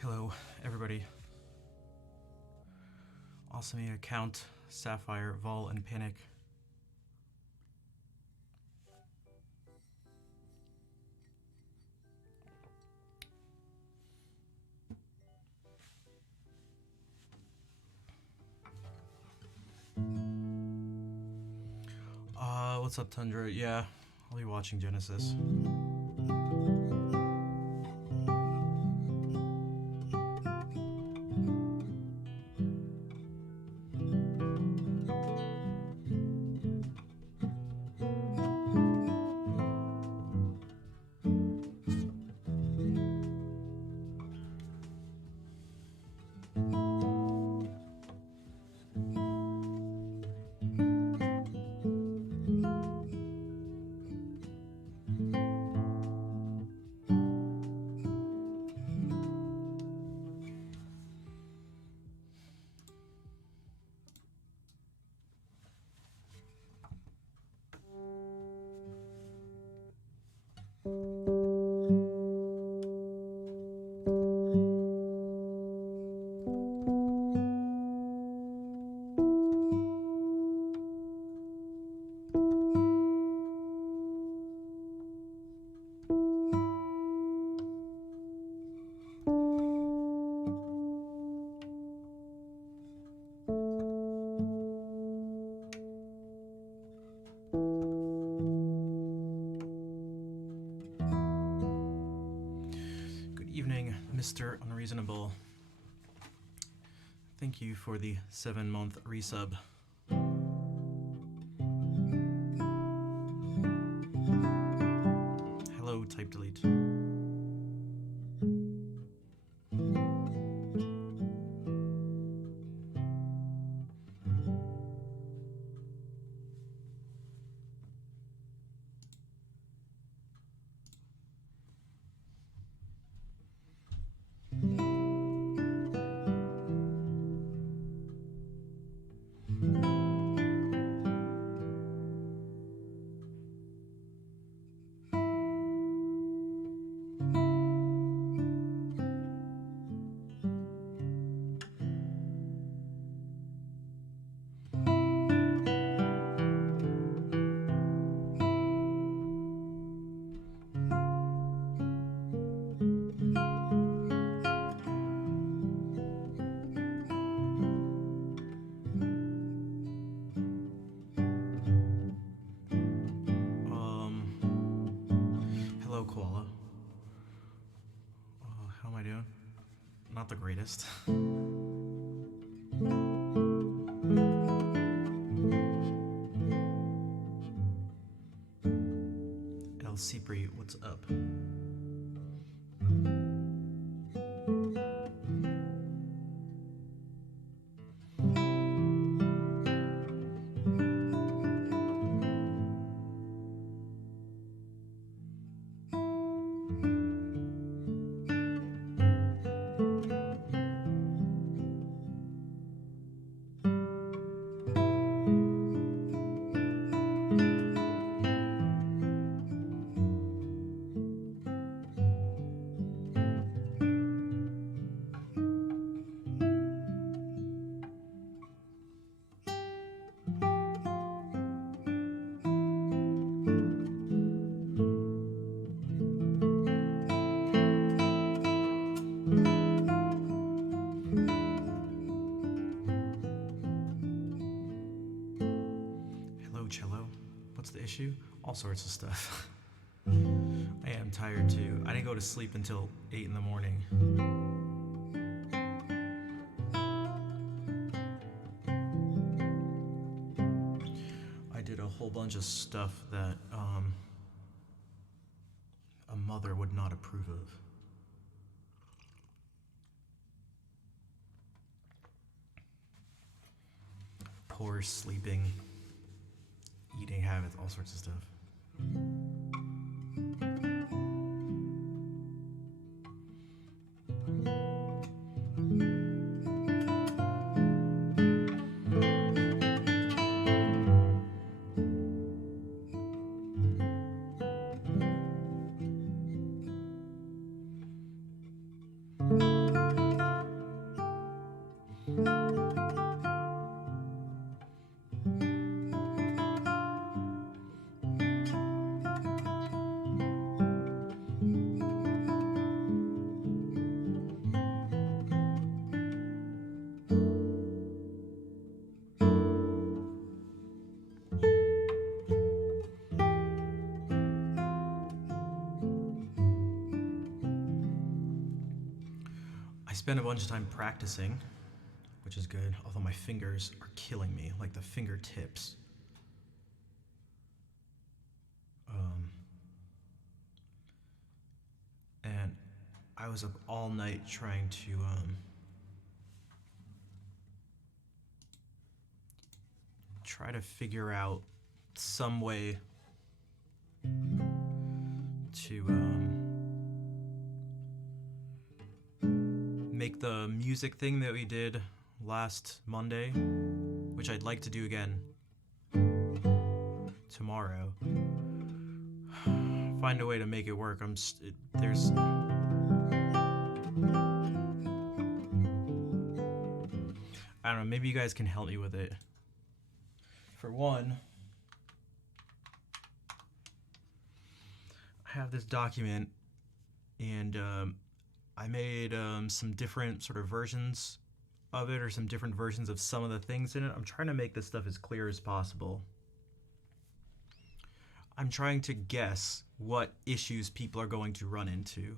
Hello, everybody. Alchemy, Count, Sapphire, Vol, and Panic. What's up, Tundra? Yeah, I'll be watching Genesis. Mr. Unreasonable. Thank you for the 7-month resub. Hello, type delete. Hello, Koala. How am I doing? Not the greatest. El Cipri, what's up? Cello. What's the issue? All sorts of stuff. I am tired too. I didn't go to sleep until 8 in the morning. I did a whole bunch of stuff that a mother would not approve of. Poor sleeping, eating habits, all sorts of stuff. I spent a bunch of time practicing, which is good, although my fingers are killing me, like the fingertips. And I was up all night trying to try to figure out some way to make the music thing that we did last Monday, which I'd like to do again tomorrow. Find a way to make it work. There's I don't know, maybe you guys can help me with it. For one, I have this document and I made some different sort of versions of it, or some different versions of some of the things in it. I'm trying to make this stuff as clear as possible. I'm trying to guess what issues people are going to run into.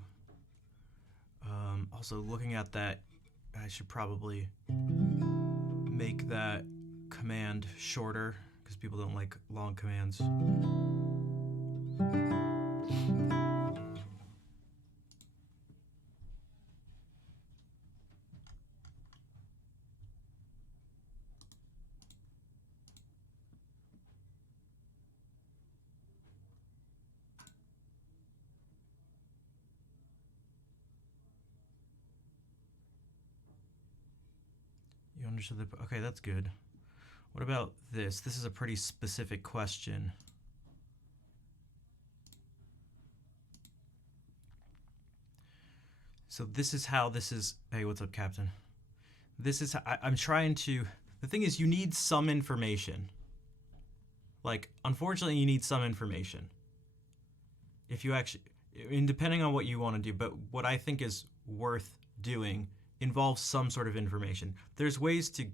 Also, looking at that, I should probably make that command shorter because people don't like long commands. You understood the... Okay, that's good. What about this? This is a pretty specific question. So this is how this is... Hey, what's up, Captain? This is how... I'm trying to... The thing is, you need some information. Like, unfortunately, you need some information. If you actually... And depending on what you want to do, but what I think is worth doing involves some sort of information. There's ways to...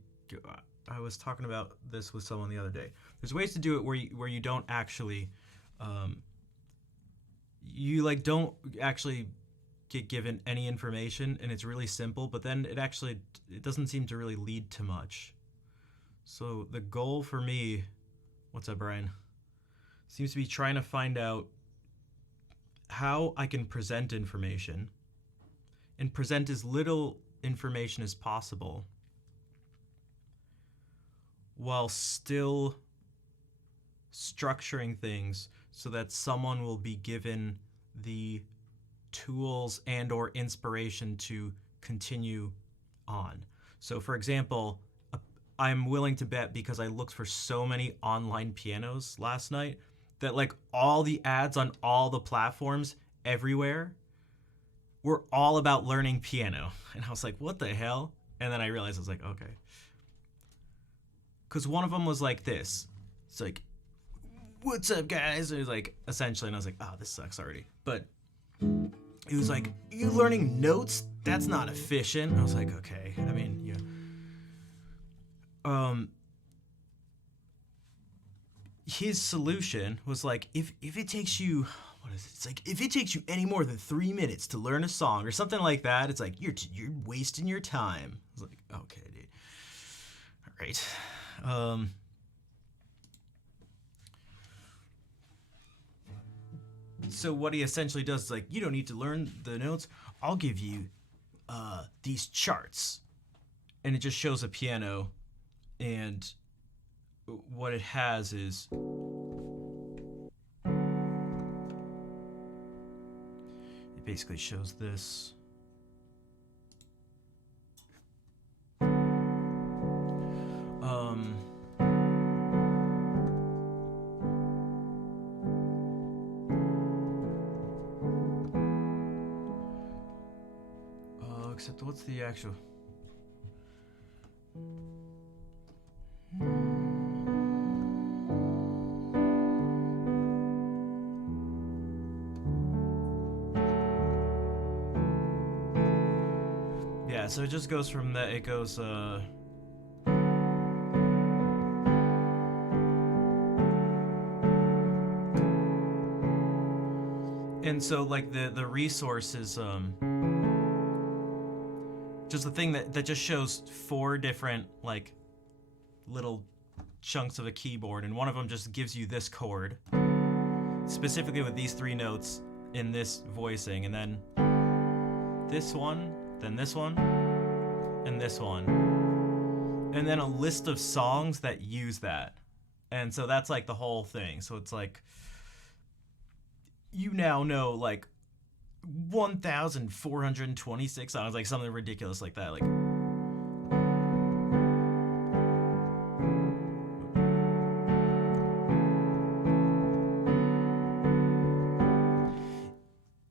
I was talking about this with someone the other day. There's ways to do it where you don't actually... you, like, don't actually get given any information, and it's really simple, but then it doesn't seem to really lead to much. So the goal for me... What's up, Brian? Seems to be trying to find out how I can present information and present as little information as possible while still structuring things so that someone will be given the tools and or inspiration to continue on. So for example, I'm willing to bet, because I looked for so many online pianos last night, that like all the ads on all the platforms everywhere were all about learning piano. And I was like, what the hell? And then I realized, I was like, okay. Because one of them was like this. It's like, what's up, guys? It was like, essentially, and I was like, oh, this sucks already. But it was like, you learning notes? That's not efficient. And I was like, okay. I mean, yeah. His solution was like, if it takes you, what is it? It's like, if it takes you any more than 3 minutes to learn a song or something like that, it's like, you're wasting your time. I was like, okay, dude. All right. So what he essentially does is like, you don't need to learn the notes. I'll give you these charts. And it just shows a piano, and what it has is it basically shows this. Except what's the actual... Yeah, so it just goes from that, it goes, and so, like, the resource is, just the thing that just shows 4 different, like, little chunks of a keyboard, and one of them just gives you this chord, specifically with these 3 notes in this voicing, and then this one, then this one, and this one. And then a list of songs that use that. And so that's like the whole thing. So it's like, you now know like 1,426 songs, like something ridiculous like that. Like,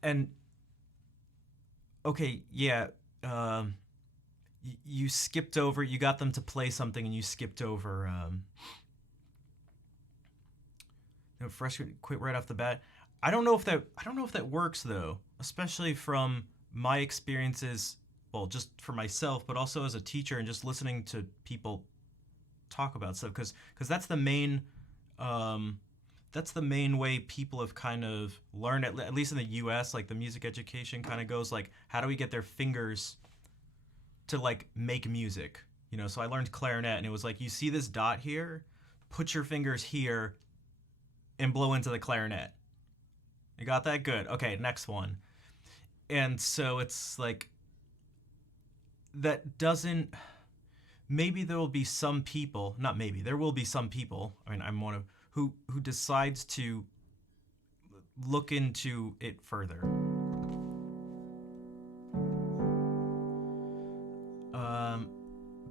and okay, yeah, you skipped over, you got them to play something and you skipped over, fresh quit right off the bat. I don't know if that works though, especially from my experiences, well, just for myself, but also as a teacher and just listening to people talk about stuff, because that's the main that's the main way people have kind of learned, at least in the US, like the music education kind of goes like, how do we get their fingers to like make music? You know, so I learned clarinet and it was like, you see this dot here, put your fingers here and blow into the clarinet. You got that? Good. Okay, next one. And so it's like, that doesn't, maybe there will be some people, not maybe, there will be some people, I mean, I'm one of, who decides to look into it further.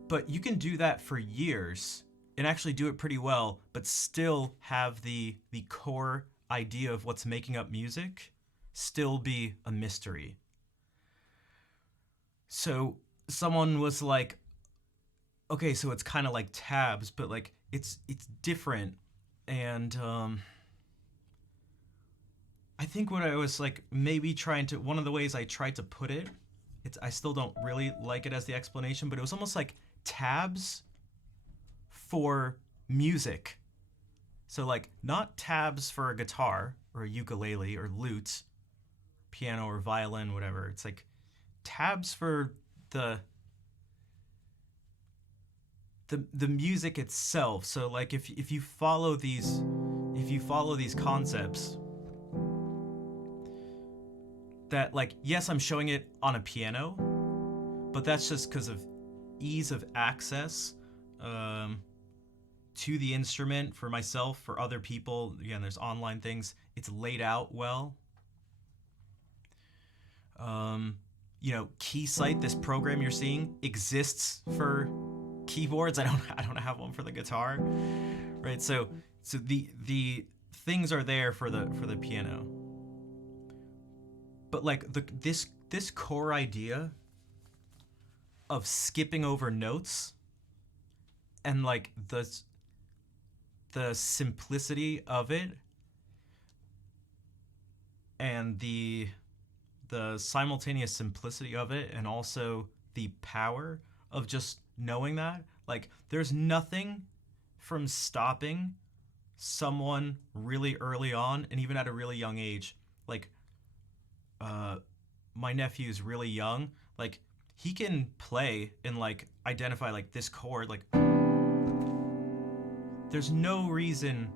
But you can do that for years and actually do it pretty well, but still have the core idea of what's making up music still be a mystery. So someone was like, okay, so it's kind of like tabs, but like it's different. And I think what I was like maybe trying to, one of the ways I tried to put it, I still don't really like it as the explanation, but it was almost like tabs for music. So like not tabs for a guitar or a ukulele or lute, piano or violin, whatever. It's like tabs for the music itself. So like if you follow these concepts, that like, yes, I'm showing it on a piano, but that's just because of ease of access to the instrument for myself, for other people. Again, there's online things. It's laid out well. You know, Keysight, this program you're seeing, exists for keyboards. I don't have one for the guitar, right? So the things are there for the piano. But like this core idea of skipping over notes and like the simplicity of it and the simultaneous simplicity of it, and also the power of just knowing that, like, there's nothing from stopping someone really early on, and even at a really young age. Like, my nephew's really young. Like, he can play and like identify like this chord. Like, there's no reason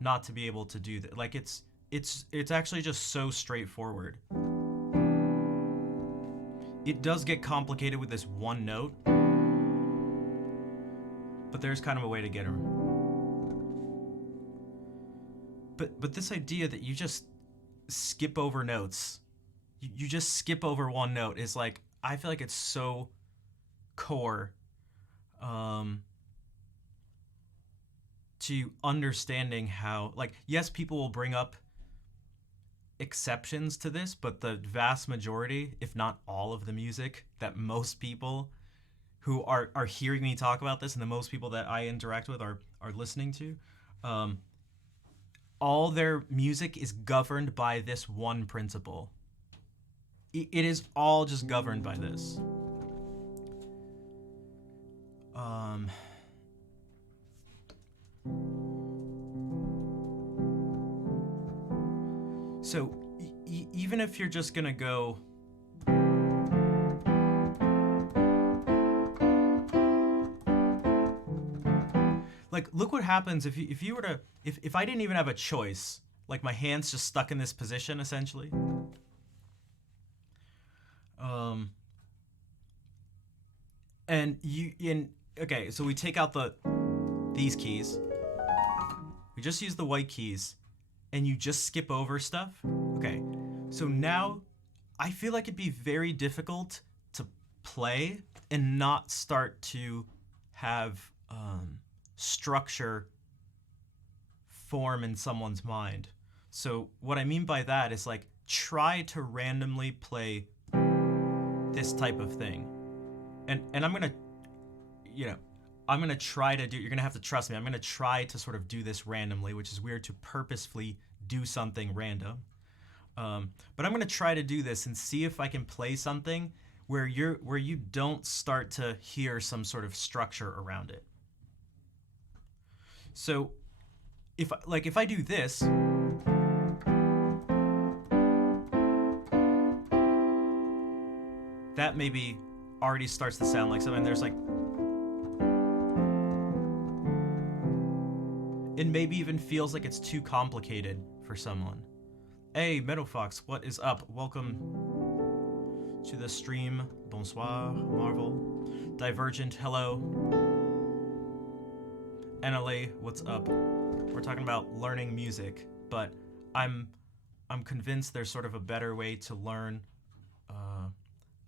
not to be able to do that. Like, it's actually just so straightforward. It does get complicated with this one note, but there's kind of a way to get him. But this idea that you just skip over notes, you just skip over one note, is like, I feel like it's so core to understanding how, like, yes, people will bring up exceptions to this, but the vast majority, if not all of the music that most people who are hearing me talk about this, and the most people that I interact with are listening to, all their music is governed by this one principle. It is all just governed by this. So even if you're just gonna go like, look what happens if you were to, if I didn't even have a choice, like my hand's just stuck in this position essentially. Okay, so we take out these keys. We just use the white keys, and you just skip over stuff. Okay, so now I feel like it'd be very difficult to play and not start to have structure form in someone's mind. So what I mean by that is, like, try to randomly play this type of thing. And I'm gonna, I'm gonna try to do, you're gonna have to trust me, I'm gonna try to sort of do this randomly, which is weird to purposefully do something random. But I'm gonna try to do this and see if I can play something where you don't start to hear some sort of structure around it. So if I do this, that maybe already starts to sound like something. There's like, it maybe even feels like it's too complicated for someone. Hey, Meadowfox, what is up? Welcome to the stream. Bonsoir, Marvel. Divergent, hello. NLA, what's up? We're talking about learning music, but I'm convinced there's sort of a better way to learn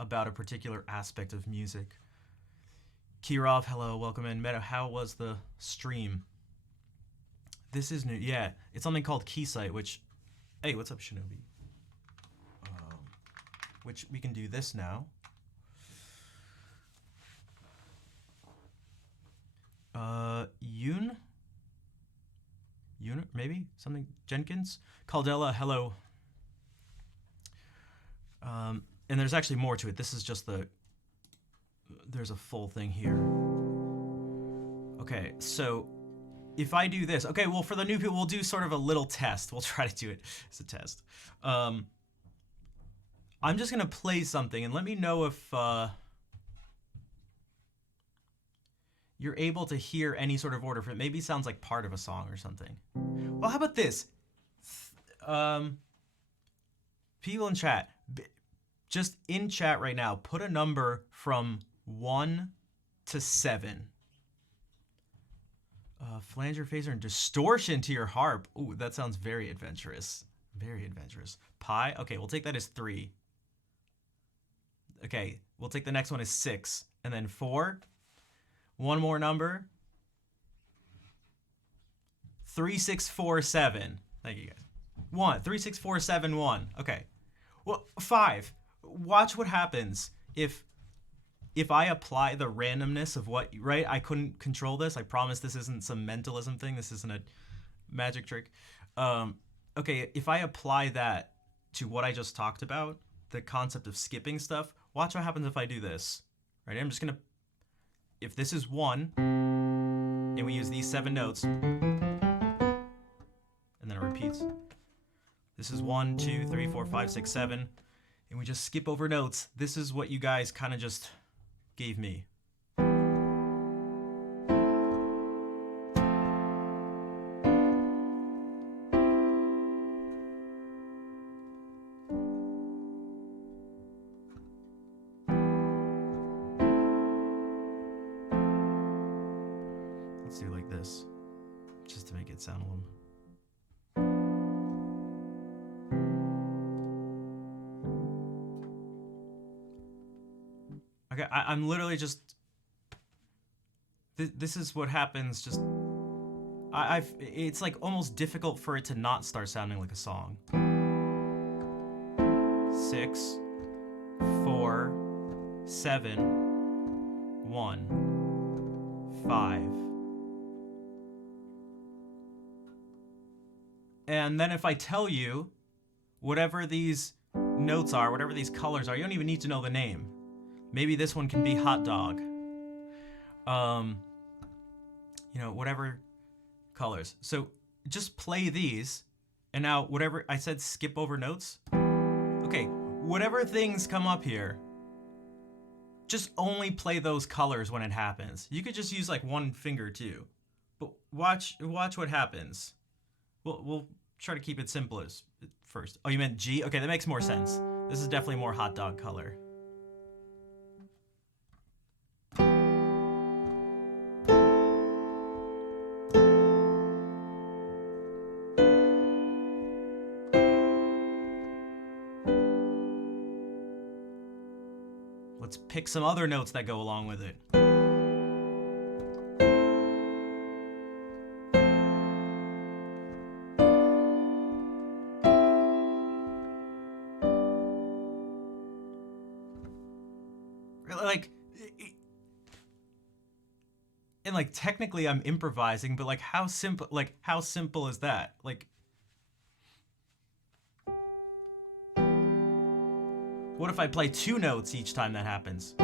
about a particular aspect of music. Kirov, hello, welcome in. Meta, how was the stream? This is new. Yeah, it's something called Keysight, which... Hey, what's up, Shinobi? Which we can do this now. Yoon, maybe? Something? Jenkins? Caldella, hello. And there's actually more to it. This is just there's a full thing here. Okay, so if I do this, okay, well, for the new people, we'll do sort of a little test. We'll try to do it as a test. I'm just gonna play something and let me know if you're able to hear any sort of order for it. Maybe it sounds like part of a song or something. Well, how about this? People in chat, just in chat right now, put a number from 1 to 7. Flanger, phaser, and distortion to your harp. Ooh, that sounds very adventurous. Very adventurous. Pi? Okay, we'll take that as 3. Okay, we'll take the next one as 6. And then 4. One more number. 3, 6, 4, 7. Thank you guys. 1. 3, 6, 4, 7, 1. Okay. Well, 5. Watch what happens if I apply the randomness of what, right? I couldn't control this. I promise this isn't some mentalism thing. This isn't a magic trick. Okay, if I apply that to what I just talked about, the concept of skipping stuff, watch what happens if I do this. Right? I'm just going to, if this is 1, and we use these 7 notes, and then it repeats. This is 1, 2, 3, 4, 5, 6, 7, and we just skip over notes. This is what you guys kind of just gave me. Let's do it like this, just to make it sound a little. Okay, I'm literally just. This is what happens. Just, it's like almost difficult for it to not start sounding like a song. 6, 4, 7, 1, 5. And then if I tell you whatever these notes are, whatever these colors are, you don't even need to know the name. Maybe this one can be hot dog. You know, whatever colors. So just play these, and now whatever I said, skip over notes. Okay, whatever things come up here, just only play those colors when it happens. You could just use like one finger too, but watch what happens. We'll try to keep it simple as first. Oh, you meant G? Okay, that makes more sense. This is definitely more hot dog color. Let's pick some other notes that go along with it. Like, and like technically I'm improvising, but like how simple is that? Like, what if I play 2 notes each time that happens?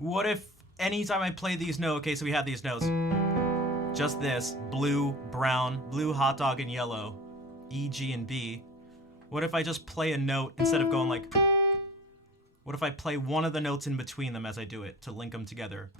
What if anytime I play these notes, okay, so we have these notes, just this, blue, brown, blue, hot dog, and yellow, E, G, and B. What if I just play a note instead of going like, what if I play one of the notes in between them as I do it to link them together?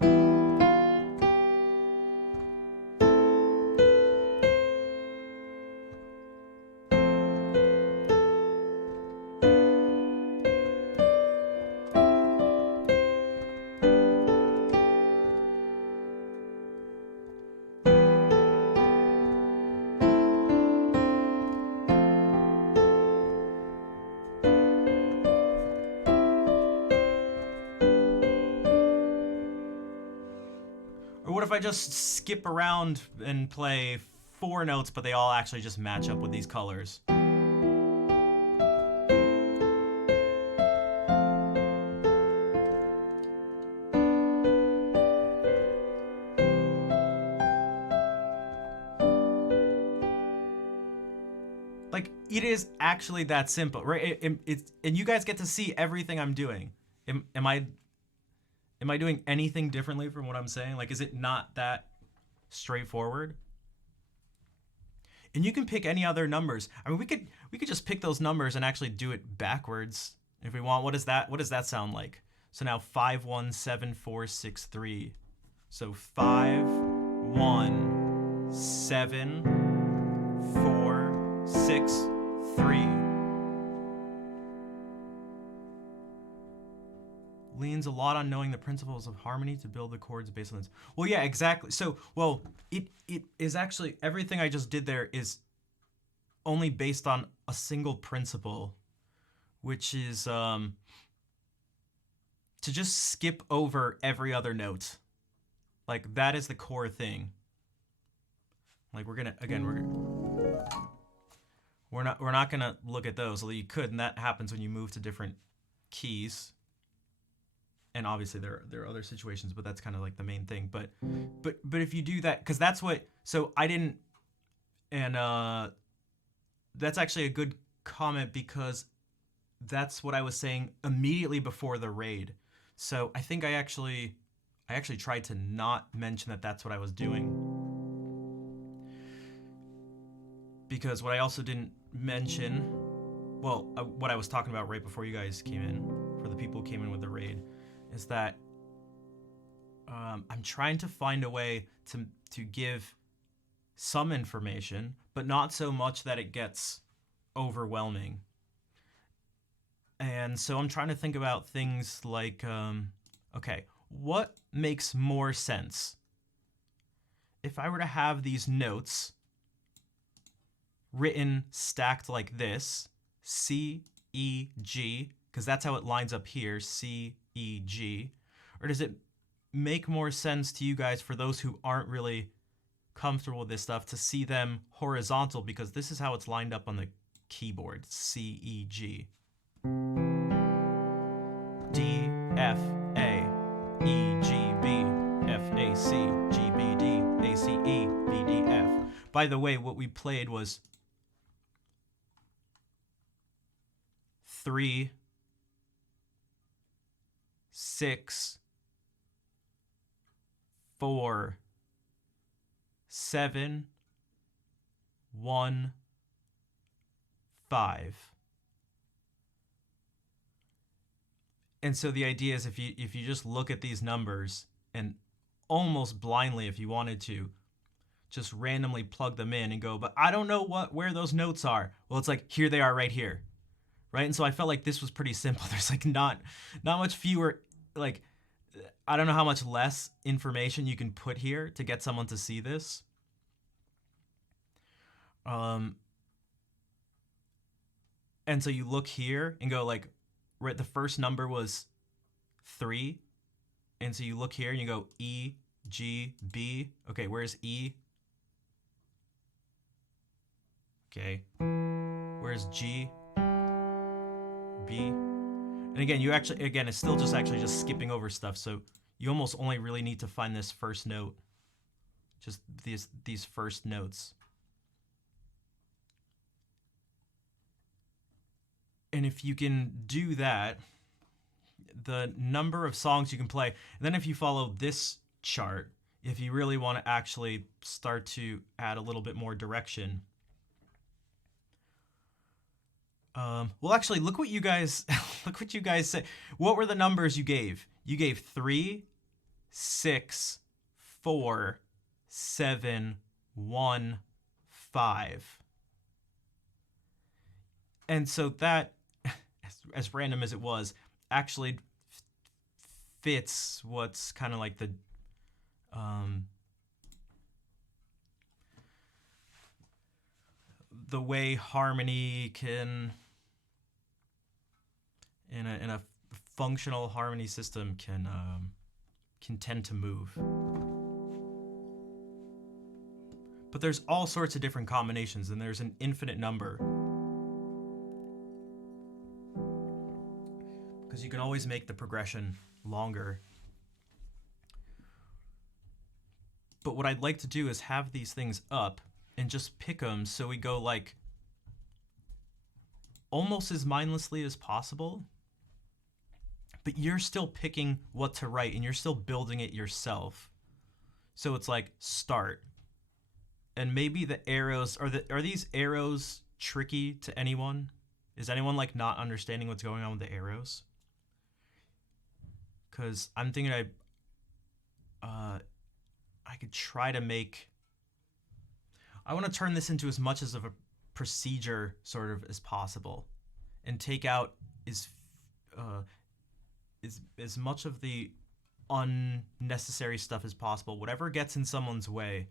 Or what if I just skip around and play 4 notes, but they all actually just match up with these colors? Like, it is actually that simple, right? And you guys get to see everything I'm doing. Am I doing anything differently from what I'm saying? Like, is it not that straightforward? And you can pick any other numbers. I mean, we could just pick those numbers and actually do it backwards if we want. What does that sound like? So now 5 1 7 4 6 3. So 5 1 7 4 6 3. Leans a lot on knowing the principles of harmony to build the chords based on this. Well, yeah, exactly. So, well, it is actually, everything I just did there is only based on a single principle, which is to just skip over every other note. Like, that is the core thing. Like, we're not gonna look at those, although you could, and that happens when you move to different keys. And obviously there are other situations, but that's kind of like the main thing. But if you do that, because that's what, so I didn't, and that's actually a good comment, because that's what I was saying immediately before the raid. So I think I actually tried to not mention that that's what I was doing, because what I also didn't mention, well, what I was talking about right before you guys came in, for the people who came in with the raid, is that I'm trying to find a way to give some information, but not so much that it gets overwhelming. And so I'm trying to think about things like, okay, what makes more sense? If I were to have these notes written stacked like this, C, E, G, because that's how it lines up here, C, E, G, or does it make more sense to you guys, for those who aren't really comfortable with this stuff, to see them horizontal, because this is how it's lined up on the keyboard, C, E, G. D, F, A, E, G, B, F, A, C, G, B, D, A, C, E, B, D, F. By the way, what we played was 3, 6, 4, 7, 1, 5. And so the idea is, if you just look at these numbers and almost blindly, if you wanted to, just randomly plug them in and go, but I don't know where those notes are. Well, it's like, here they are right here. Right? And so I felt like this was pretty simple. There's like not much fewer, like, I don't know how much less information you can put here to get someone to see this. And so you look here and go like, right, the first number was 3. And so you look here and you go E, G, B. Okay, where's E? Okay. Where's G? B? And again, it's still just skipping over stuff. So you almost only really need to find this first note. Just these first notes. And if you can do that, the number of songs you can play. And then if you follow this chart, if you really want to actually start to add a little bit more direction. Well, actually, look what you guys said. What were the numbers you gave? You gave 3, 6, 4, 7, 1, 5. And so that, as random as it was, actually fits what's kind of like the way harmony can, in a functional harmony system, can tend to move. But there's all sorts of different combinations, and there's an infinite number. Because you can always make the progression longer. But what I'd like to do is have these things up and just pick them so we go like almost as mindlessly as possible. But you're still picking what to write and you're still building it yourself. So it's like start. And maybe the arrows, are these arrows tricky to anyone? Is anyone like not understanding what's going on with the arrows? Because I'm thinking I could try to make, I want to turn this into as much as of a procedure sort of as possible and take out as much of the unnecessary stuff as possible, whatever gets in someone's way,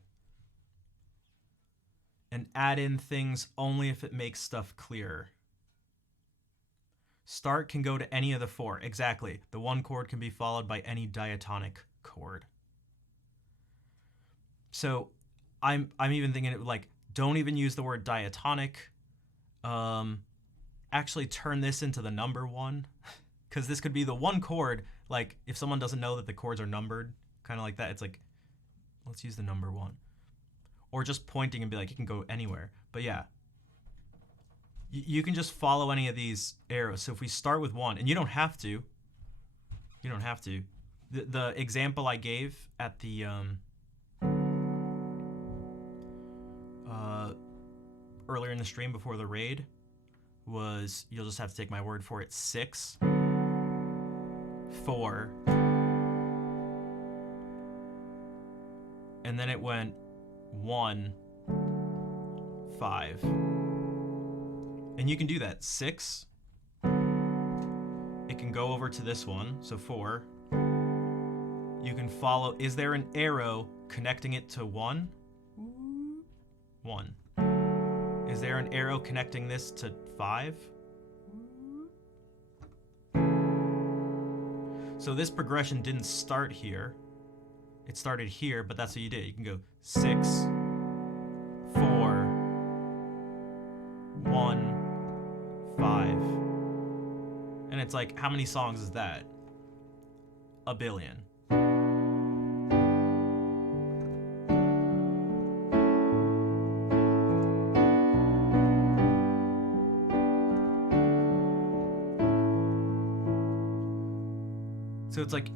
and add in things only if it makes stuff clearer. Start can go to any of the 4. Exactly. The 1 chord can be followed by any diatonic chord. So I'm even thinking it like, don't even use the word diatonic. Actually turn this into the number 1, because this could be the 1 chord. Like if someone doesn't know that the chords are numbered, kind of like that, it's like, let's use the number 1. Or just pointing and be like, it can go anywhere. But yeah, you can just follow any of these arrows. So if we start with 1, and you don't have to. The example I gave at the earlier in the stream before the raid was, you'll just have to take my word for it, 6, 4, and then it went 1, 5. And you can do that. 6, it can go over to this one, so 4. You can follow, is there an arrow connecting it to 1? 1. Is there an arrow connecting this to 5? So this progression didn't start here. It started here, but that's what you did. You can go 6, 4, 1, 5. And it's like, how many songs is that? A billion. So it's like,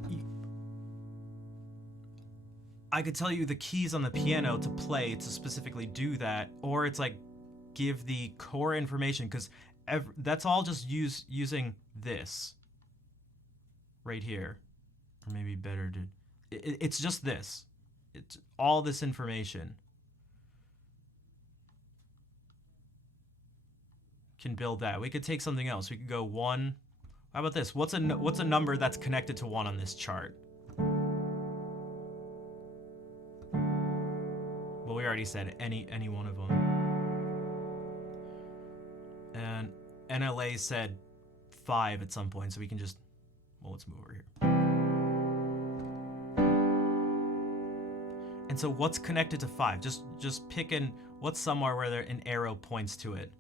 I could tell you the keys on the piano to play to specifically do that, or it's like give the core information, because that's all just using this right here, or maybe better to, it's just this. It's all this information can build that. We could take something else. We could go 1. How about this? What's a number that's connected to 1 on this chart? Well, we already said any one of them. And NLA said 5 at some point, so we can just, well, let's move over here. And so what's connected to 5? Just pick what's somewhere where an arrow points to it.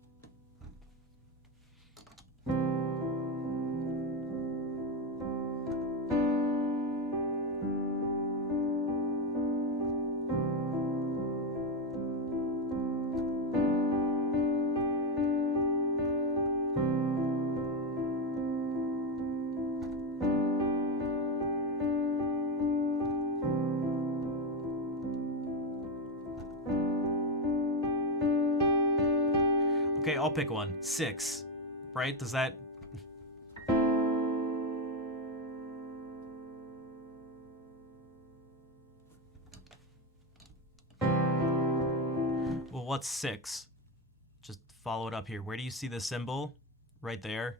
Okay, I'll pick one. 6. Right? Does that... Well, what's 6? Just follow it up here. Where do you see the symbol? Right there.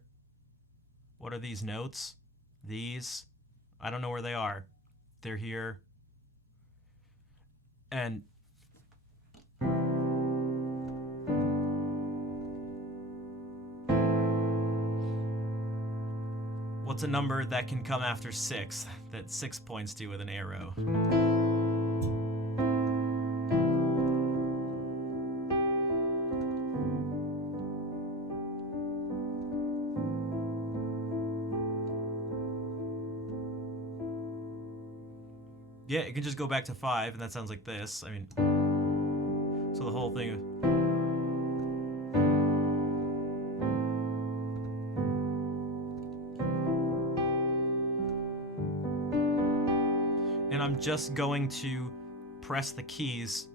What are these notes? These? I don't know where they are. They're here. And what's a number that can come after 6 that 6 points to with an arrow? Yeah, it can just go back to 5, and that sounds like this. I mean, so the whole thing. And I'm just going to press the keys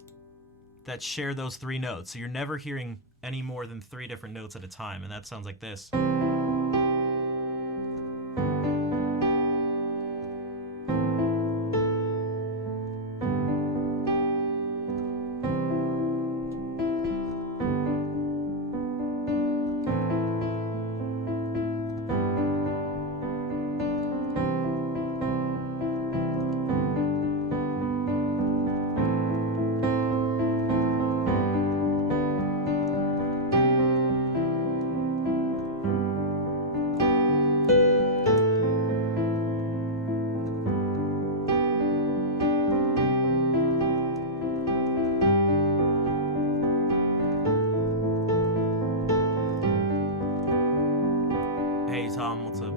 that share those 3 notes. So you're never hearing any more than 3 different notes at a time, and that sounds like this. Hey Tom, what's up?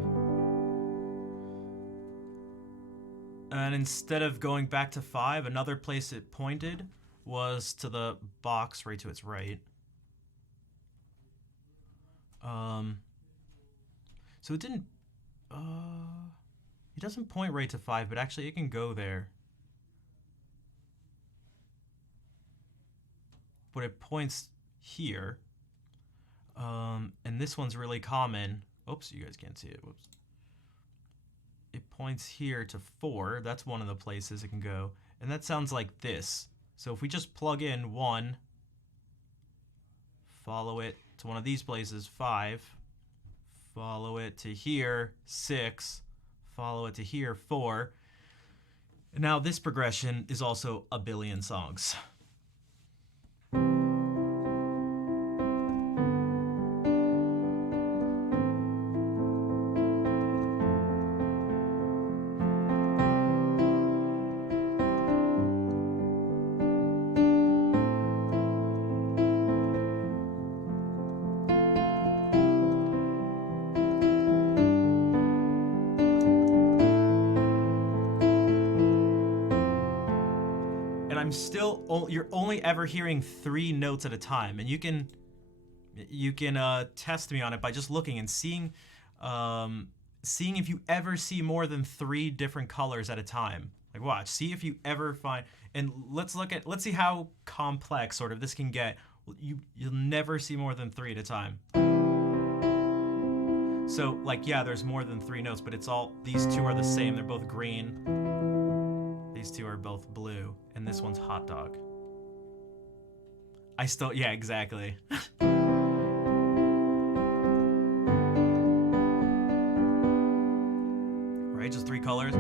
And instead of going back to 5, another place it pointed was to the box right to its right. So it didn't, it doesn't point right to 5, but actually it can go there. But it points here. And this one's really common. Oops, you guys can't see it. Whoops. It points here to 4. That's one of the places it can go. And that sounds like this. So if we just plug in 1, follow it to one of these places, 5, follow it to here, 6, follow it to here, 4. And now this progression is also a billion songs. I'm still, you're only ever hearing 3 notes at a time, and you can test me on it by just looking and seeing if you ever see more than 3 different colors at a time. Like watch, see if you ever find, and let's see how complex sort of this can get. You'll never see more than 3 at a time. So like yeah, there's more than 3 notes, but it's all, these 2 are the same. They're both green. These 2 are both blue, and this one's hot dog. Yeah, exactly. Right, just 3 colors.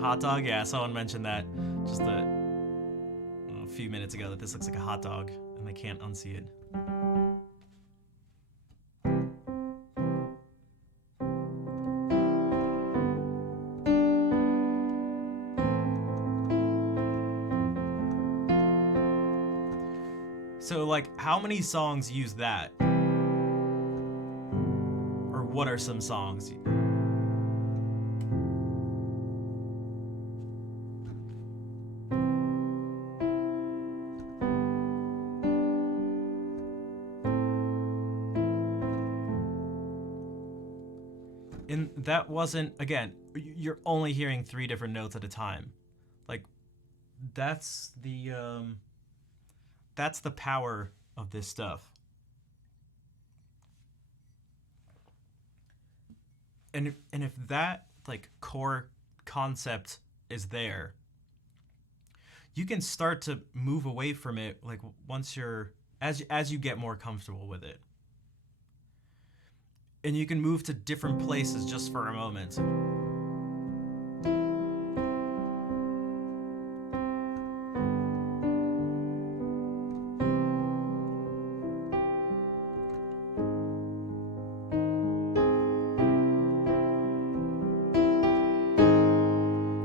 Hot dog? Yeah, someone mentioned that just a few minutes ago, that this looks like a hot dog, and they can't unsee it. So, like, how many songs use that? Or what are some songs? And that wasn't, again, you're only hearing 3 different notes at a time. Like, that's the power of this stuff. And if that, like, core concept is there, you can start to move away from it, like, once you're as you get more comfortable with it. And you can move to different places just for a moment.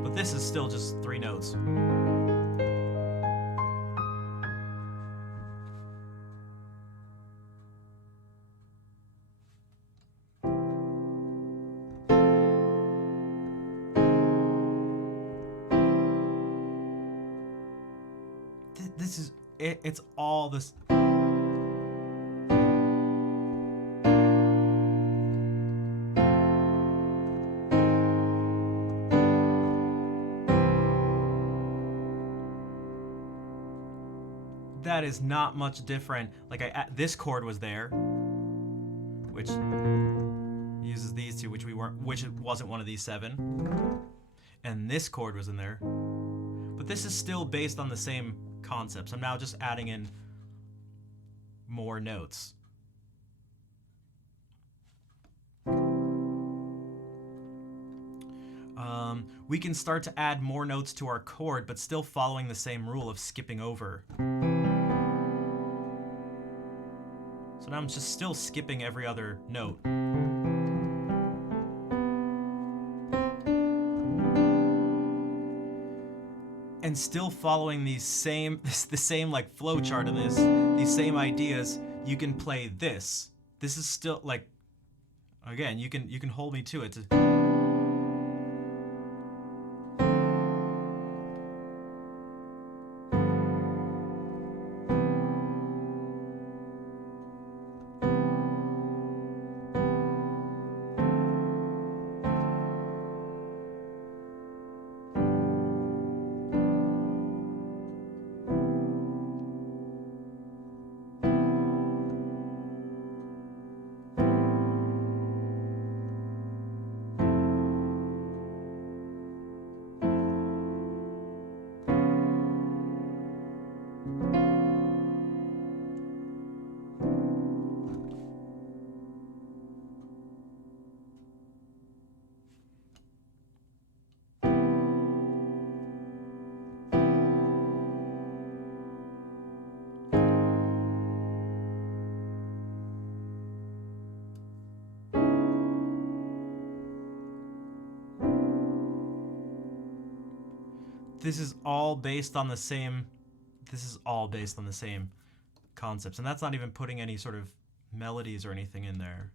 But this is still just 3 notes. This is it, it's all this. That is not much different. Like, this chord was there, which uses these two, which wasn't one of these 7, and this chord was in there. But this is still based on the same concepts. I'm now just adding in more notes. We can start to add more notes to our chord, but still following the same rule of skipping over. So now I'm just still skipping every other note. And still following the same like flow chart of this, these same ideas. You can play this. This is still, like, again, you can hold me to it. This is all based on the same concepts, and that's not even putting any sort of melodies or anything in there.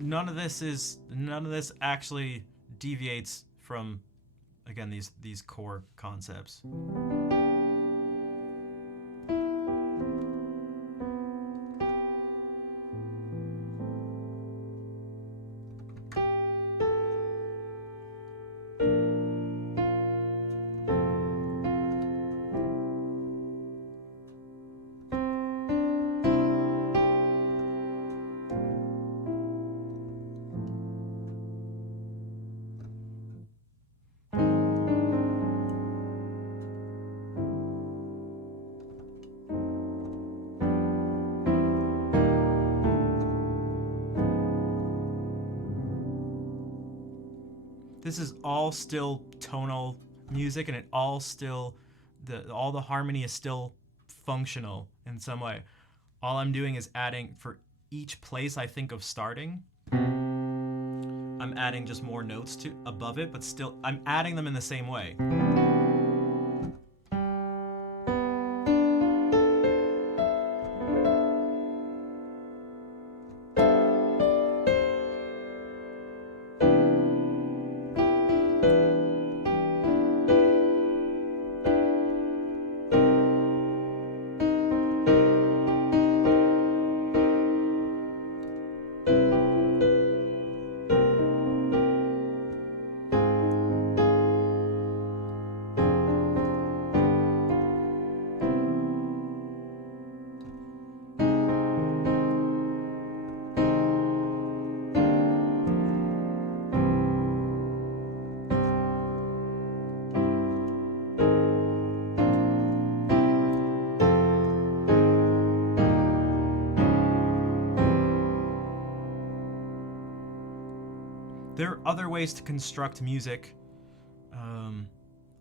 None of this actually deviates from, again, these core concepts. This is all still tonal music, and it all still all the harmony is still functional in some way. All I'm doing is adding for each place I think of starting. I'm adding just more notes to above it, but still I'm adding them in the same way. There are other ways to construct music,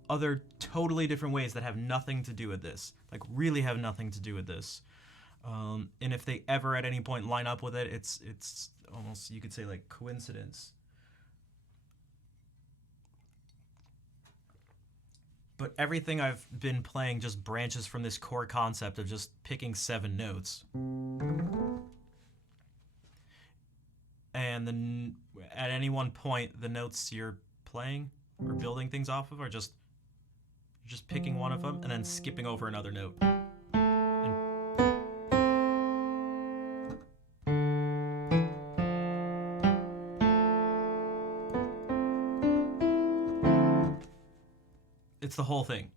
other totally different ways that have nothing to do with this, like really have nothing to do with this. And if they ever at any point line up with it, it's almost, you could say, like coincidence. But everything I've been playing just branches from this core concept of just picking 7 notes. And then at any one point, the notes you're playing or building things off of are just picking one of them and then skipping over another note. It's the whole thing.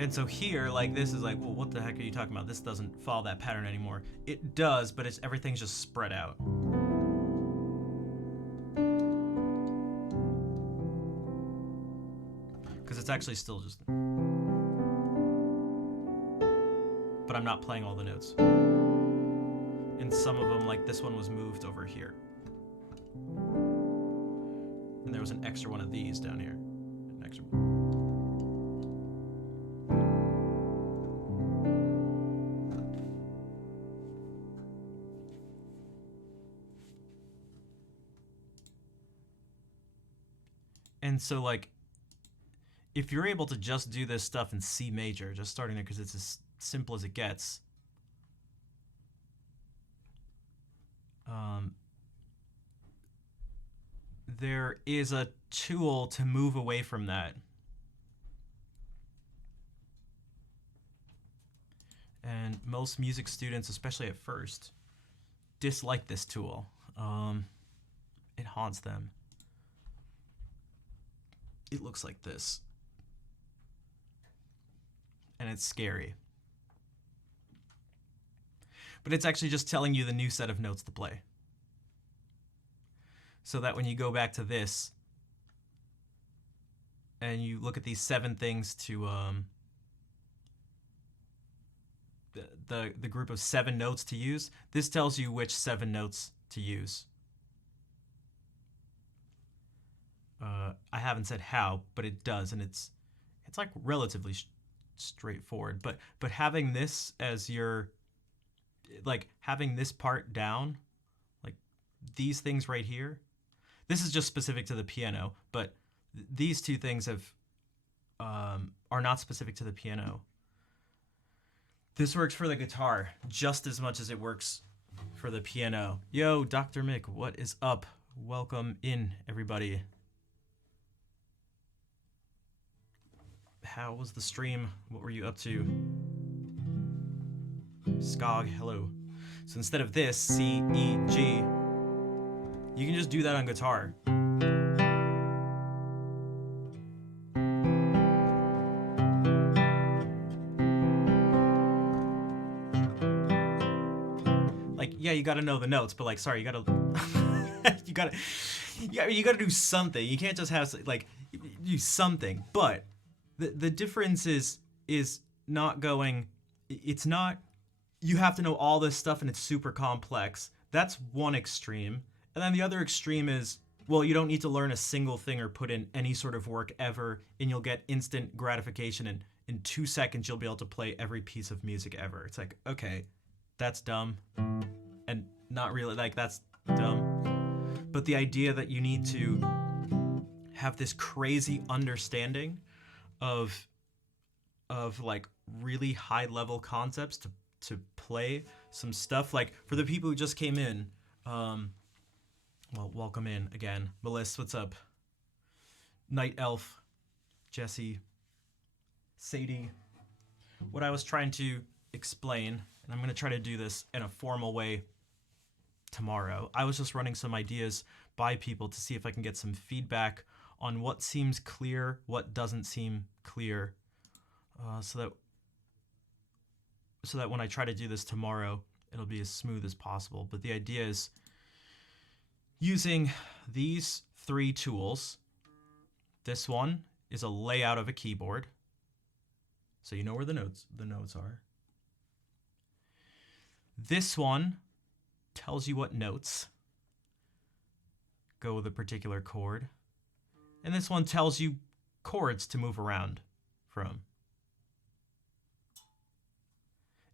And so here, like, this is like, well, what the heck are you talking about? This doesn't follow that pattern anymore. It does, but everything's just spread out. Because it's actually still just... But I'm not playing all the notes. And some of them, like this one, was moved over here. And there was an extra one of these down here. An extra one. And so, like, if you're able to just do this stuff in C major, just starting there because it's as simple as it gets, there is a tool to move away from that. And most music students, especially at first, dislike this tool. It haunts them. It looks like this. And it's scary. But it's actually just telling you the new set of notes to play. So that when you go back to this, and you look at these 7 things to, the group of 7 notes to use, this tells you which 7 notes to use. I haven't said how, but it does, and it's like relatively straightforward. But having this as your, like, having this part down, like these things right here, this is just specific to the piano, but these 2 things have are not specific to the piano. This works for the guitar just as much as it works for the piano. Yo, Dr. Mick, what is up? Welcome in, everybody. How was the stream? What were you up to? Skog, hello. So instead of this, C, E, G, you can just do that on guitar. Like, yeah, you gotta know the notes, but like, sorry, you gotta, you gotta do something. You can't just have, like, do something. But the difference is not going, it's not, you have to know all this stuff and it's super complex. That's one extreme. And then the other extreme is, well, you don't need to learn a single thing or put in any sort of work ever, and you'll get instant gratification. And in 2 seconds, you'll be able to play every piece of music ever. It's like, okay, that's dumb. And not really, like, that's dumb. But the idea that you need to have this crazy understanding of like really high level concepts to play some stuff. Like for the people who just came in, well, welcome in again. Melissa, what's up? Night Elf, Jesse, Sadie. What I was trying to explain, and I'm going to try to do this in a formal way tomorrow. I was just running some ideas by people to see if I can get some feedback on what seems clear, what doesn't seem clear, so that when I try to do this tomorrow, it'll be as smooth as possible. But the idea is using these 3 tools. This one is a layout of a keyboard, so you know where the notes are. This one tells you what notes go with a particular chord. And this one tells you chords to move around from.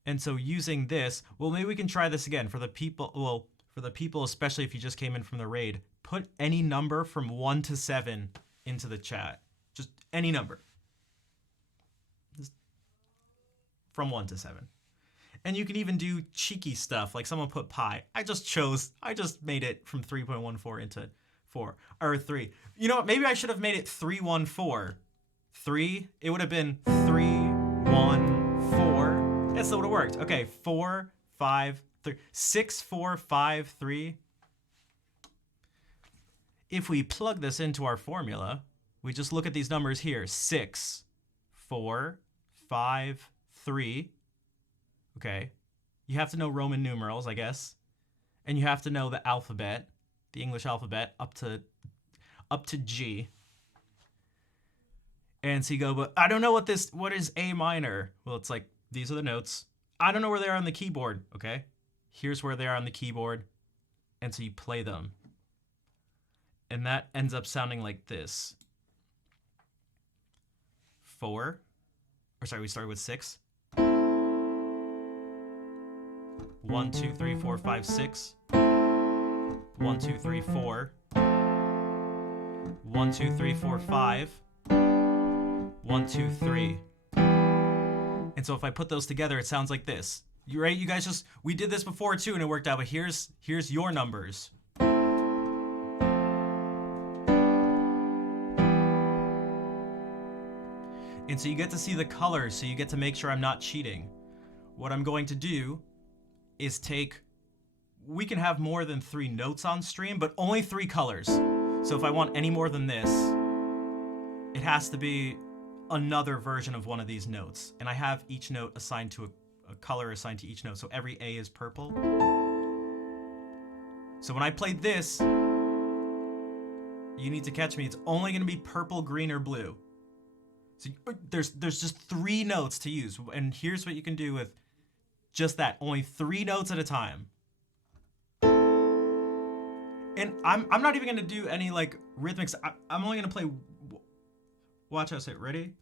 And so using this, well, maybe we can try this again for the people, especially if you just came in from the raid, put any number from 1 to 7 into the chat. Just any number. Just from 1 to 7. And you can even do cheeky stuff, like someone put pi. I just made it from 3.14 into 4, or 3. You know what, maybe I should have made it 314. 3, it would have been 3, 1, 4. That's what would have worked. Okay, 4, 5, 3, 6, 4, 5, 3. If we plug this into our formula, we just look at these numbers here. 6, 4, 5, 3. Okay, you have to know Roman numerals, I guess. And you have to know the alphabet, the English alphabet, up to G. And so you go, but I don't know what is A minor? Well, it's like, these are the notes. I don't know where they are on the keyboard. Okay, here's where they are on the keyboard. And so you play them. And that ends up sounding like this. 4, or sorry, we started with 6. 1, 2, 3, 4, 5, 6. 1, 2, 3, 4. 1, 2, 3, 4, 5. 1, 2, 3. And so if I put those together, it sounds like this. You right? You guys we did this before too, and it worked out. But here's your numbers. And so you get to see the colors, so you get to make sure I'm not cheating. What I'm going to do is we can have more than 3 notes on stream, but only 3 colors. So if I want any more than this, it has to be another version of one of these notes. And I have each note assigned to a color assigned to each note. So every A is purple. So when I play this, you need to catch me. It's only going to be purple, green, or blue. So there's just 3 notes to use. And here's what you can do with just that. Only 3 notes at a time. And I'm not even going to do any like rhythmics. I'm only going to play. Watch us. Ready?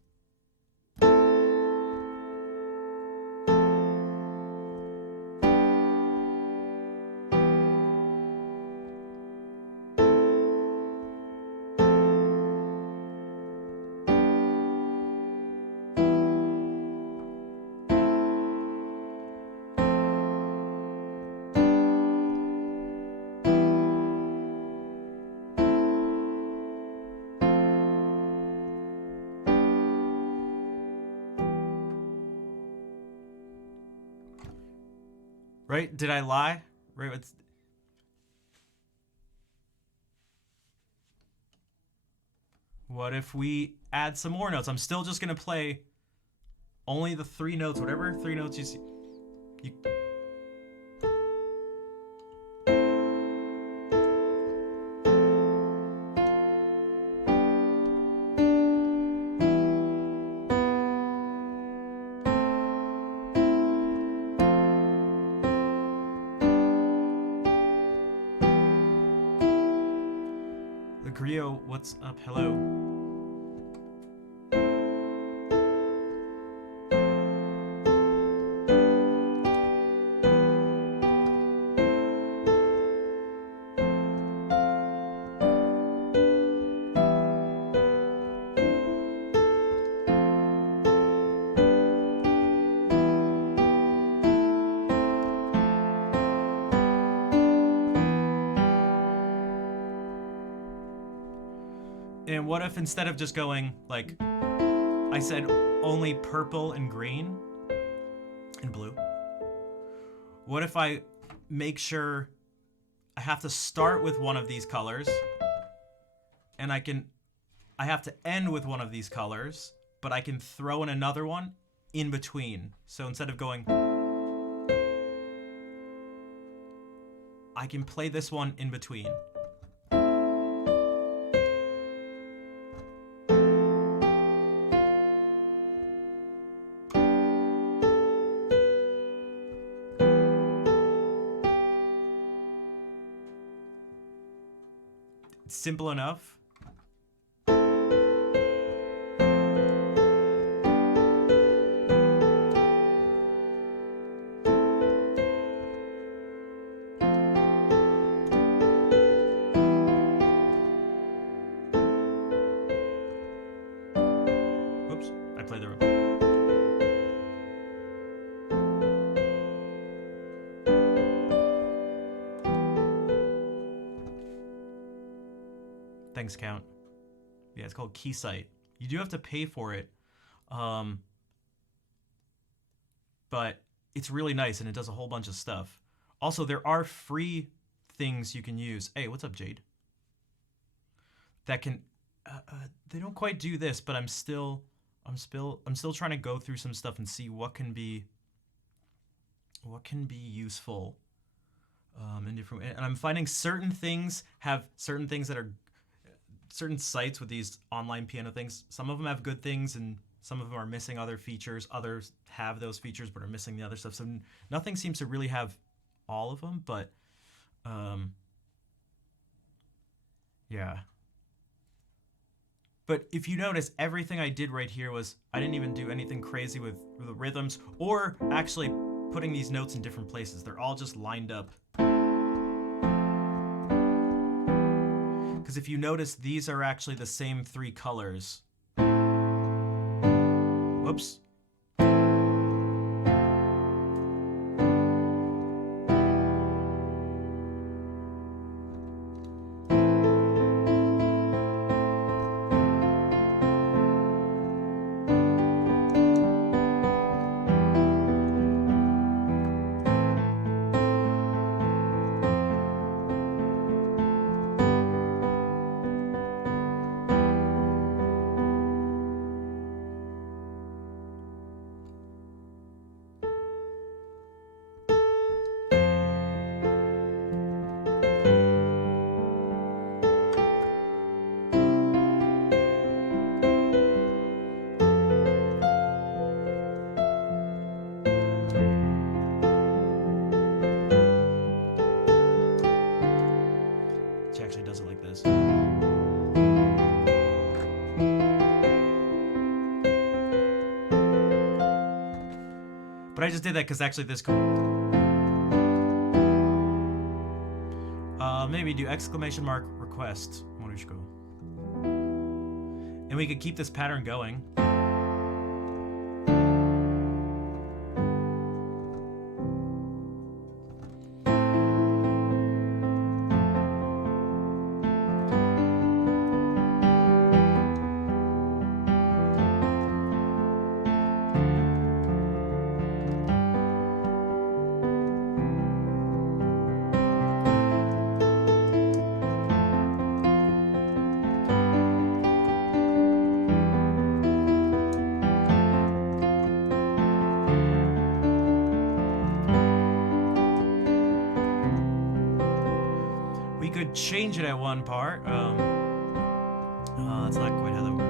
Right? Did I lie? Right? What if we add some more notes? I'm still just going to play only the 3 notes, whatever 3 notes you see. Grio, what's up? Hello. And what if instead of just going, like, I said only purple and green and blue? What if I make sure I have to start with one of these colors and I have to end with one of these colors, but I can throw in another one in between. So instead of going, I can play this one in between. Simple enough. Oops, I played the wrong. Thanks, Count. Yeah, it's called Keysight. You do have to pay for it, but it's really nice and it does a whole bunch of stuff. Also, there are free things you can use. Hey, what's up, Jade? That can, they don't quite do this, but I'm still trying to go through some stuff and see what can be useful in different. And I'm finding certain things that are. Certain sites with these online piano things, some of them have good things and some of them are missing other features. Others have those features but are missing the other stuff. So nothing seems to really have all of them, but yeah. But if you notice, everything I did right here was, I didn't even do anything crazy with the rhythms or actually putting these notes in different places. They're all just lined up. Because if you notice, these are actually the same three colors. Whoops. But I just did that because actually this could... maybe do exclamation mark request, Morushko. And we could keep this pattern going. Change it at one part. That's not quite how that works.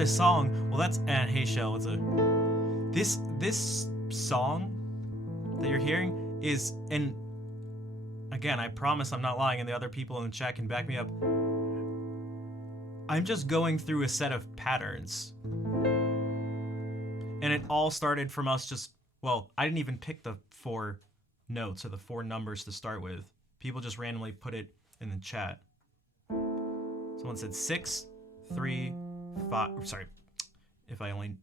this song. Well, that's and hey Shell, what's a this song that you're hearing is, and again, I promise I'm not lying, and the other people in the chat can back me up. I'm just going through a set of patterns. And it all started from us just, well, I didn't even pick the 4 notes or the 4 numbers to start with. People just randomly put it in the chat. Someone said 6, 3, 5. Sorry, if I only,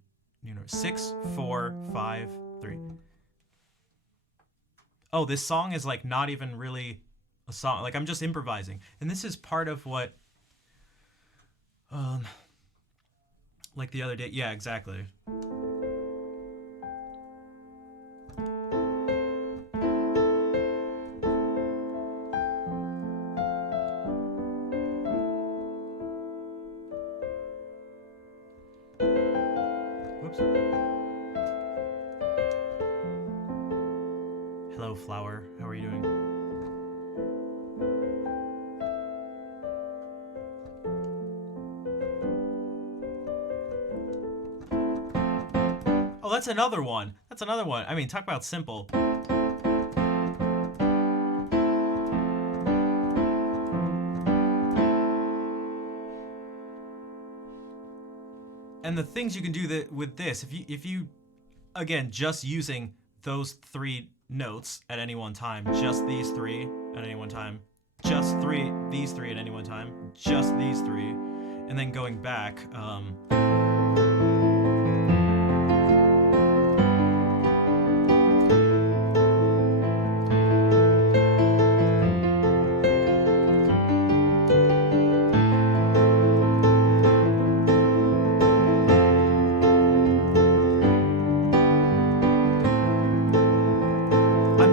6, 4, 5, 3. Oh, this song is like not even really a song. Like I'm just improvising. And this is part of what, like the other day. Yeah, exactly. Whoops. Hello, Flower. How are you doing? Oh, that's another one. That's another one. I mean, talk about simple. And the things you can do with this, if you again, just using those 3 notes at any one time, just these 3 at any one time, just these 3 at any one time, just these 3, and then going back.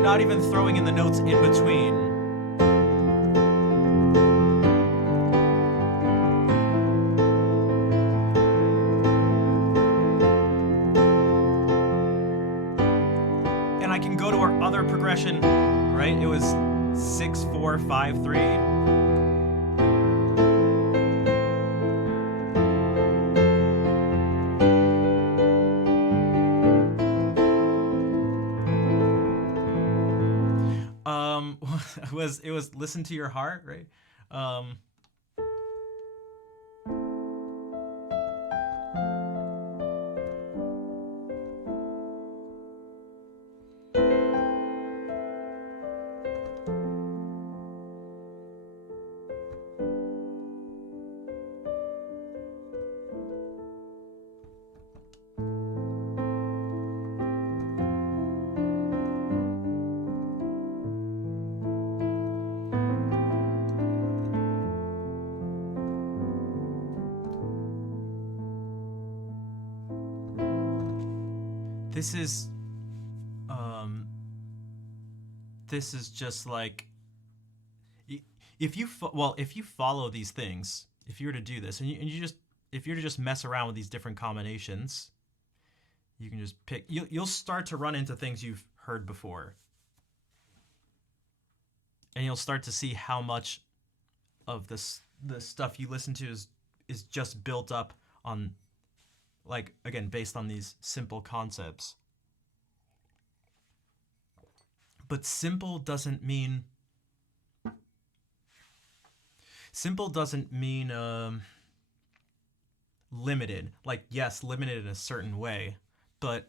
Not even throwing in the notes in between. And I can go to our other progression, right? It was 6, 4, 5, 3. It was listen to your heart, right? This is just like, if you follow these things, if you were to do this, and if you were to just mess around with these different combinations, you can just pick. You'll start to run into things you've heard before, and you'll start to see how much of the stuff you listen to is just built up on, like, again, based on these simple concepts. But simple doesn't mean limited. Like, yes, limited in a certain way, but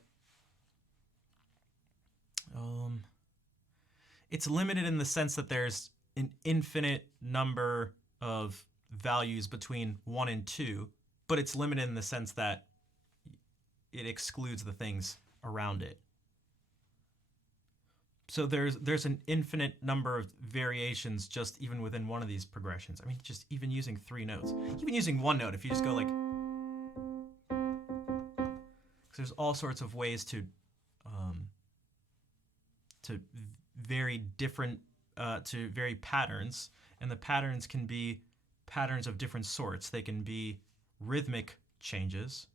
it's limited in the sense that there's an infinite number of values between 1 and 2, but it's limited in the sense that it excludes the things around it. So there's an infinite number of variations just even within one of these progressions. I mean, just even using 3 notes, even using 1 note, if you just go like, because there's all sorts of ways to vary different, to vary patterns, and the patterns can be patterns of different sorts. They can be rhythmic changes.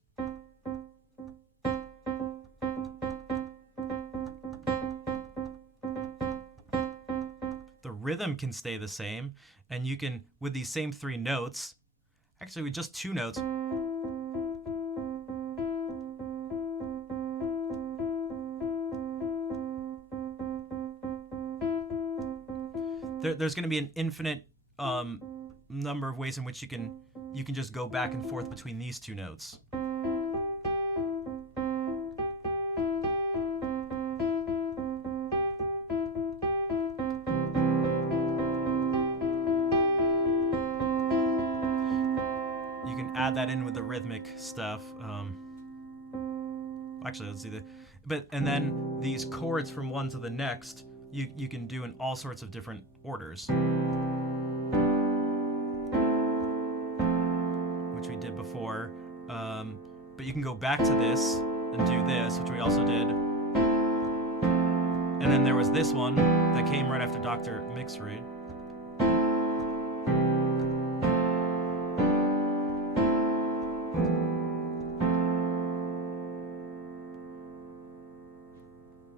Rhythm can stay the same, and you can, with these same 3 notes, actually with just 2 notes, there's going to be an infinite number of ways in which you can just go back and forth between these two notes. You can add that in with the rhythmic stuff. Actually, let's see and then these chords from one to the next, you can do in all sorts of different orders, which we did before. But you can go back to this and do this, which we also did. And then there was this one that came right after Dr. Mixray.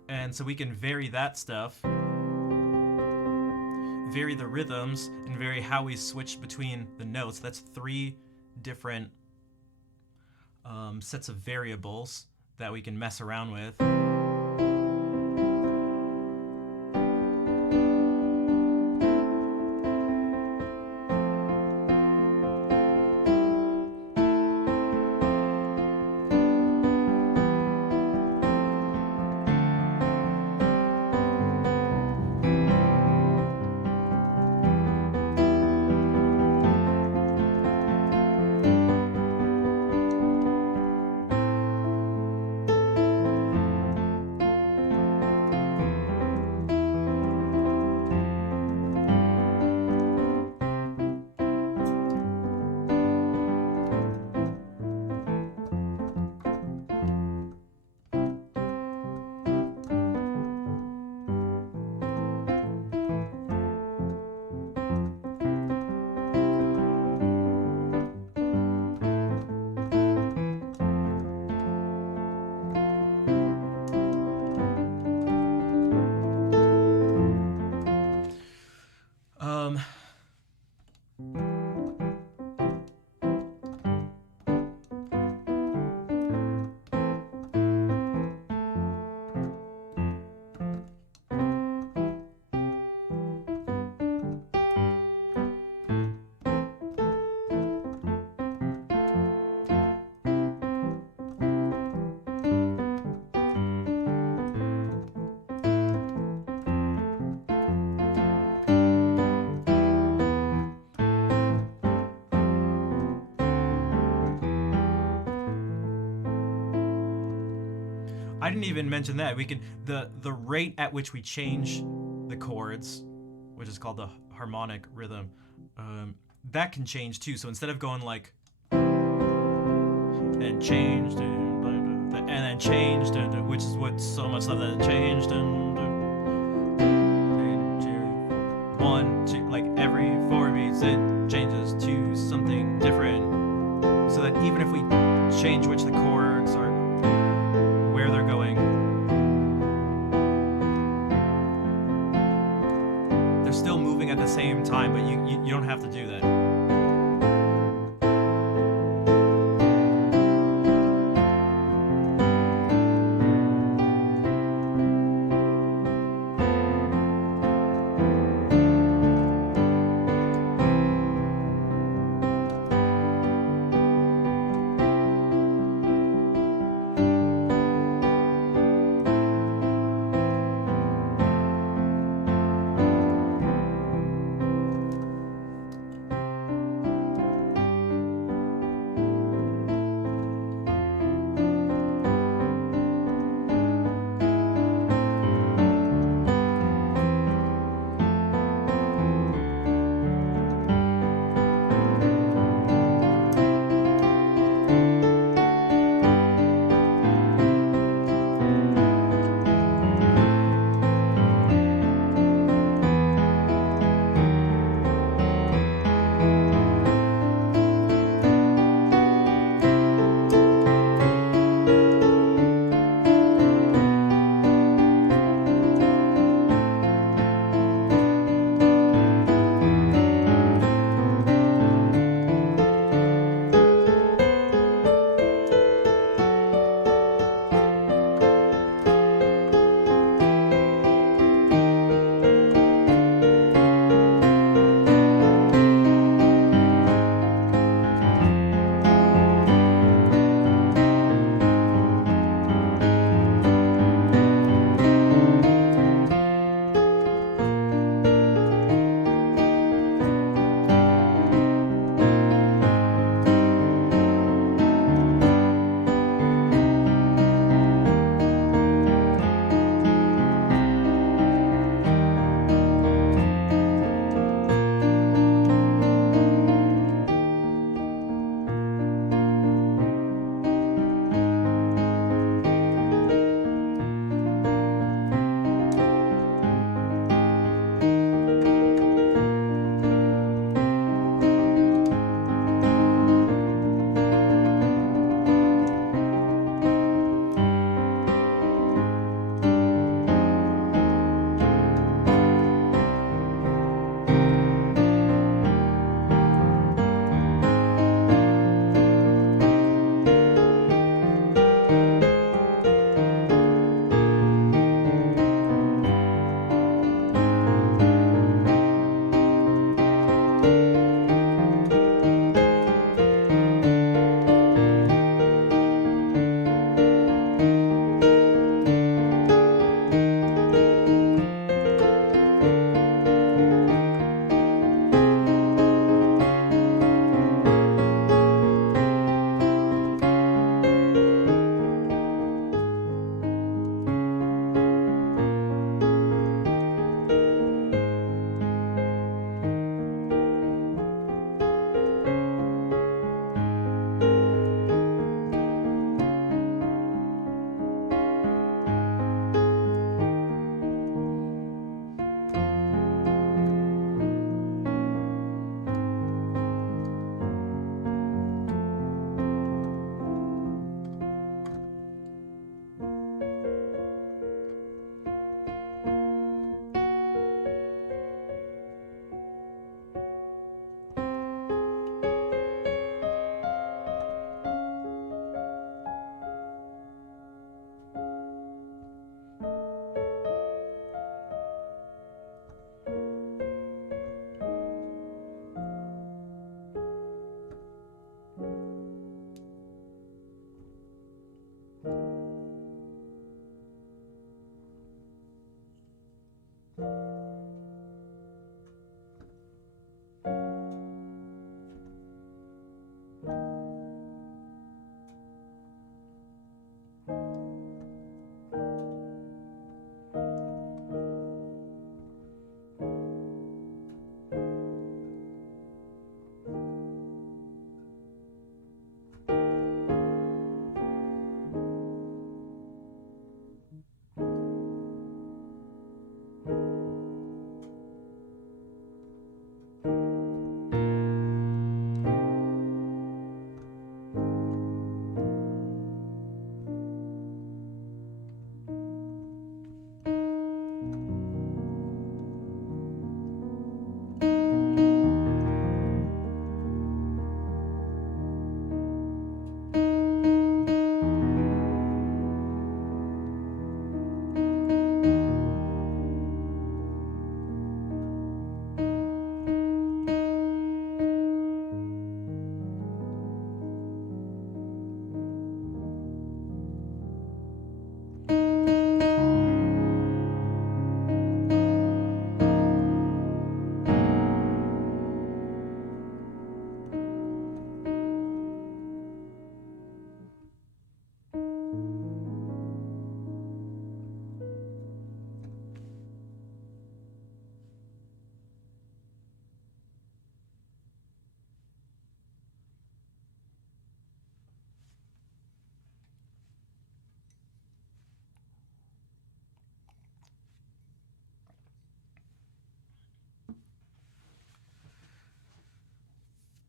And so we can vary that stuff, vary the rhythms, and vary how we switch between the notes. That's 3 different sets of variables that we can mess around with. I didn't even mention that. We can the rate at which we change the chords, which is called the harmonic rhythm, that can change too. So instead of going like and changed and then changed, which is what so much love that changed and 1, 2, like every 4 beats it changes to something different. So that even if we change which the chords are, where they're going, they're still moving at the same time, but you don't have to do that.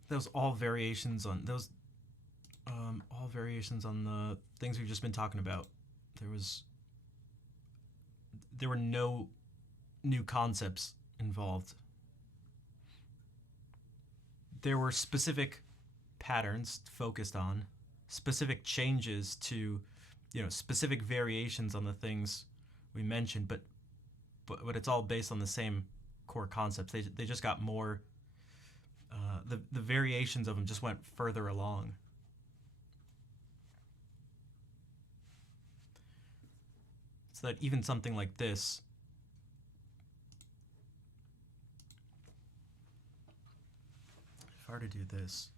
those all variations on those all variations on the things we've just been talking about. There were no new concepts involved. There were specific patterns focused on, specific changes to, specific variations on the things we mentioned, but it's all based on the same core concepts. They just got more. The variations of them just went further along. So that even something like this, if I were to do this,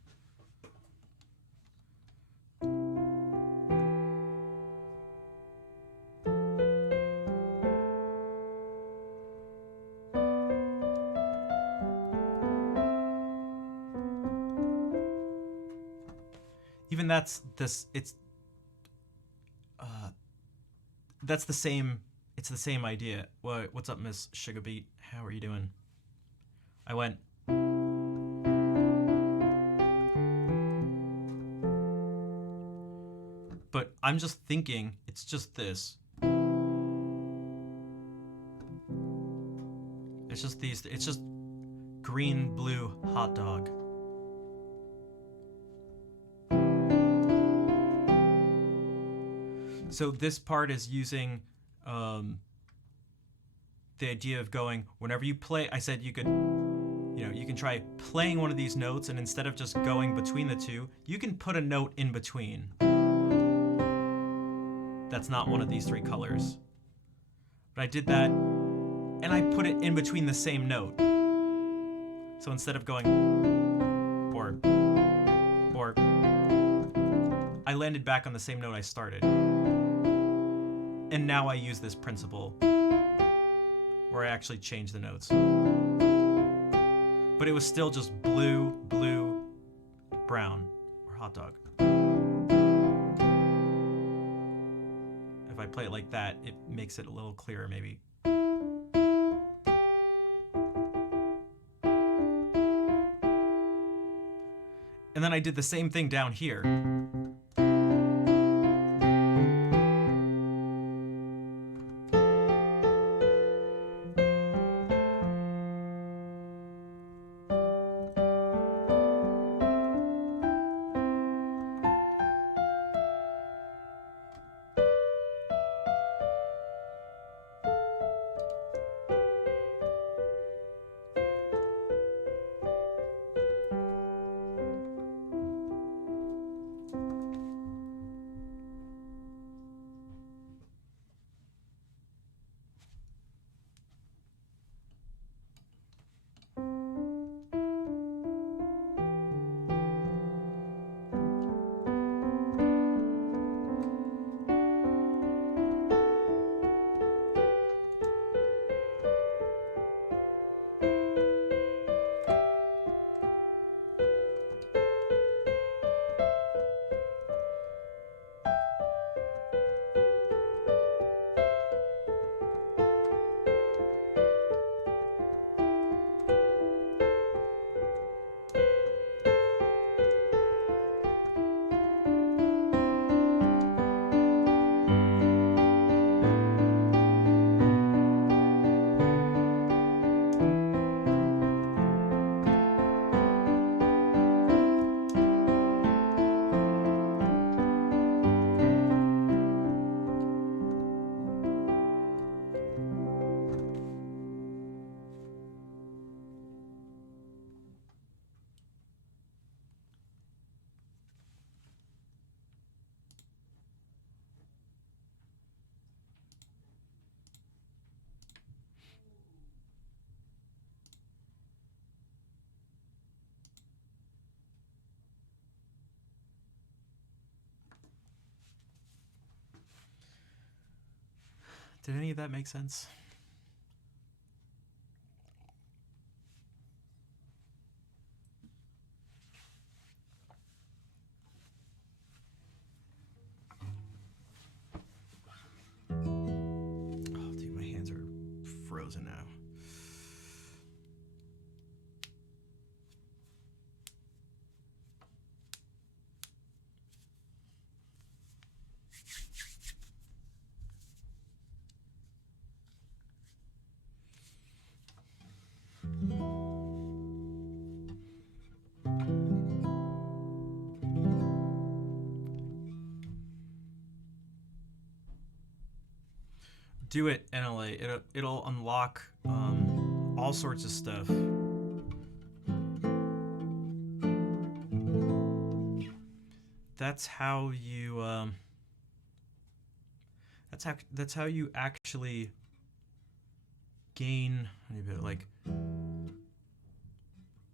even that's the same. It's the same idea. What's up, Miss Sugarbeet? How are you doing? I went. But I'm just thinking it's just this. It's just these. It's just green, blue, hot dog. So this part is using the idea of going, whenever you play, I said you can try playing one of these notes, and instead of just going between the two, you can put a note in between. That's not one of these three colors. But I did that, and I put it in between the same note. So instead of going, or, I landed back on the same note I started. And now I use this principle where I actually change the notes. But it was still just blue, blue, brown, or hot dog. If I play it like that, it makes it a little clearer maybe. And then I did the same thing down here. Did any of that make sense? Oh, dude, my hands are frozen now. do it, NLA. It'll unlock all sorts of stuff. That's how you that's how you actually gain like,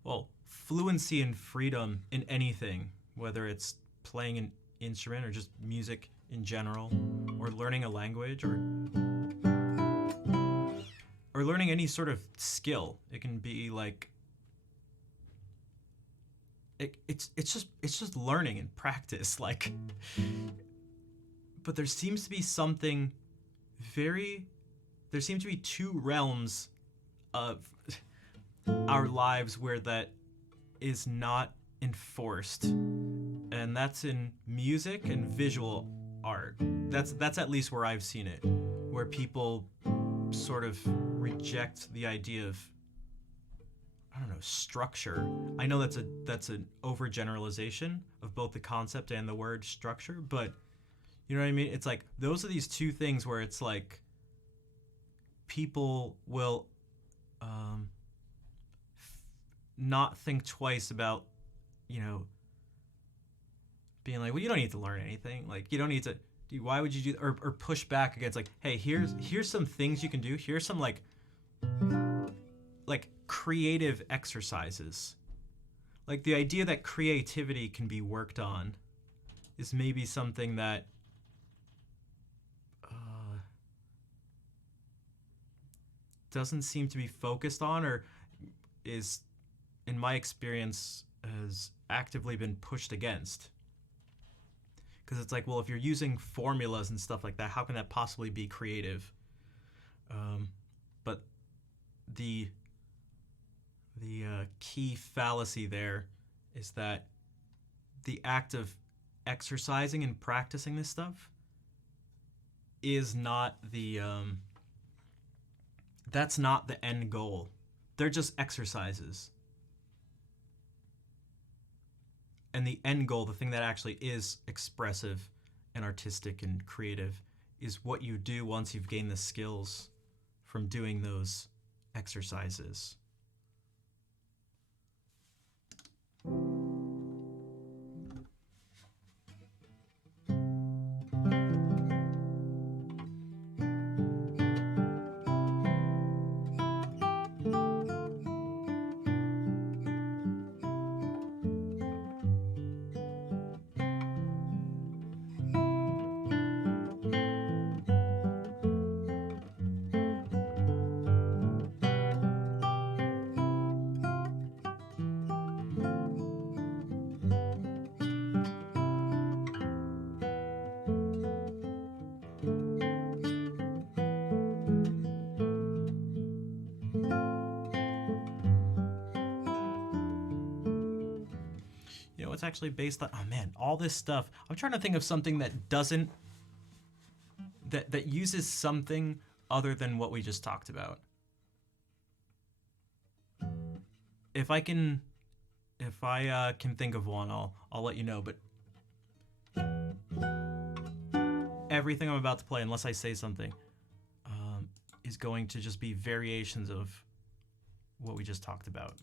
well, fluency and freedom in anything, whether it's playing an instrument or just music in general, or learning a language, or learning any sort of skill. It can be like it's just learning and practice, like. But there seems to be something there seem to be two realms of our lives where that is not enforced, and that's in music and visual art. That's at least where I've seen it, where people sort of reject the idea of, I don't know, structure. I know that's an overgeneralization of both the concept and the word structure, but you know what I mean? It's like those are these two things where it's like people will not think twice about, being like, well, you don't need to learn anything. Like, you don't need to. Why would you do? Or push back against, like, hey, here's some things you can do. Here's some like creative exercises. Like, the idea that creativity can be worked on is maybe something that doesn't seem to be focused on, or is, in my experience, has actively been pushed against. Because it's like, well, if you're using formulas and stuff like that, how can that possibly be creative? But the key fallacy there is that the act of exercising and practicing this stuff is not that's not the end goal. They're just exercises. And the end goal, the thing that actually is expressive and artistic and creative, is what you do once you've gained the skills from doing those exercises. It's actually based on, oh man, all this stuff. I'm trying to think of something that doesn't, that uses something other than what we just talked about. If I can think of one, I'll let you know. But everything I'm about to play, unless I say something, is going to just be variations of what we just talked about.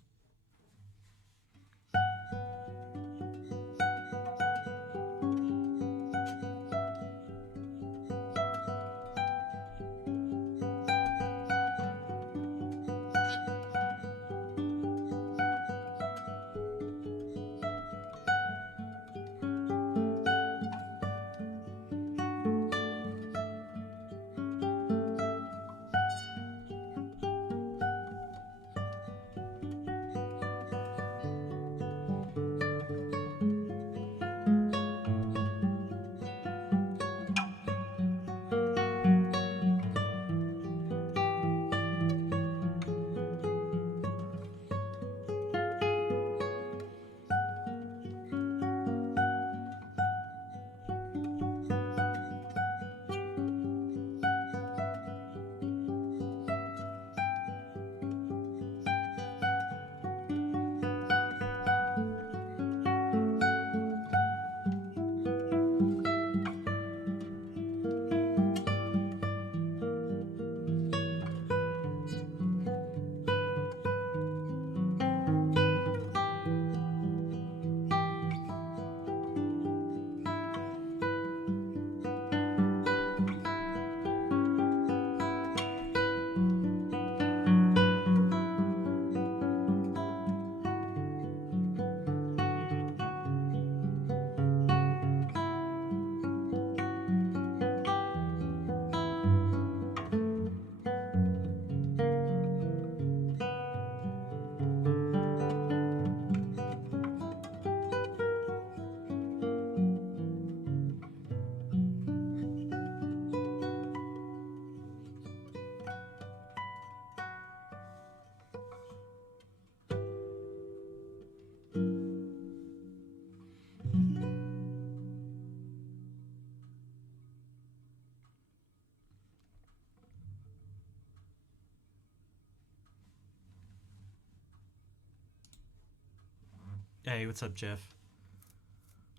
Hey, what's up, Jeff?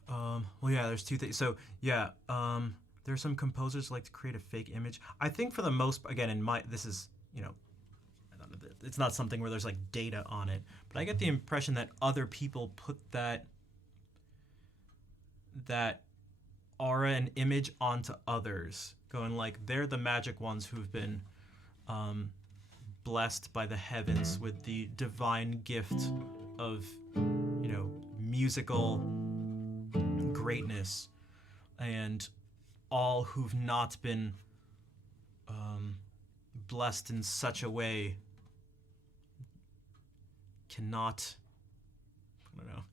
Well, yeah, there's two things. So, yeah, there's some composers who like to create a fake image. I think for the most, again, in my, this is, you know, it's not something where there's like data on it, but I get the impression that other people put that aura and image onto others, going like they're the magic ones who've been blessed by the heavens with the divine gift of, musical greatness, and all who've not been blessed in such a way cannot, I don't know,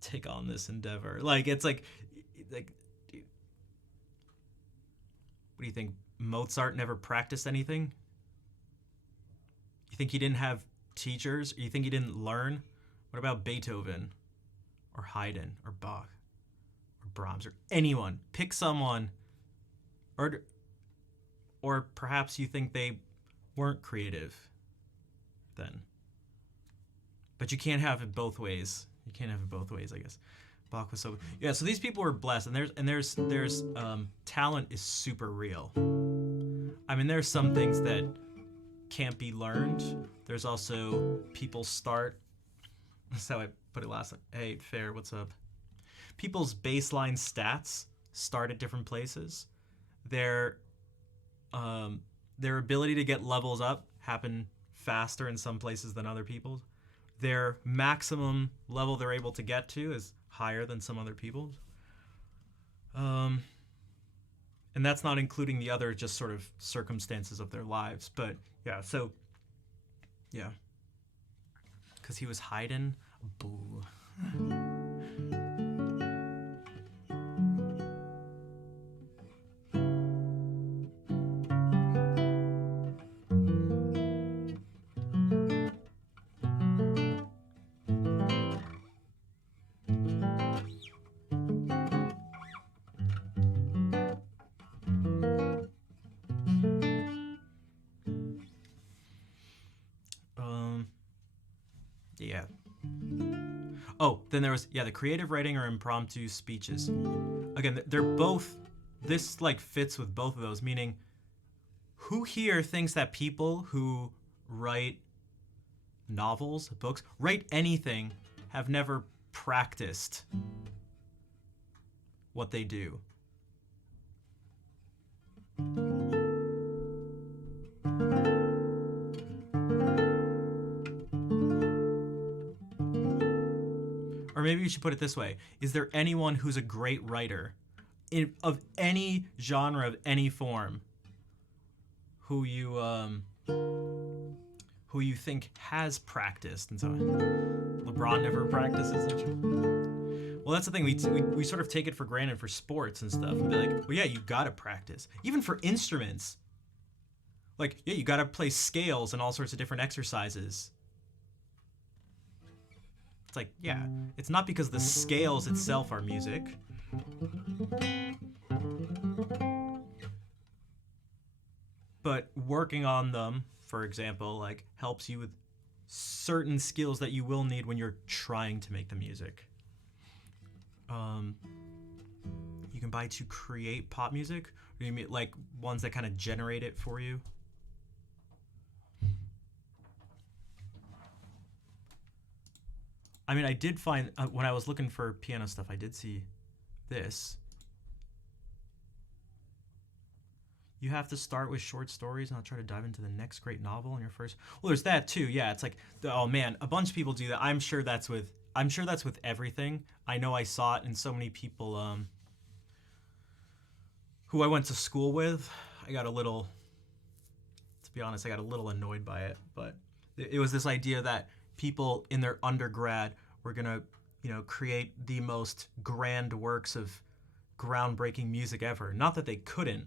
take on this endeavor. Like, it's like, what do you think? Mozart never practiced anything? You think he didn't have teachers? Or you think he didn't learn? What about Beethoven? Or Haydn? Or Bach? Or Brahms? Or anyone? Pick someone. Or perhaps you think they weren't creative then. But you can't have it both ways. You can't have it both ways, I guess. Bach was so, yeah. So these people were blessed, and there's talent is super real. I mean, there's some things that can't be learned. There's also people start. That's how I put it last time. Hey, Fair, what's up? People's baseline stats start at different places. Their ability to get levels up happen faster in some places than other people's. Their maximum level they're able to get to is higher than some other people's. And that's not including the other just sort of circumstances of their lives. But yeah, so, yeah. Because he was Haydn? Boo. Yeah. Oh, then there was, the creative writing or impromptu speeches. Again, they're both, this like fits with both of those, meaning who here thinks that people who write novels, books, write anything have never practiced what they do? Or maybe you should put it this way. Is there anyone who's a great writer of any genre, of any form, who you think has practiced? And so LeBron never practices. Well, that's the thing. We sort of take it for granted for sports and stuff, and be like, well, yeah, you gotta practice. Even for instruments. Like, yeah, you gotta play scales and all sorts of different exercises. It's like, yeah, it's not because the scales itself are music. But working on them, for example, like, helps you with certain skills that you will need when you're trying to make the music. You can buy to create pop music, or you mean like ones that kind of generate it for you. I mean, I did find, when I was looking for piano stuff, I did see this. You have to start with short stories and I'll try to dive into the next great novel in your first. Well, there's that too. Yeah, it's like, oh man, a bunch of people do that. I'm sure that's with everything. I know I saw it in so many people who I went to school with. To be honest, I got a little annoyed by it, but it was this idea that people in their undergrad were gonna, create the most grand works of groundbreaking music ever. Not that they couldn't,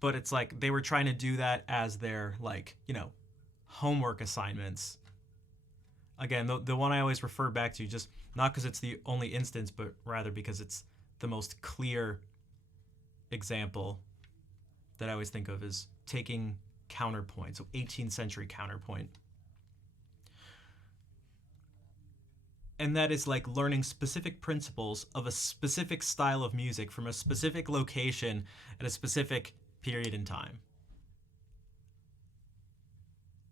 but it's like they were trying to do that as their, like, homework assignments. Again, the one I always refer back to, just not because it's the only instance, but rather because it's the most clear example that I always think of, is taking counterpoint, so 18th century counterpoint. and that is like learning specific principles of a specific style of music from a specific location at a specific period in time.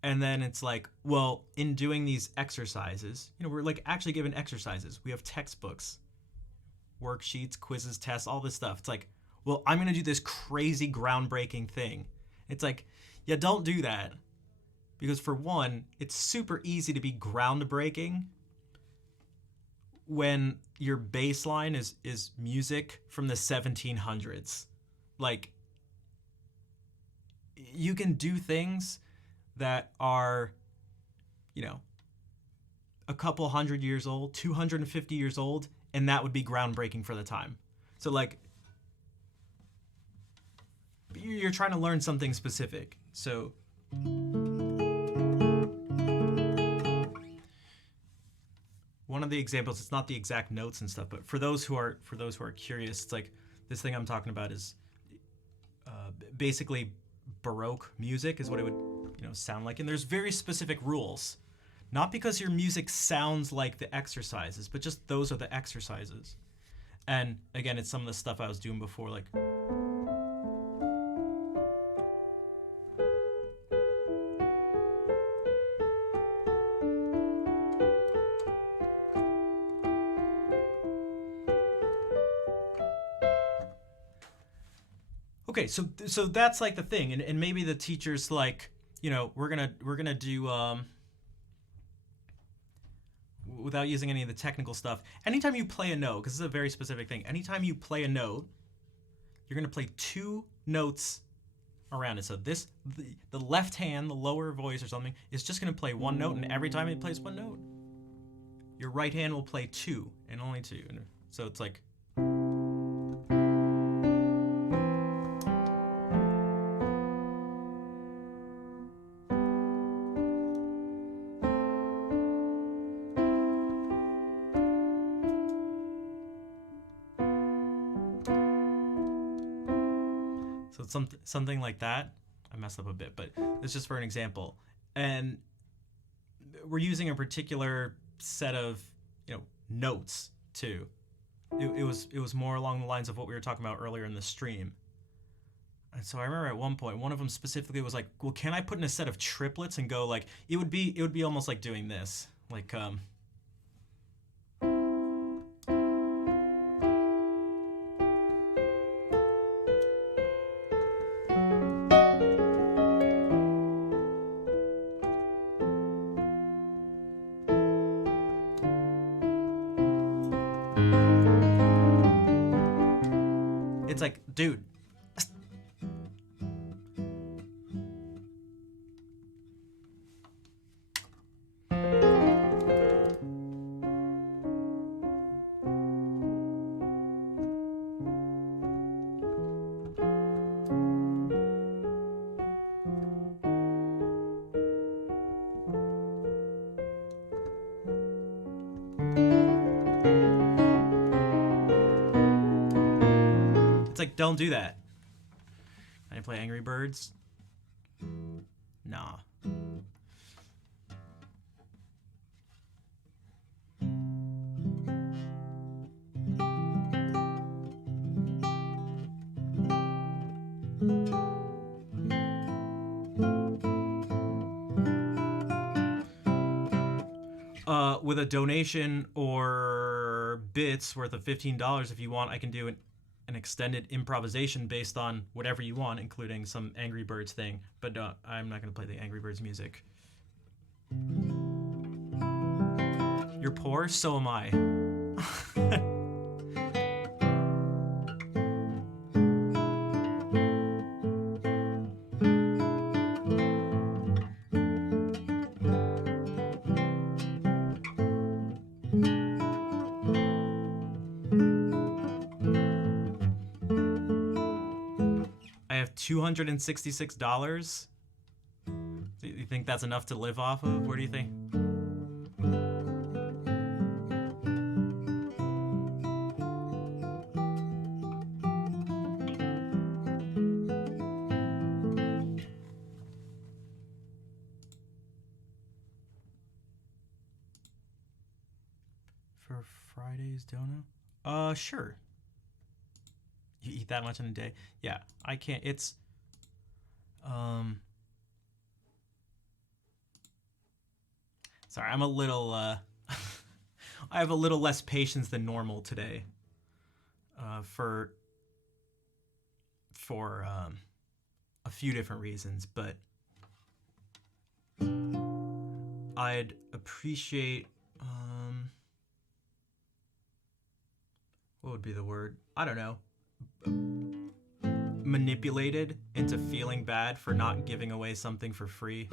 And then it's like, well, in doing these exercises, we're like actually given exercises. We have textbooks, worksheets, quizzes, tests, all this stuff. It's like, well, I'm going to do this crazy groundbreaking thing. It's like, yeah, don't do that. Because for one, it's super easy to be groundbreaking when your baseline is music from the 1700s. Like, you can do things that are, a couple hundred years old, 250 years old, and that would be groundbreaking for the time. So, like, you're trying to learn something specific. So one of the examples, it's not the exact notes and stuff, but for those who are curious, it's like this thing I'm talking about is basically Baroque music is what it would sound like, and there's very specific rules, not because your music sounds like the exercises, but just those are the exercises. And again, it's some of the stuff I was doing before, like okay, so that's like the thing, and maybe the teacher's like, we're gonna do without using any of the technical stuff. Anytime you play a note, because this is a very specific thing, anytime you play a note, you're gonna play two notes around it. So the left hand, the lower voice or something, is just gonna play one note, and every time it plays one note, your right hand will play two and only two. So it's like. So it's something like that. I messed up a bit, but it's just for an example. And we're using a particular set of notes too. It was more along the lines of what we were talking about earlier in the stream. And so I remember at one point, one of them specifically was like, well, can I put in a set of triplets and go like, it would be almost like doing this, like it's like, dude. It's like, don't do that. Can I play Angry Birds? Nah. With a donation or bits worth of $15, if you want, I can do an extended improvisation based on whatever you want, including some Angry Birds thing. But I'm not going to play the Angry Birds music. You're poor? So am I. I have $266. Do you think that's enough to live off of? What do you think? for Friday's dono? Sure. You eat that much in a day? Yeah, I can't. It's sorry, I'm a little I have a little less patience than normal today. For a few different reasons, but I'd appreciate what would be the word? I don't know. Manipulated into feeling bad for not giving away something for free.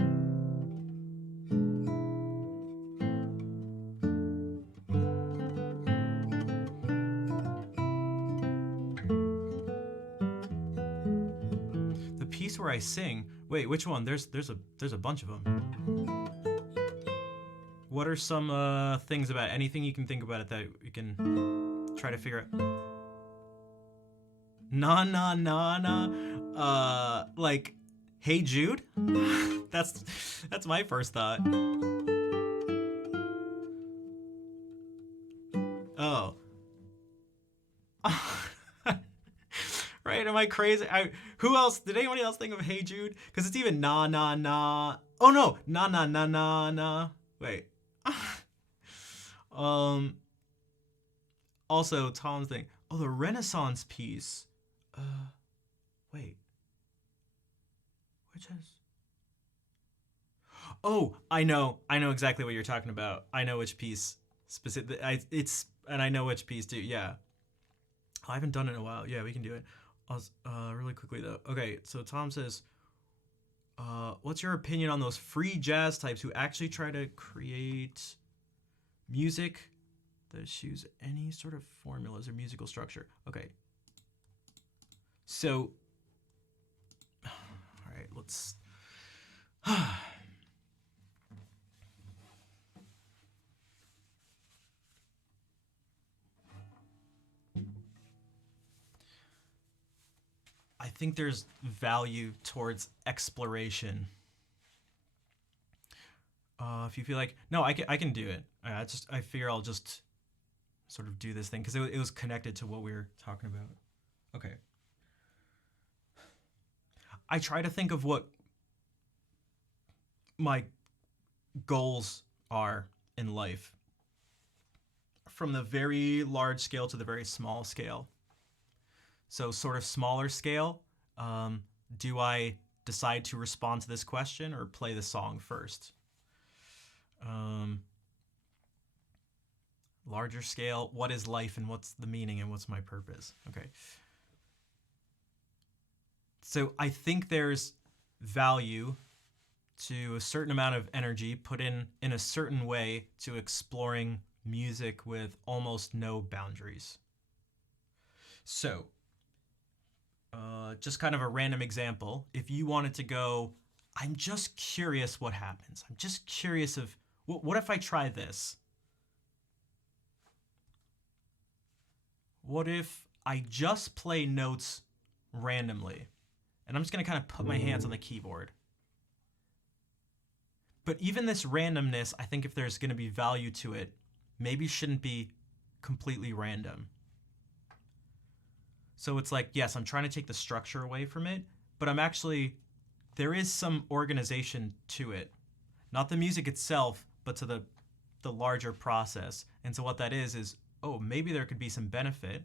The piece where I sing. Wait, which one? There's a bunch of them. What are some things about it? Anything you can think about it that you can try to figure out? Na na na na. Like, Hey Jude? that's my first thought. Oh. Right? Am I crazy? Who else? Did anyone else think of Hey Jude? Because it's even na na na. Oh no, na na na na na. Wait. Also, Tom's thing. Oh, the Renaissance piece. Wait. Which has? Oh, I know exactly what you're talking about. I know which piece specific. And I know which piece too. Yeah. I haven't done it in a while. Yeah, we can do it. Really quickly though. Okay, so Tom says, what's your opinion on those free jazz types who actually try to create music that eschews any sort of formulas or musical structure? Okay. So, all right, let's. I think there's value towards exploration. If you feel like, no, I can do it. I figure I'll just sort of do this thing because it was connected to what we were talking about. Okay. I try to think of what my goals are in life, from the very large scale to the very small scale. So sort of smaller scale, do I decide to respond to this question or play the song first? Larger scale, what is life and what's the meaning and what's my purpose? Okay. So I think there's value to a certain amount of energy put in a certain way to exploring music with almost no boundaries. So, just kind of a random example. If you wanted to go, I'm just curious what happens. I'm just curious of, what if I try this? What if I just play notes randomly? And I'm just going to kind of put my hands on the keyboard. But even this randomness, I think if there's going to be value to it, maybe shouldn't be completely random. So it's like, yes, I'm trying to take the structure away from it, but there is some organization to it. Not the music itself, but to the larger process. And so what that is, oh, maybe there could be some benefit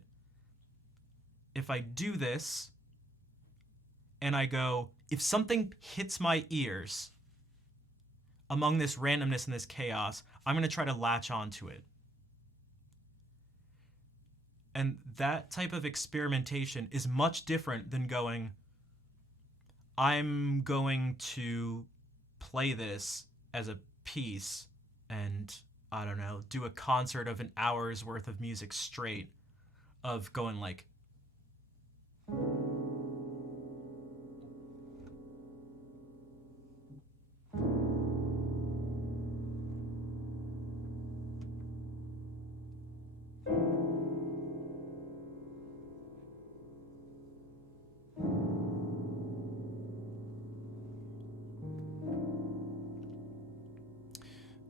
if I do this and I go, if something hits my ears among this randomness and this chaos, I'm going to try to latch onto it. And that type of experimentation is much different than going, I'm going to play this as a piece and, I don't know, do a concert of an hour's worth of music straight, of going like,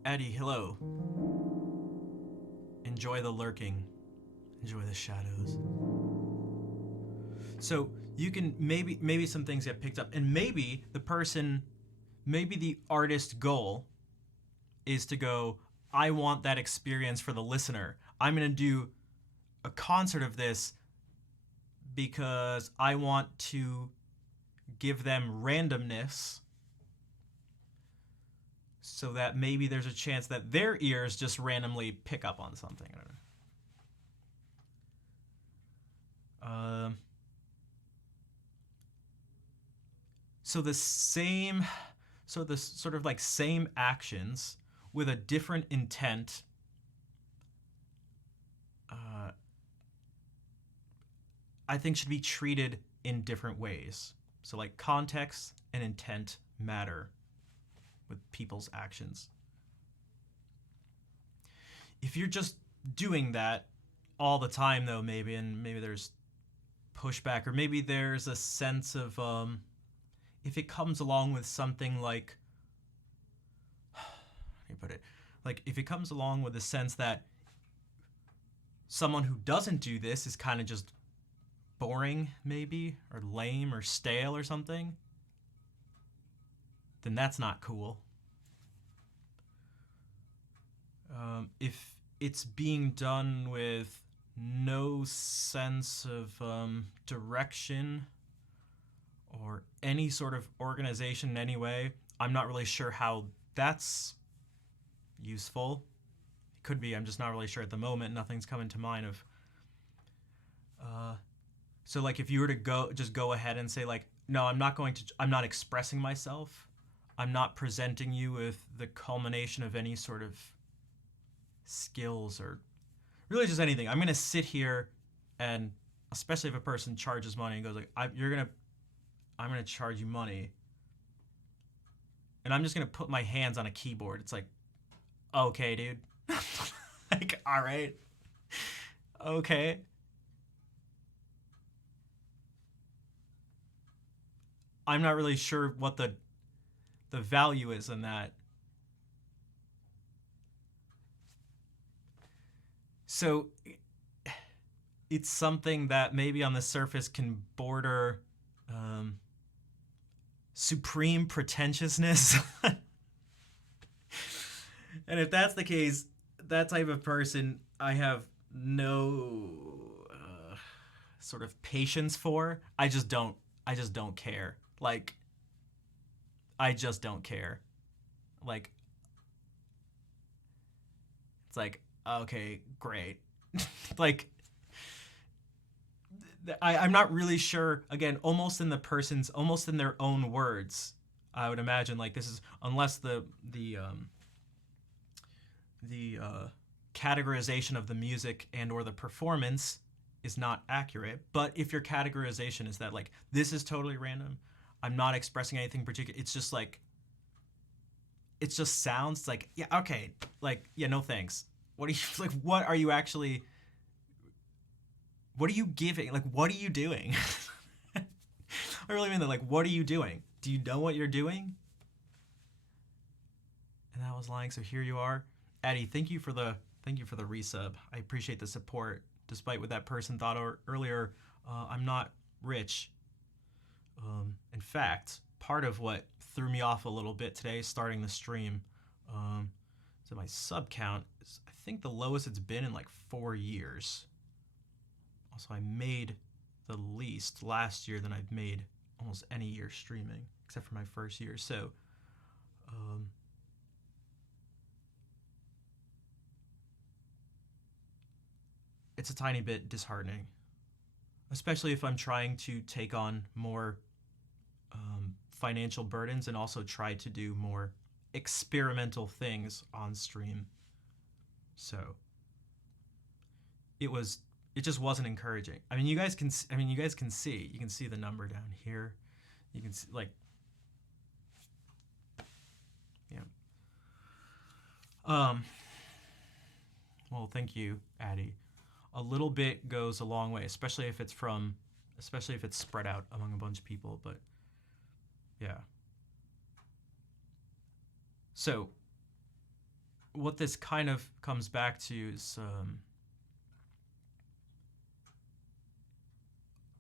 Eddie, hello. Enjoy the lurking. Enjoy the shadows. So you can maybe some things get picked up, and maybe the artist goal is to go, I want that experience for the listener. I'm going to do a concert of this because I want to give them randomness so that maybe there's a chance that their ears just randomly pick up on something. I don't know. So the sort of like same actions with a different intent I think should be treated in different ways. So like context and intent matter with people's actions. If you're just doing that all the time though, maybe there's pushback, or maybe there's a sense of if it comes along with something like, how do you put it? Like if it comes along with the sense that someone who doesn't do this is kind of just boring, maybe, or lame, or stale, or something, then that's not cool. If it's being done with no sense of direction or any sort of organization in any way, I'm not really sure how that's useful. It could be, I'm just not really sure at the moment. Nothing's coming to mind of. So like if you were to go ahead and say like, no, I'm not expressing myself. I'm not presenting you with the culmination of any sort of skills or really just anything. I'm going to sit here, and especially if a person charges money and goes like, I'm going to charge you money, and I'm just going to put my hands on a keyboard. It's like, okay, dude. Like, all right. Okay. I'm not really sure what the value is in that. So it's something that maybe on the surface can border supreme pretentiousness. And if that's the case, that type of person I have no sort of patience for. I just don't care. Like, I just don't care. Like, it's like, okay, great. Like, I'm not really sure, again, almost in their own words, I would imagine, like, this is, unless the categorization of the music and or the performance is not accurate. But if your categorization is that, like, this is totally random, I'm not expressing anything particular, it's just like, it just sounds like, yeah, okay, like, yeah, no thanks. What are you, like, what are you actually, what are you giving? Like, what are you doing? I really mean that, like, what are you doing? Do you know what you're doing? And that was lying, so here you are. Addie, thank you for the resub. I appreciate the support, despite what that person thought earlier. I'm not rich. In fact, part of what threw me off a little bit today, starting the stream, so my sub count is, I think, the lowest it's been in like 4 years. Also, I made the least last year than I've made almost any year streaming, except for my first year. So, it's a tiny bit disheartening, especially if I'm trying to take on more financial burdens and also try to do more experimental things on stream. So it just wasn't encouraging. I mean, you guys can see the number down here. You can see, like, yeah. Well, thank you, Addie. A little bit goes a long way, especially if it's spread out among a bunch of people, but yeah. So what this kind of comes back to is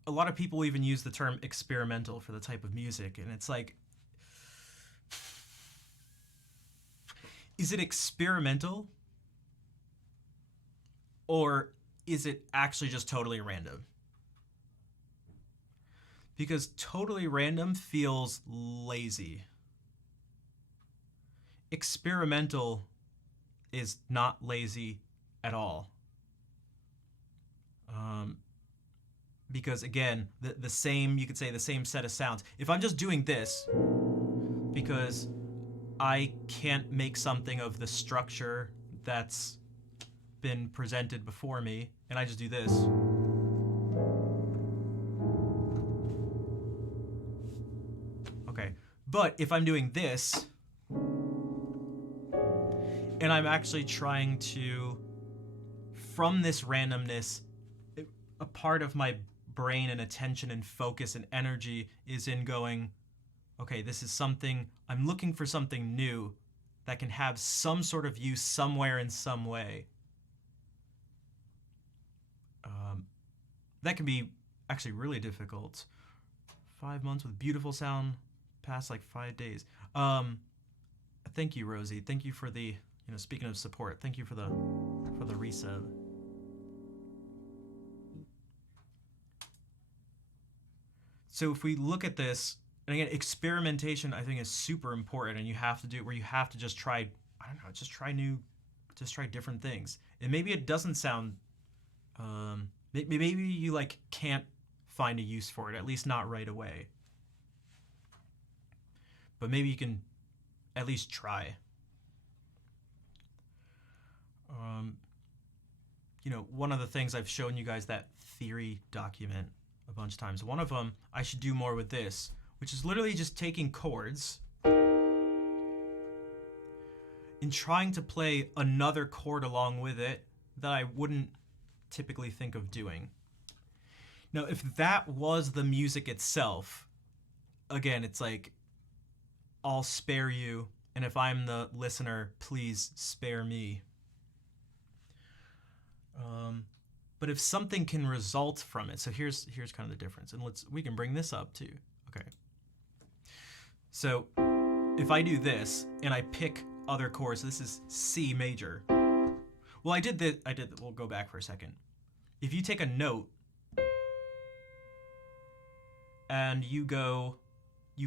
a lot of people even use the term experimental for the type of music, and it's like, is it experimental or is it actually just totally random? Because totally random feels lazy. Experimental is not lazy at all. Because again, the same, you could say the same set of sounds. If I'm just doing this because I can't make something of the structure that's been presented before me, and I just do this. Okay, but if I'm doing this, and I'm actually trying to, from this randomness, a part of my brain and attention and focus and energy is in going, okay, this is something, I'm looking for something new that can have some sort of use somewhere in some way. That can be actually really difficult. 5 months with beautiful sound, past like 5 days. Thank you, Rosie. Thank you for the, speaking of support, thank you for the resub. So if we look at this, and again, experimentation I think is super important, and you have to do it where you have to just try, I don't know, just try different things. And maybe it doesn't sound, maybe you like can't find a use for it, at least not right away. But maybe you can at least try. One of the things I've shown you guys that theory document a bunch of times. One of them, I should do more with this, which is literally just taking chords and trying to play another chord along with it that I wouldn't typically think of doing. Now, if that was the music itself, again, it's like, I'll spare you, and if I'm the listener, please spare me. But if something can result from it, so here's kind of the difference, and we can bring this up too. Okay. So if I do this and I pick other chords, this is C major. Well, we'll go back for a second. If you take a note and you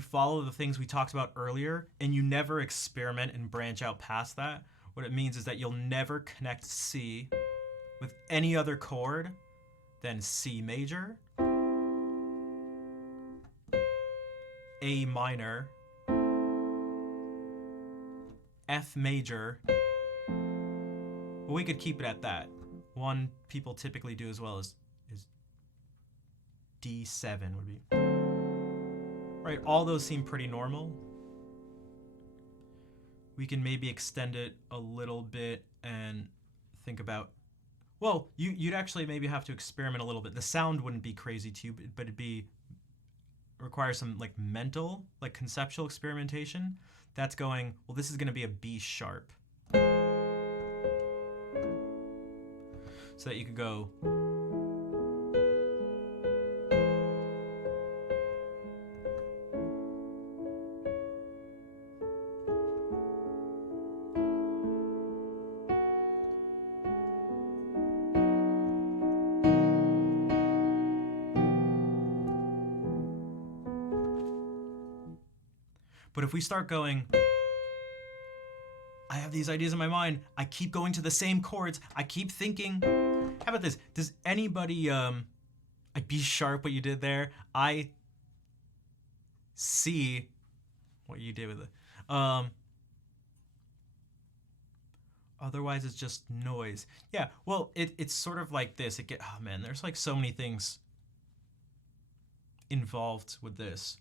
follow the things we talked about earlier, and you never experiment and branch out past that, what it means is that you'll never connect C with any other chord than C major, A minor, F major. Well, we could keep it at that. One people typically do as well is D7 would be. Right, all those seem pretty normal. We can maybe extend it a little bit and think about, well, you'd actually maybe have to experiment a little bit. The sound wouldn't be crazy to you, but it'd require some like mental, like conceptual experimentation. That's going, well, this is going to be a B sharp. So that you could go, but if we start going, I have these ideas in my mind, I keep going to the same chords, I keep thinking, how about this? Does anybody, a B sharp, what you did there? I see what you did with it. Otherwise, it's just noise. Yeah, well, it's sort of like this. Oh man, there's like so many things involved with this.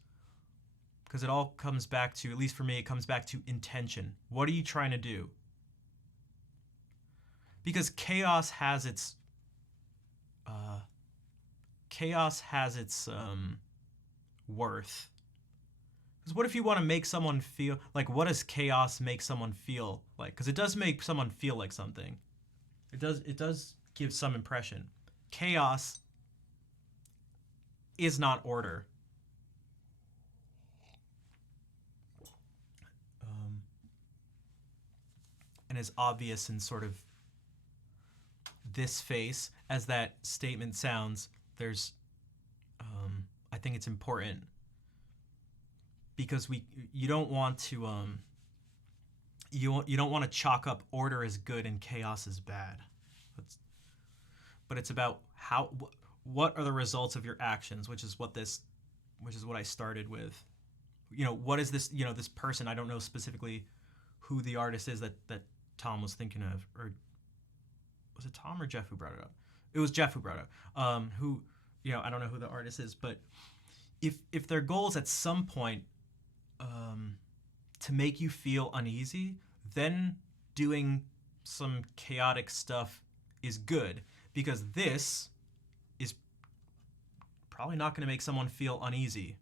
Because it all comes back to, at least for me, it comes back to intention. What are you trying to do? Because chaos has its worth. Because what if you want to make someone feel like, what does chaos make someone feel like? Because it does make someone feel like something. It does give some impression. Chaos is not order. And as obvious in sort of this face as that statement sounds, there's I think it's important because you don't want to you don't want to chalk up order as good and chaos as bad. But it's about what are the results of your actions, which is what I started with. What is this, this person, I don't know specifically who the artist is that Tom was thinking of, or was it Tom or Jeff who brought it up? It was Jeff who brought it up. Who, I don't know who the artist is, but if their goal is at some point to make you feel uneasy, then doing some chaotic stuff is good, because this is probably not going to make someone feel uneasy.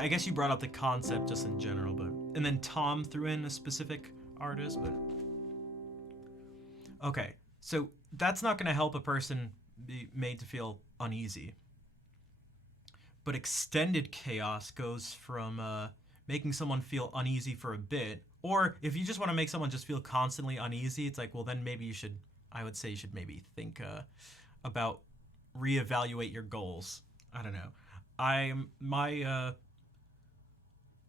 I guess you brought up the concept just in general, and then Tom threw in a specific artist, but okay, so that's not going to help a person be made to feel uneasy. But extended chaos goes from making someone feel uneasy for a bit, or if you just want to make someone just feel constantly uneasy, it's like, well, then maybe I would say you should maybe think about reevaluate your goals. I don't know. I'm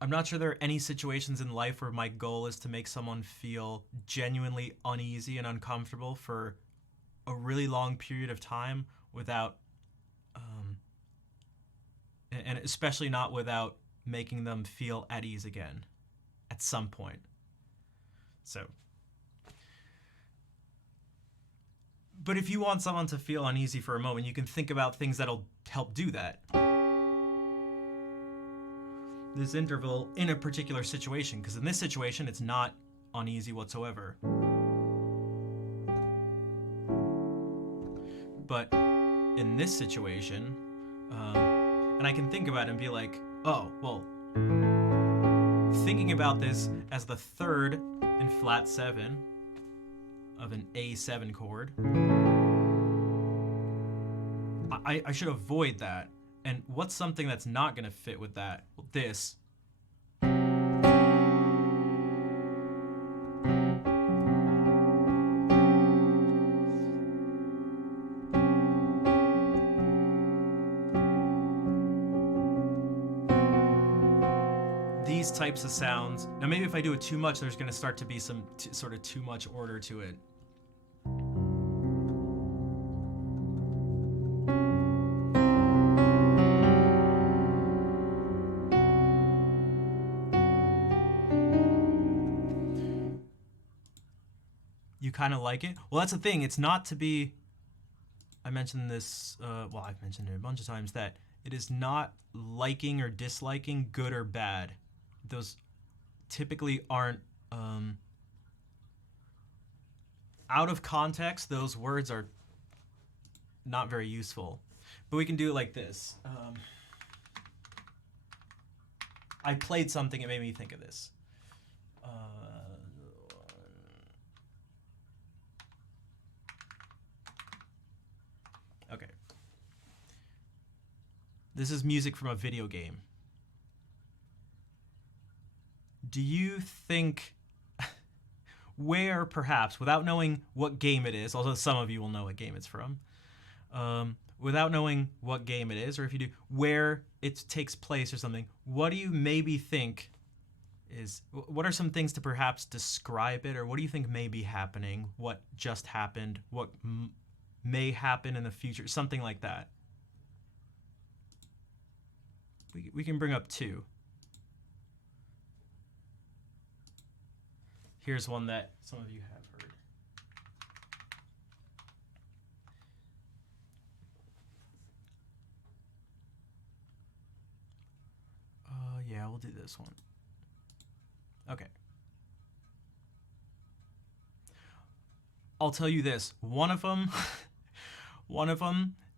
not sure there are any situations in life where my goal is to make someone feel genuinely uneasy and uncomfortable for a really long period of time without, and especially not without making them feel at ease again at some point. So, but if you want someone to feel uneasy for a moment, you can think about things that'll help do that. This interval in a particular situation, because in this situation it's not uneasy whatsoever. But in this situation, and I can think about it and be like, oh, well, thinking about this as the third in flat 7 of an A7 chord, I should avoid that. And what's something that's not going to fit with that? Well, this. These types of sounds. Now, maybe if I do it too much, there's going to start to be some sort of too much order to it. You kind of like it? Well, that's the thing. It's not to be... I mentioned this... I've mentioned it a bunch of times, that it is not liking or disliking, good or bad. Those typically aren't... out of context, those words are not very useful. But we can do it like this. I played something, it made me think of this. Okay. This is music from a video game. Do you think where, perhaps, without knowing what game it is, although some of you will know what game it's from, without knowing what game it is, or if you do, where it takes place or something, what do you maybe think what are some things to perhaps describe it, or what do you think may be happening, what just happened, what may happen in the future, something like that? We can bring up 2. Here's one that some of you have Yeah, we'll do this one. Okay. I'll tell you this. One of them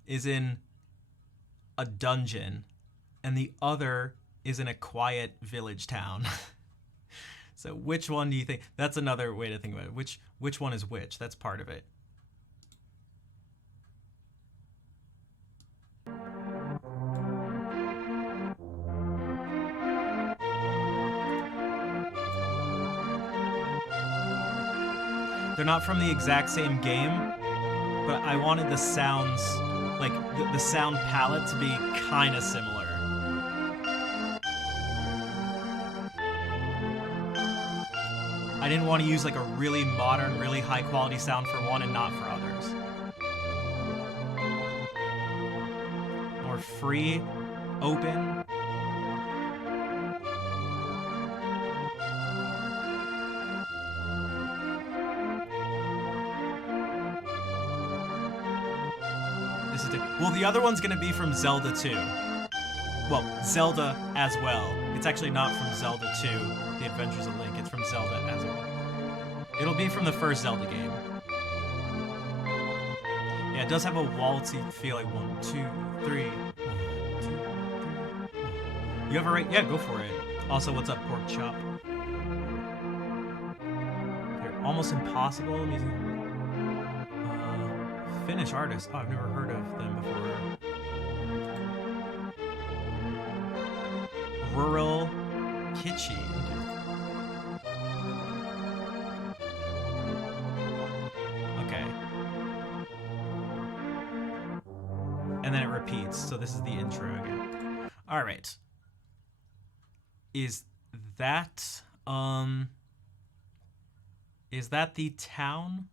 is in a dungeon, and the other is in a quiet village town. So which one do you think? That's another way to think about it. Which one is which? That's part of it. They're not from the exact same game, but I wanted the sounds, like the sound palette to be kind of similar. I didn't want to use like a really modern, really high quality sound for one and not for others. More free, open. Well, the other one's gonna be from Zelda 2. Well, Zelda as well. It's actually not from Zelda 2, The Adventures of Link. It's from Zelda as well. It'll be from the first Zelda game. Yeah, it does have a waltzy feel, like 1, 2, 3. 1, 2, 3. You have a right? Yeah, go for it. Also, what's up, Pork Chop? They're almost impossible music. Finnish artists. Oh, I've never heard of them before. Rural Kitschy. Okay. And then it repeats. So this is the intro again. All right. Is that the town?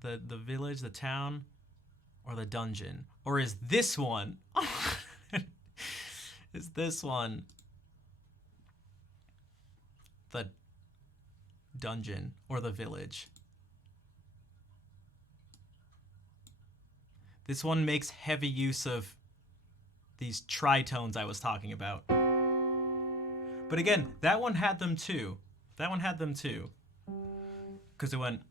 The village, the town, or the dungeon? Or is this one? Is this one the dungeon or the village? This one makes heavy use of these tritones I was talking about. But again, that one had them too. That one had them too. Because it went...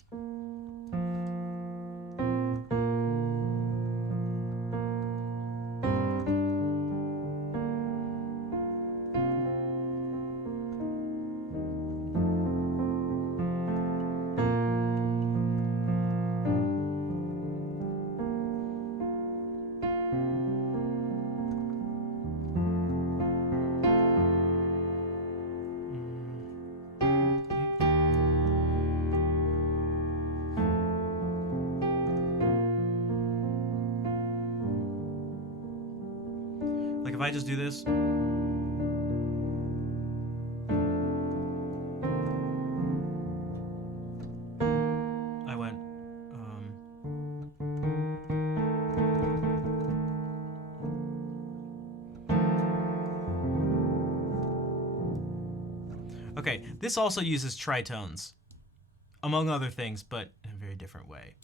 Like if I just do this. I went, Okay, this also uses tritones, among other things, but in a very different way.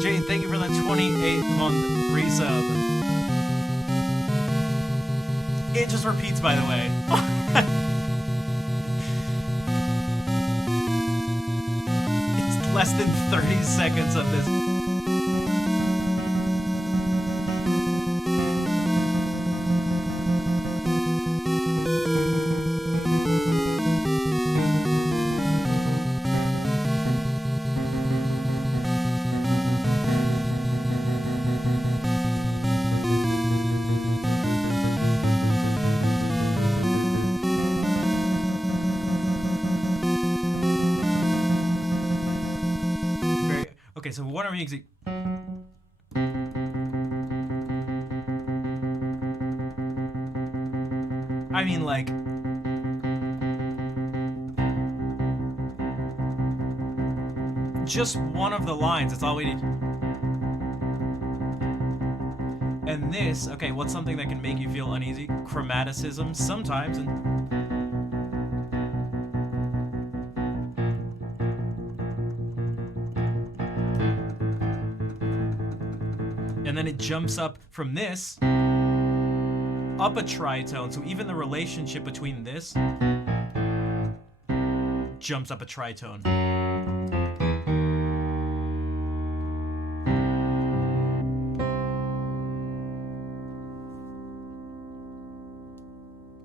Jane, thank you for that 28-month resub. It just repeats, by the way. It's less than 30 seconds of this. Okay, so what are we using? I mean, like, just one of the lines. That's all we need. And this, okay, what's something that can make you feel uneasy? Chromaticism, sometimes. And then it jumps up from this up a tritone. So even the relationship between this jumps up a tritone.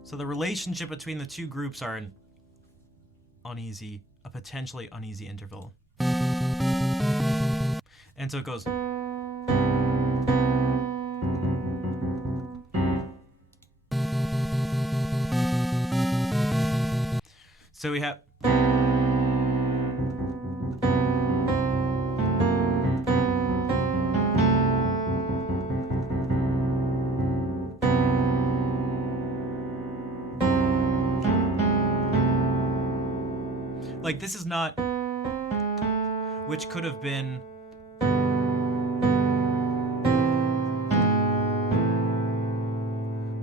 So the relationship between the two groups are an uneasy, a potentially uneasy interval. And so it goes. So we have. Like, this is not, which could have been,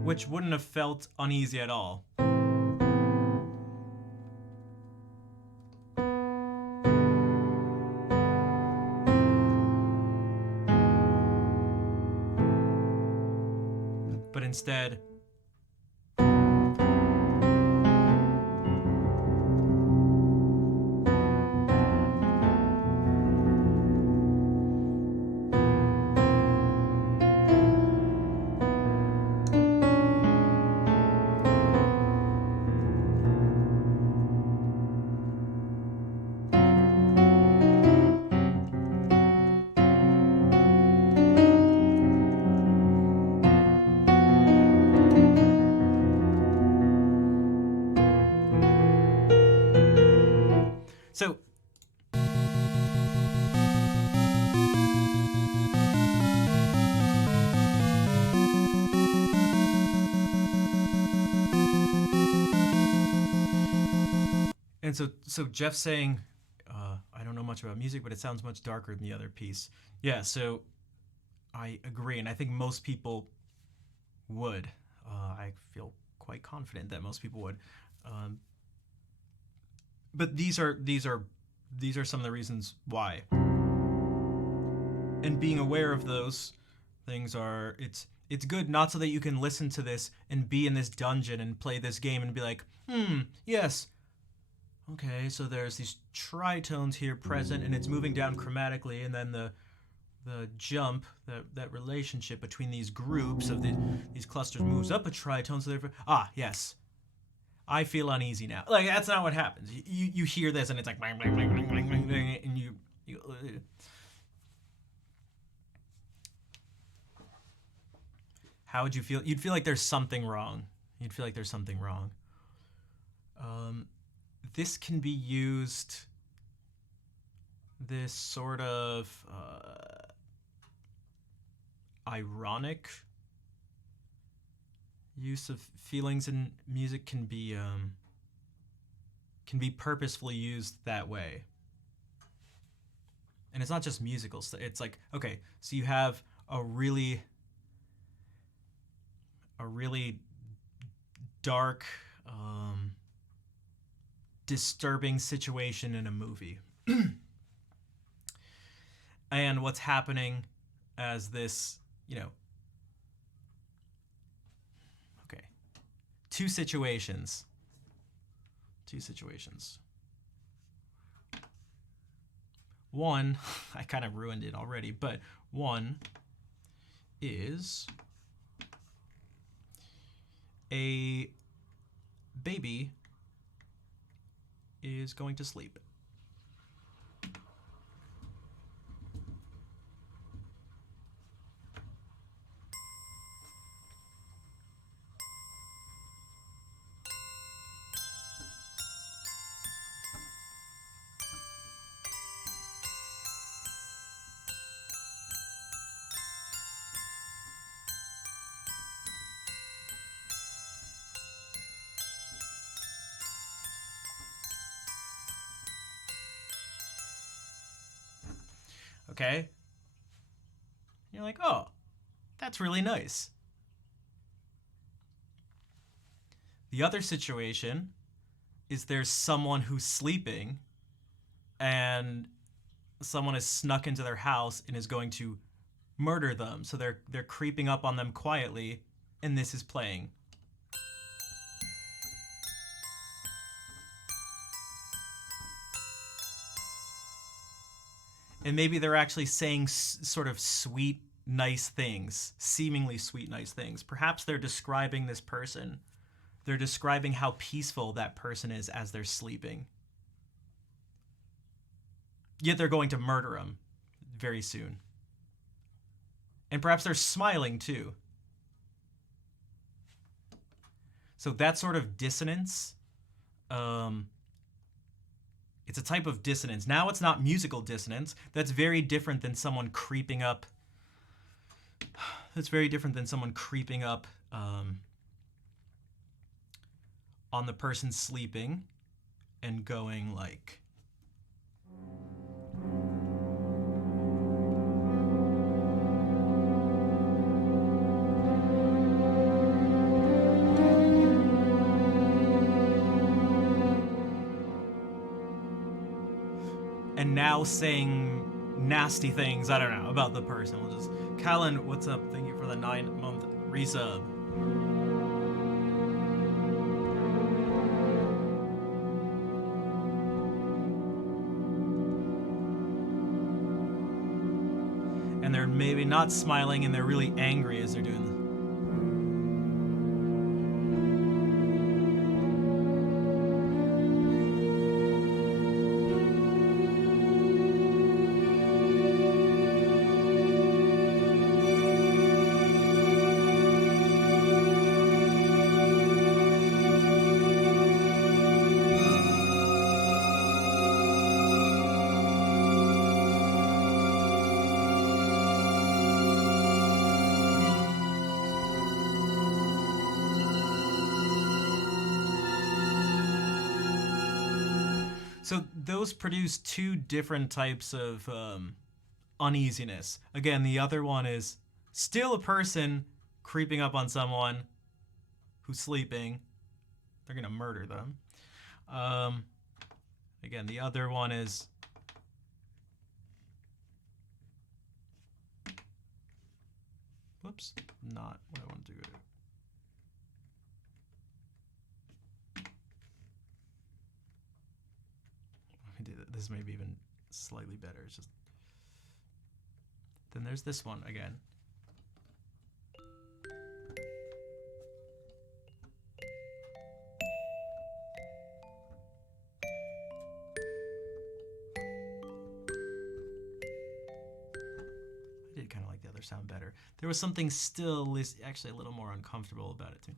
which wouldn't have felt uneasy at all. But instead, so and so Jeff's saying, I don't know much about music, but it sounds much darker than the other piece. Yeah, so I agree, and I think most people would. I feel quite confident that most people would. But these are some of the reasons why. And being aware of those things are it's good, not so that you can listen to this and be in this dungeon and play this game and be like, yes. Okay, so there's these tritones here present and it's moving down chromatically, and then the jump, that relationship between these groups of these clusters moves up a tritone, so therefore, yes, I feel uneasy now. Like, that's not what happens. You hear this and it's like, bang, bang, bang, bang, bang, bang, bang, and you how would you feel? You'd feel like there's something wrong. This can be used, this sort of ironic use of feelings in music can be purposefully used that way. And it's not just musical stuff. It's like, okay, so you have a really dark, disturbing situation in a movie. And what's happening as this, okay, two situations. One, I kind of ruined it already, but one is a baby is going to sleep. Okay? You're like, oh, That's really nice. The other situation is there's someone who's sleeping and someone has snuck into their house and is going to murder them. So they're creeping up on them quietly, and this is playing. And maybe they're actually saying sort of sweet, nice things, seemingly sweet, nice things. Perhaps they're describing this person. They're describing how peaceful that person is as they're sleeping. Yet they're going to murder him very soon. And perhaps they're smiling too. So that sort of dissonance, it's a type of dissonance. Now it's not musical dissonance. That's very different than someone creeping up. That's very different than someone creeping up on the person sleeping and going like. And now saying nasty things, I don't know, about the person. We'll just, Callan, what's up? Thank you for the 9-month resub. And they're maybe not smiling and they're really angry as they're doing this. So those produce two different types of uneasiness. Again, the other one is still a person creeping up on someone who's sleeping. They're going to murder them. Again, the other one is whoops, not what I want to do. This may be even slightly better. It's just then there's this one again. I did kind of like the other sound better. There was something still actually a little more uncomfortable about it too.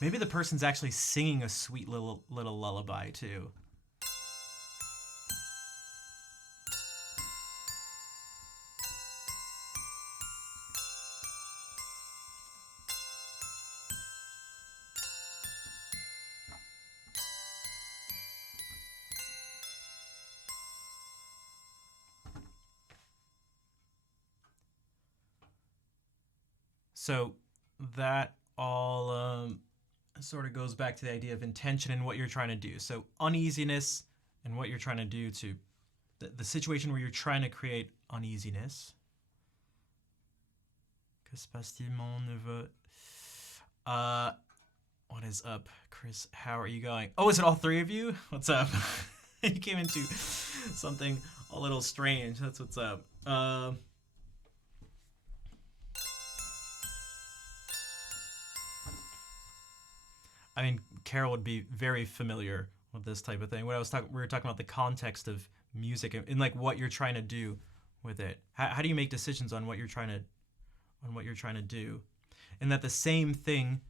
Maybe the person's actually singing a sweet little lullaby too. So that all sort of goes back to the idea of intention and what you're trying to do. So uneasiness and what you're trying to do to the situation where you're trying to create uneasiness. Que se passe-t-il, mon neveu? What is up, Chris? How are you going? Oh, is it all three of you? What's up? You came into something a little strange. That's what's up. I mean, Carol would be very familiar with this type of thing. When we were talking about the context of music and like what you're trying to do with it? How do you make decisions on what you're trying to do? And that the same thing,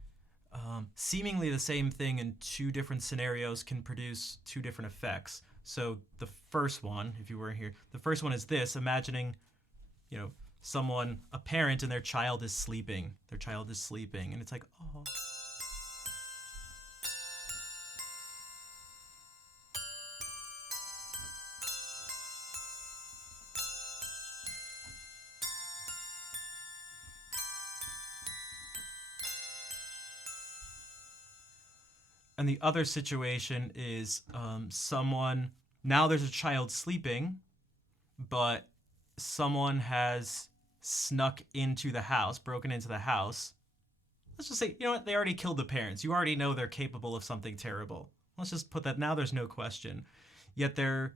seemingly the same thing in two different scenarios can produce two different effects. So the first one, if you were here, the first one is this: imagining, someone, a parent, and their child is sleeping. Their child is sleeping, and it's like, oh. And the other situation is now there's a child sleeping, but someone has snuck into the house, broken into the house. Let's just say, they already killed the parents. You already know they're capable of something terrible. Let's just put that, now there's no question. Yet they're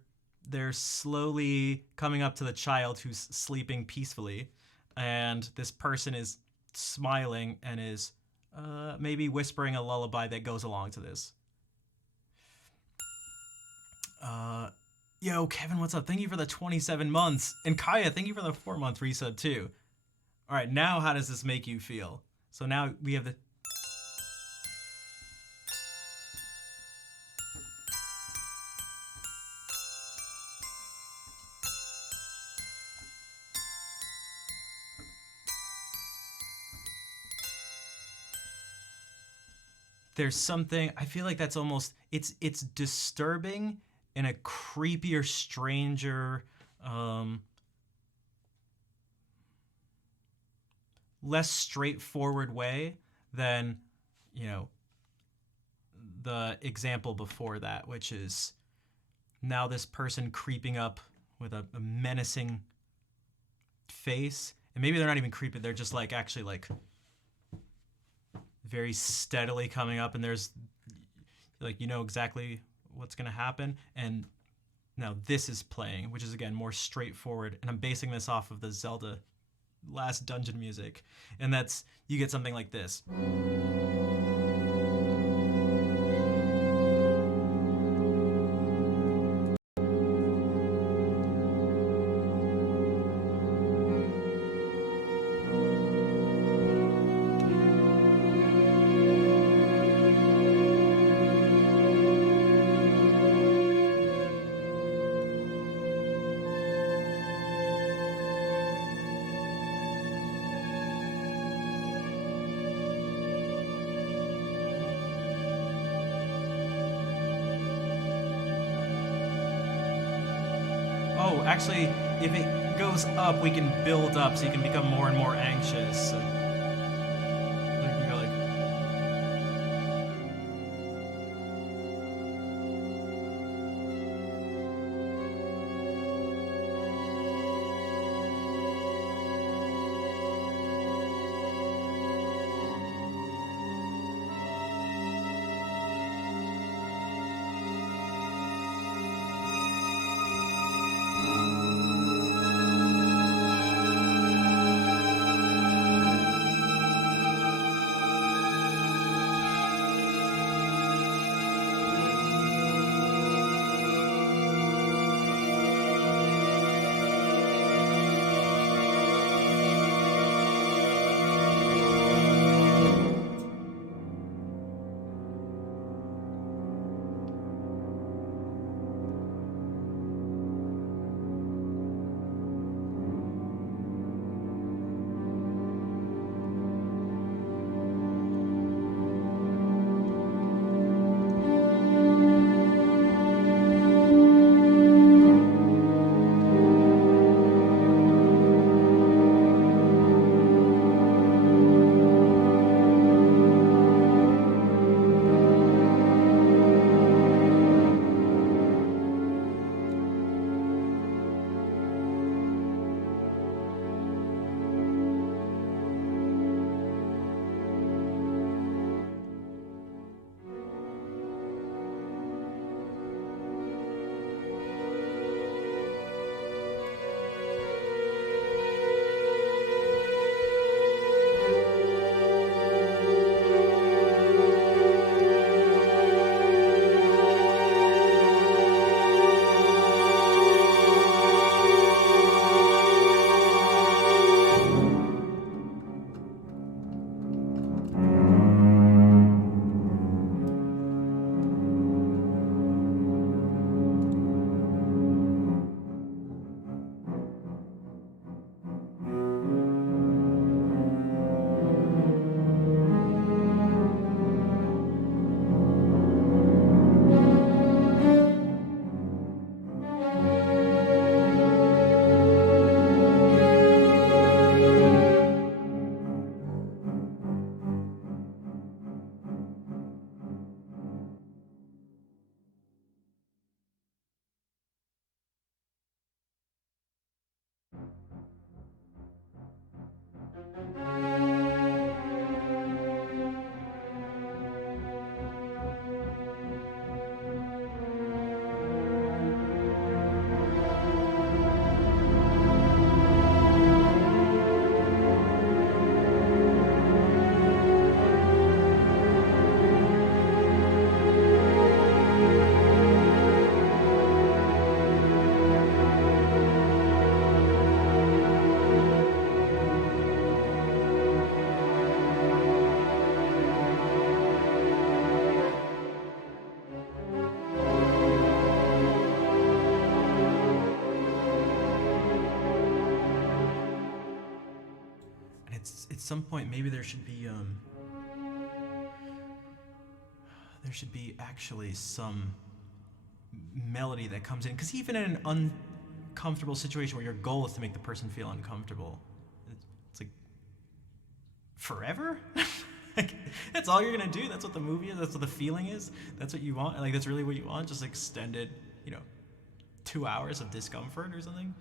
slowly coming up to the child who's sleeping peacefully, and this person is smiling and is maybe whispering a lullaby that goes along to this. Yo, Kevin, what's up? Thank you for the 27 months. And Kaya, thank you for the 4-month resub too. All right, now how does this make you feel? So now we have the... There's something, I feel like that's almost, it's disturbing in a creepier, stranger, less straightforward way than, the example before that, which is now this person creeping up with a menacing face. And maybe they're not even creepy, they're just actually very steadily coming up, and there's exactly what's going to happen. And now this is playing, which is again more straightforward, and I'm basing this off of the Zelda Last Dungeon music, and that's, you get something like this. Oh, actually, if it goes up, we can build up, so you can become more and more anxious. So you can go at some point maybe there should be actually some melody that comes in, because even in an uncomfortable situation where your goal is to make the person feel uncomfortable, it's like forever. Like, that's all you're gonna do. That's what the movie is. That's what the feeling is. That's what you want. Like, that's really what you want. Just extended, 2 hours of discomfort or something.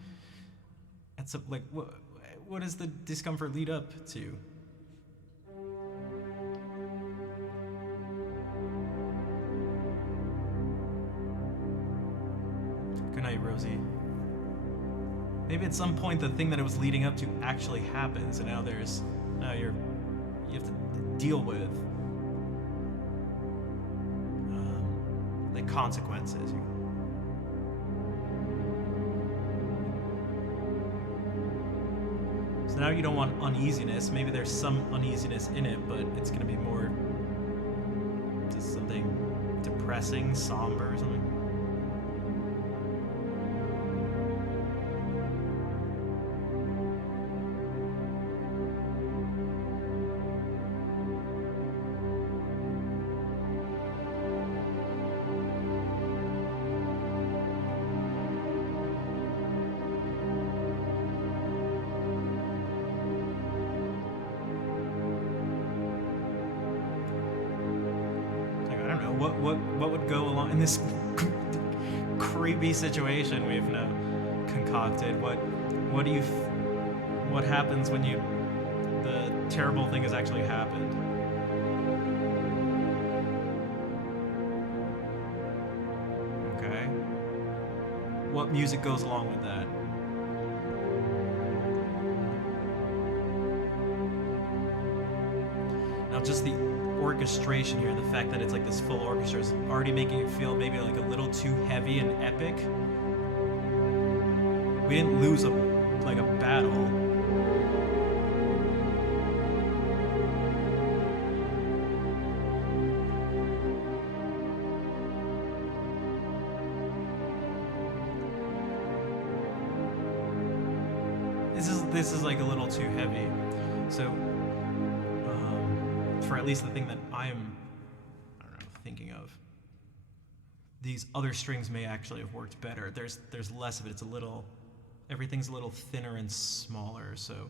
That's like what does the discomfort lead up to? Good night, Rosie. Maybe at some point the thing that it was leading up to actually happens, and now you have to deal with the consequences. So now you don't want uneasiness. Maybe there's some uneasiness in it, but it's going to be more just something depressing, somber, or something. What would go along in this creepy situation we've now concocted? What happens when the terrible thing has actually happened? Okay. What music goes along with that? Now, just the orchestration here, the fact that it's like this full orchestra is already making it feel maybe like a little too heavy and epic. We didn't lose a battle. This is like a little too heavy. So for at least the thing that I'm, thinking of, these other strings may actually have worked better. There's less of it. Everything's a little thinner and smaller, so.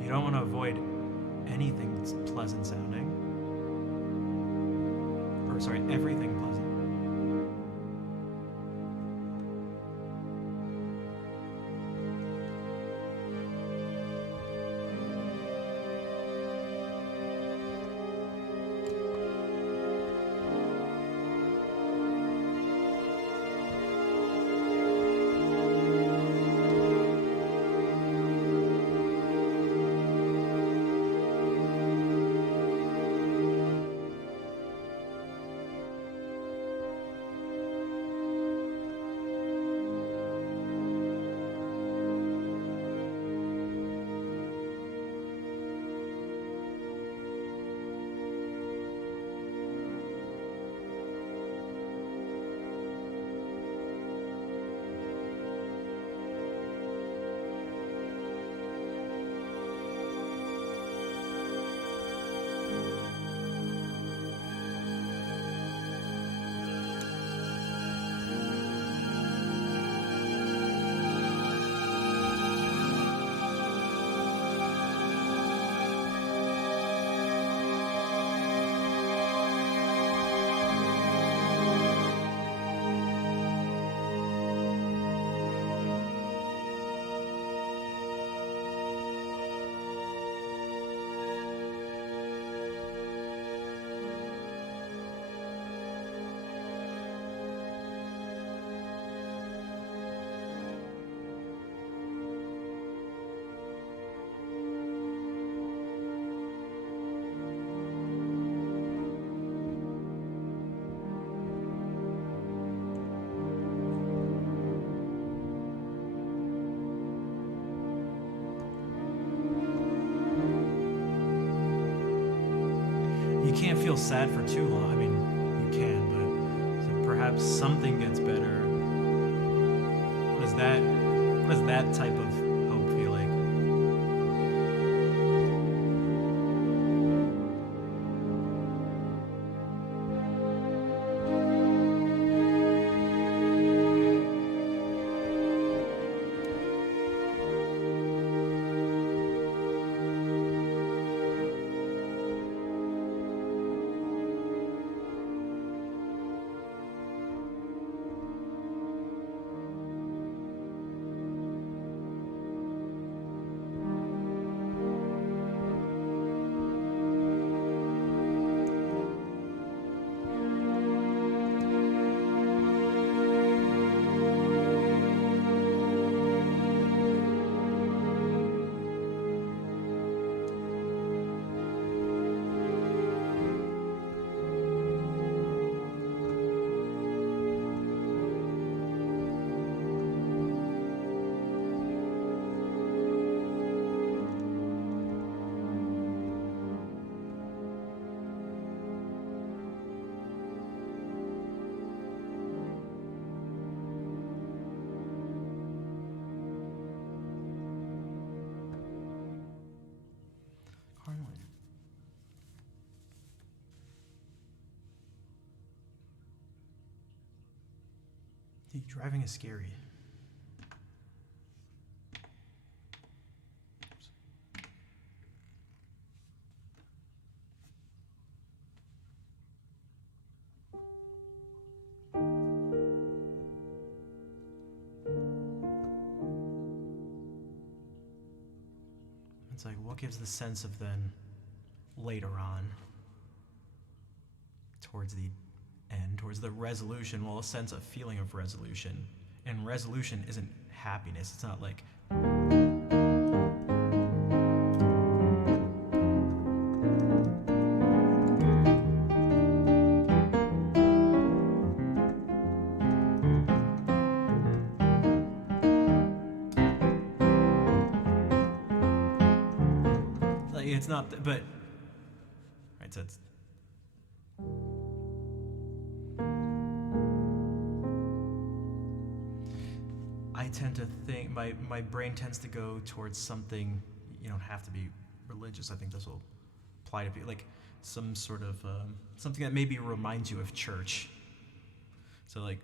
You don't want to avoid anything that's pleasant sounding. Or, sorry, everything pleasant. you can't feel sad for too long. I mean, you can, but so perhaps something gets better. What is that? What does that type of hope feel like? Carnally. Dude, driving is scary. It's like, what gives the sense of then later on, towards the end, towards the resolution, well, a sense of feeling of resolution. And resolution isn't happiness. It's not like, it's not, but, right, so it's, I tend to think, my brain tends to go towards something. You don't have to be religious. I think this will apply to people, like some sort of, something that maybe reminds you of church. So like,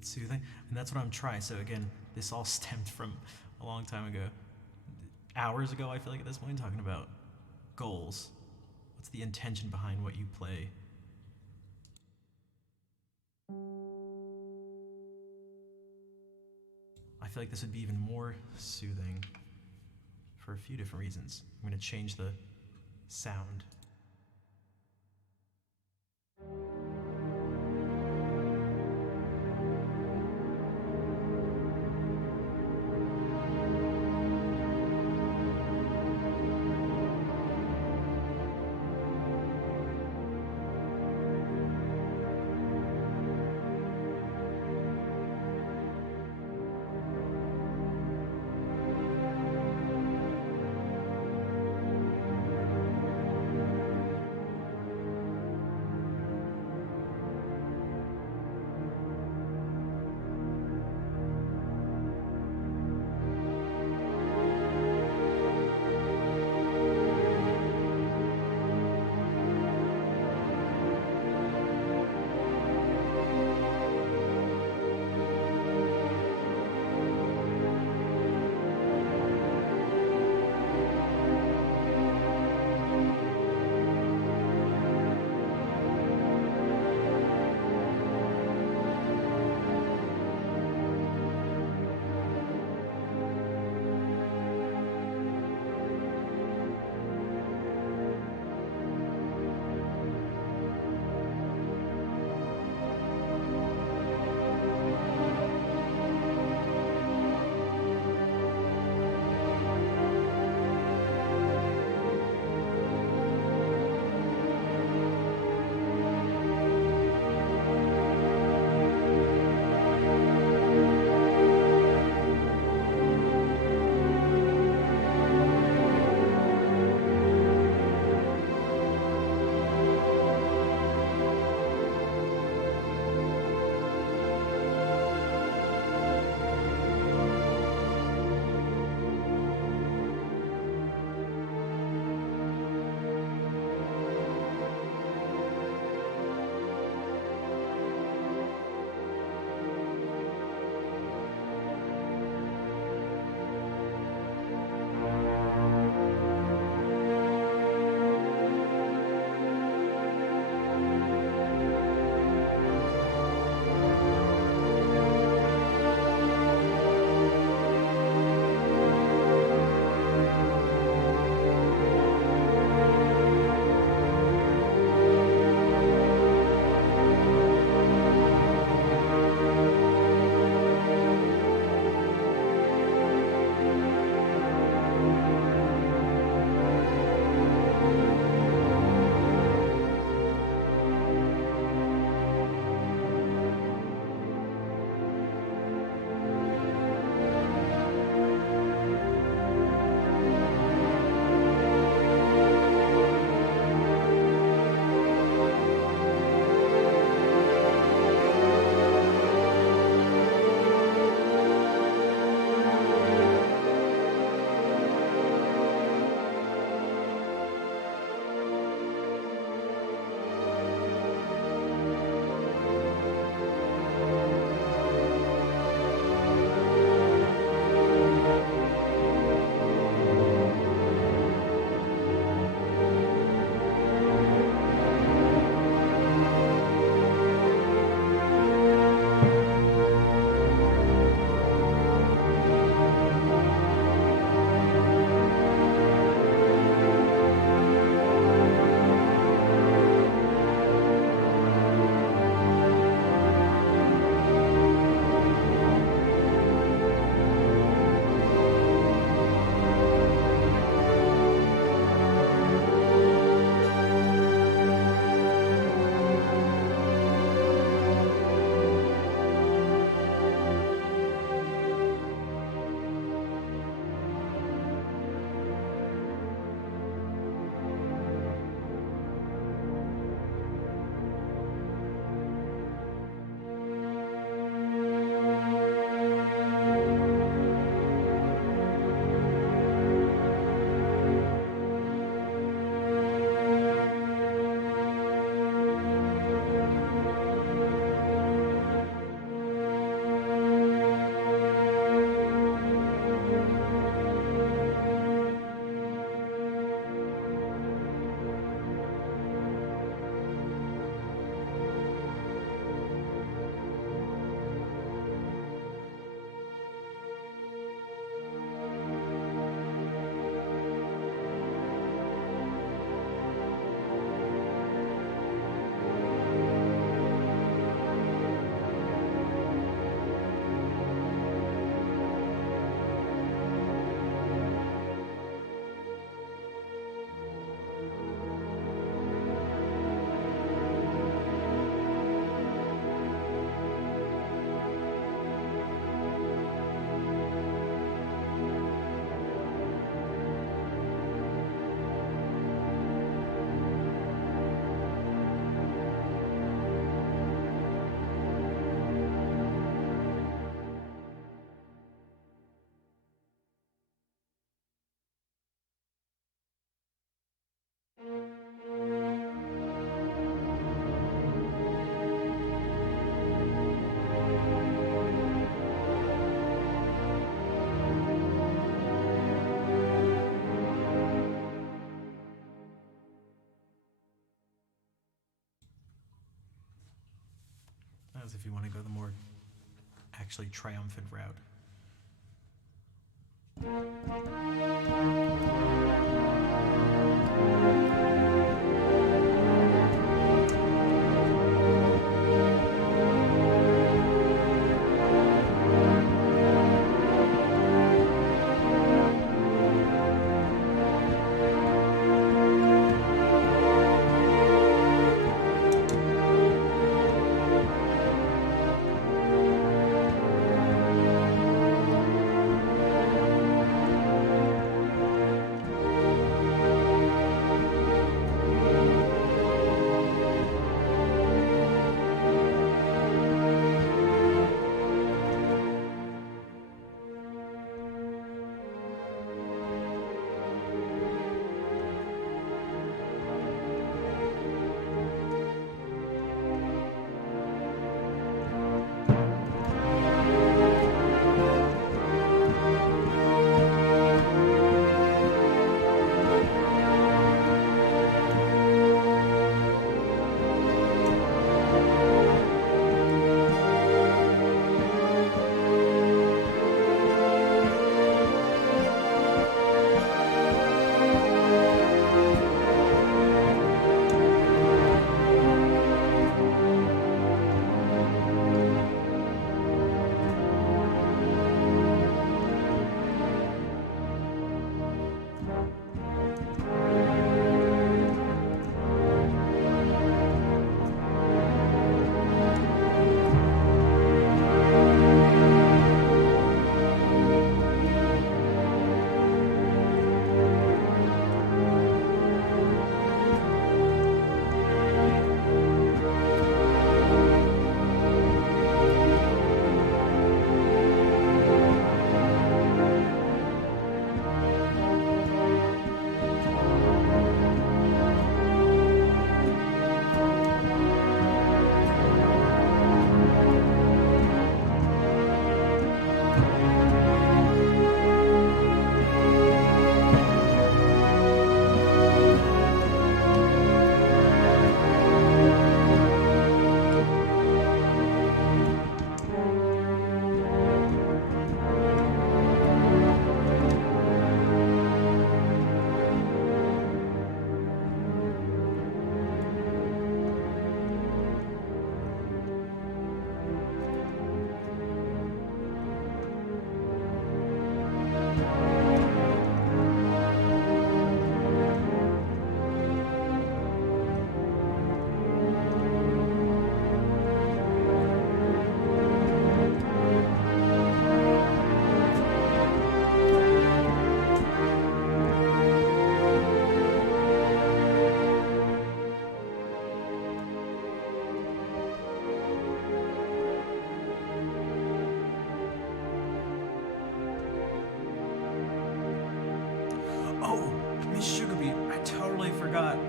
soothing, and that's what I'm trying. So again, this all stemmed from a long time ago, hours ago. I feel like at this point, talking about goals. What's the intention behind what you play? I feel like this would be even more soothing for a few different reasons. I'm going to change the sound. has if you want to go the more actually triumphant route.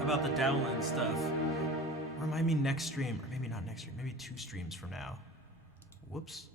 About the download stuff. Remind me next stream, or maybe not next stream, maybe 2 streams from now. Whoops.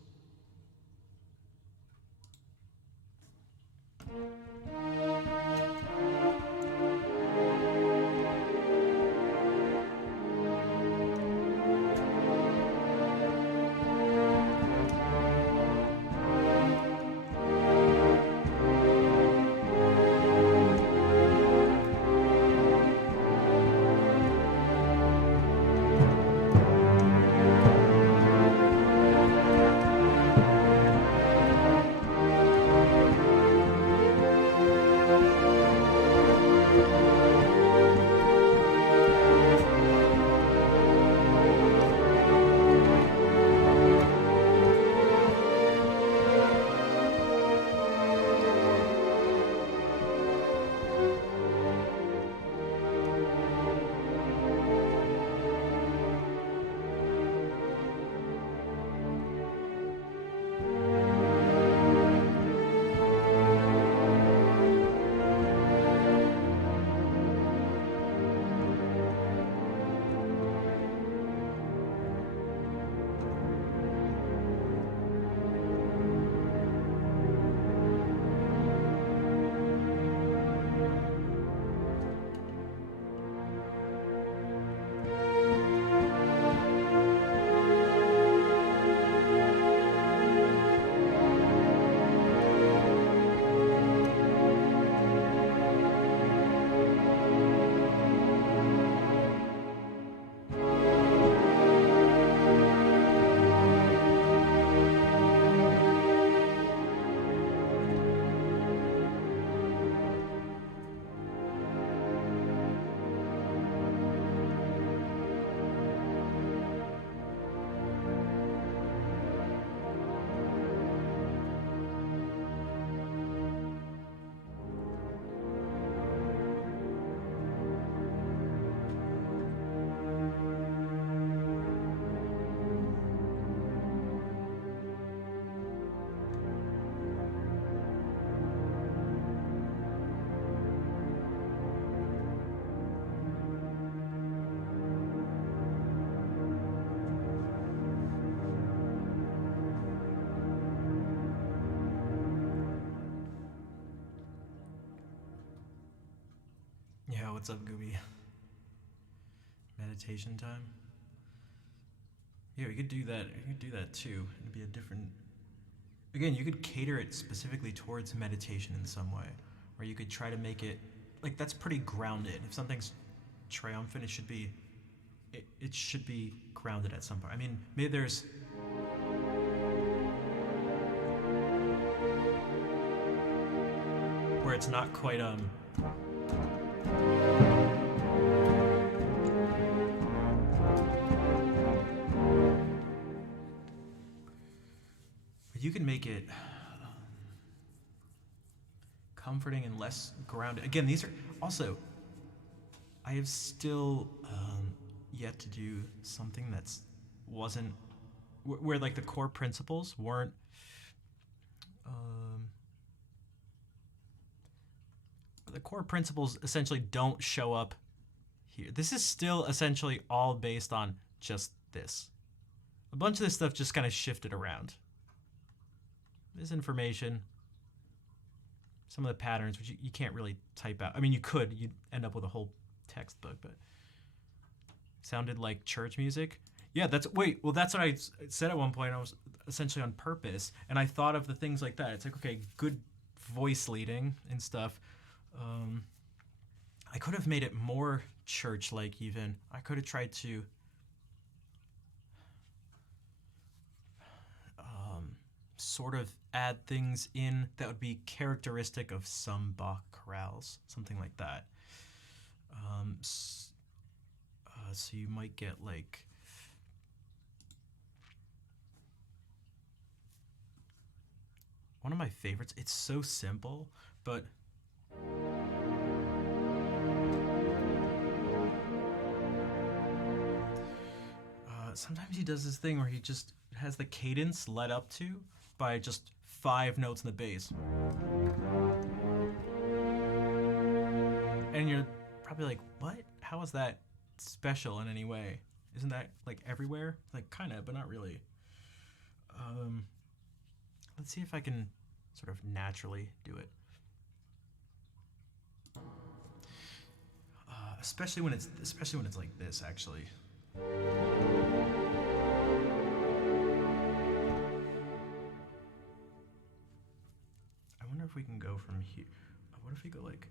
What's up, Gooby? Meditation time? Yeah, we could do that. We could do that too. It'd be a different... Again, you could cater it specifically towards meditation in some way. Or you could try to make it... Like, that's pretty grounded. If something's triumphant, it should be... It should be grounded at some point. I mean, maybe there's... Where it's not quite, you can make it comforting and less grounded. Again, these are also, I have still yet to do something that's wasn't where like the core principles weren't the core principles essentially don't show up here. This is still essentially all based on just this. A bunch of this stuff just kind of shifted around. This information, some of the patterns, which you can't really type out. I mean, you could. You'd end up with a whole textbook, but sounded like church music. Yeah, that's what I said at one point. I was essentially on purpose, and I thought of the things like that. It's like, okay, good voice leading and stuff. I could have made it more church-like even. I could have tried to sort of add things in that would be characteristic of some Bach chorales, something like that. So you might get like one of my favorites. It's so simple, but sometimes he does this thing where he just has the cadence led up to by just 5 notes in the bass. And you're probably like, what? How is that special in any way? Isn't that like everywhere? Like kind of, but not really. Let's see if I can sort of naturally do it. Especially when it's like this, actually. I wonder if we can go from here. What if we go like...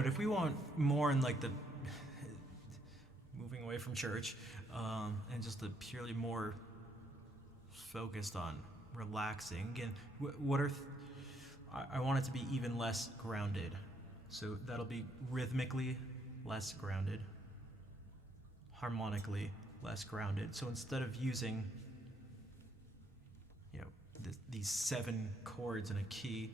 But if we want more in like the moving away from church, and just a purely more focused on relaxing. Again, what are I want it to be even less grounded, so that'll be rhythmically less grounded, harmonically less grounded. So instead of using, these 7 chords in a key,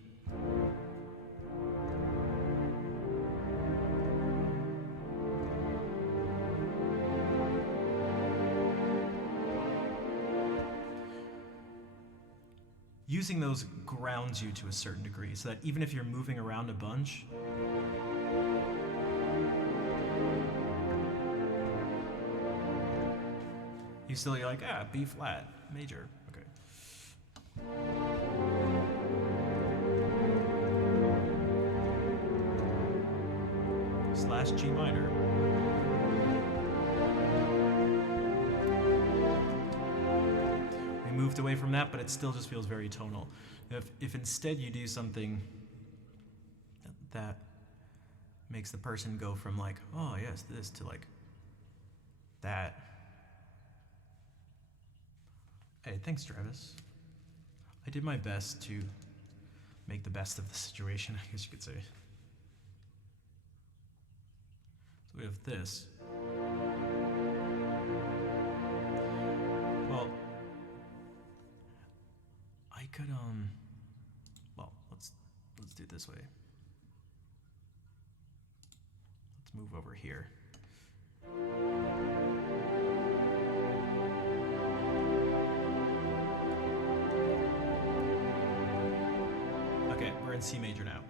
using those grounds you to a certain degree, so that even if you're moving around a bunch, you still, you're like, B flat, major, okay. / G minor. We moved away from that, but it still just feels very tonal. If instead you do something that makes the person go from like, oh yes, this, to like that. Hey, thanks, Travis. I did my best to make the best of the situation, I guess you could say. So we have this. Well, I could well, let's do it this way. Let's move over here. Okay, we're in C major now.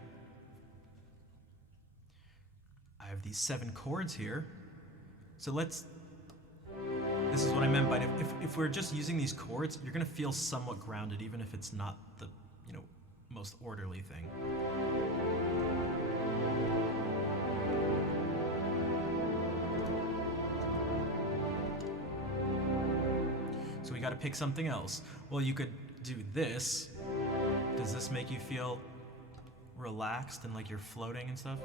I have these 7 chords here. So this is what I meant by if we're just using these chords, you're gonna feel somewhat grounded, even if it's not the, most orderly thing. So we gotta pick something else. Well, you could do this. Does this make you feel relaxed and like you're floating and stuff?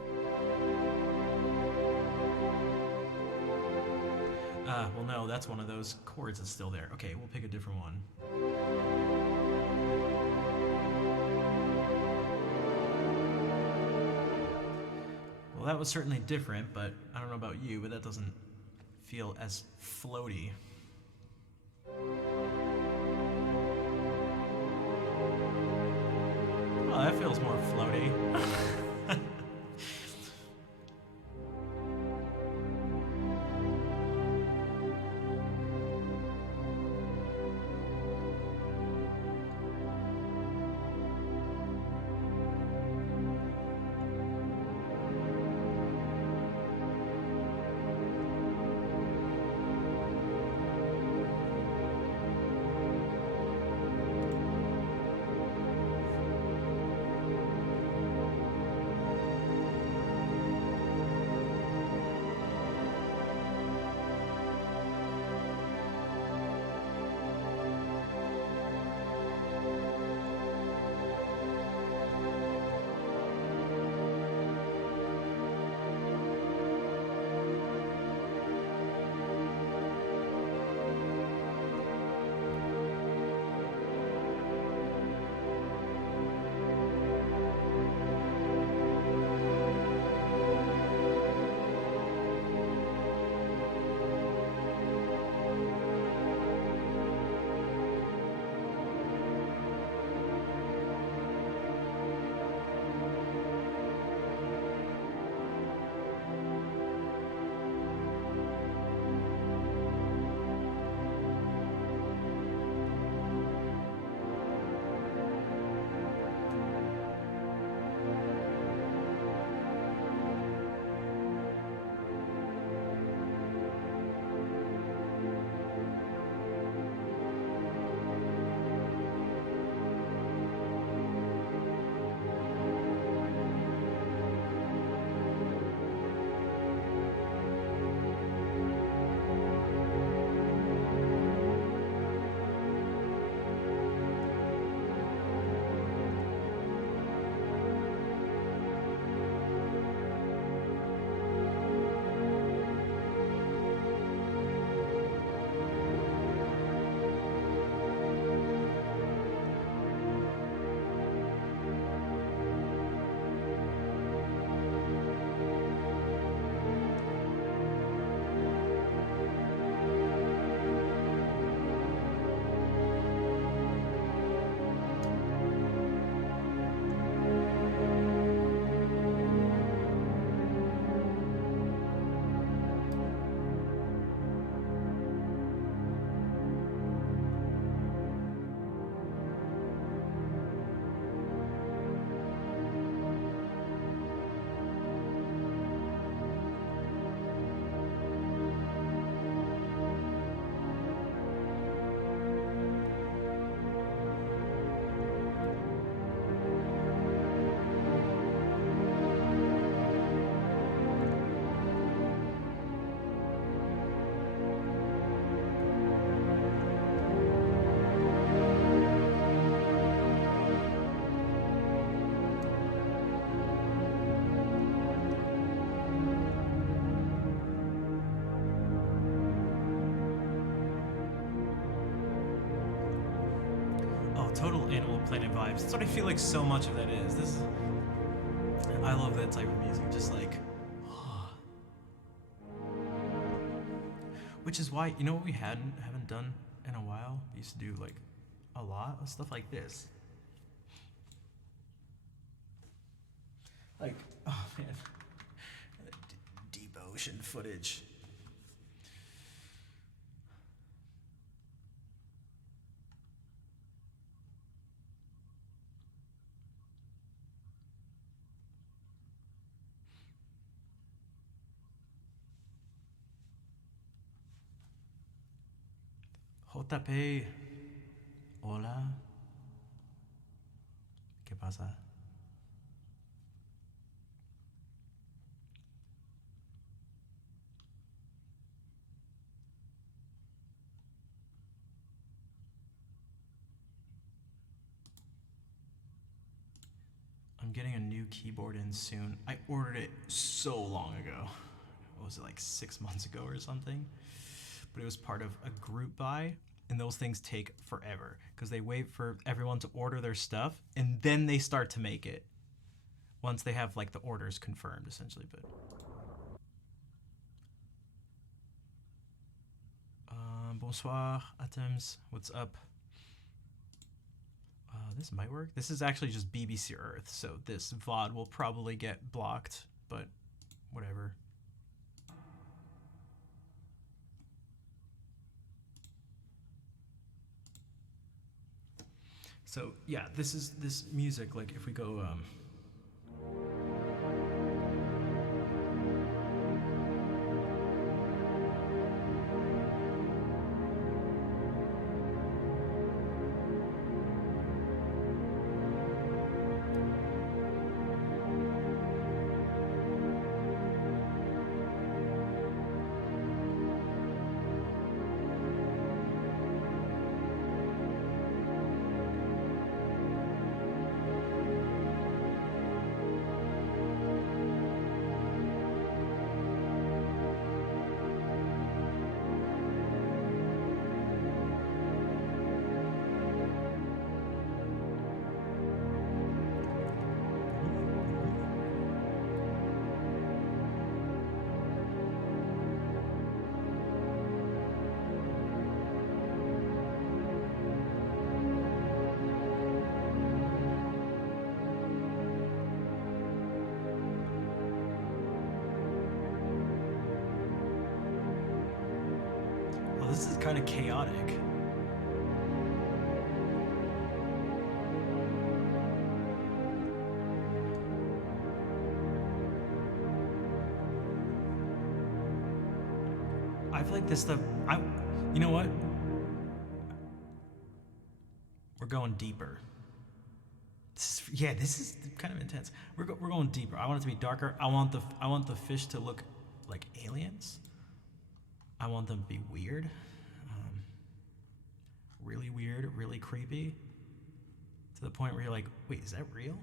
Well, no, that's one of those chords that's still there. Okay, we'll pick a different one. Well, that was certainly different, but I don't know about you, but that doesn't feel as floaty. Oh, that feels more floaty. total Animal Planet vibes. That's what I feel like so much of that is. I love that type of music. Just like, which is why, you know what we haven't done in a while? We used to do like a lot of stuff like this. Like, oh man, deep ocean footage. JP, hola. ¿Qué pasa? I'm getting a new keyboard in soon. I ordered it so long ago. What was it, like 6 months ago or something? But it was part of a group buy, and those things take forever because they wait for everyone to order their stuff and then they start to make it once they have like the orders confirmed, essentially. But bonsoir, Atoms. What's up? This might work. This is actually just BBC Earth, so this VOD will probably get blocked, but whatever. So yeah, this music, like if we go this is kind of chaotic. I feel like this stuff, you know what? We're going deeper. This is kind of intense. We're going deeper. I want it to be darker. I want the fish to look like aliens. I want them to be weird. Really weird, really creepy. To the point where you're like, wait, is that real?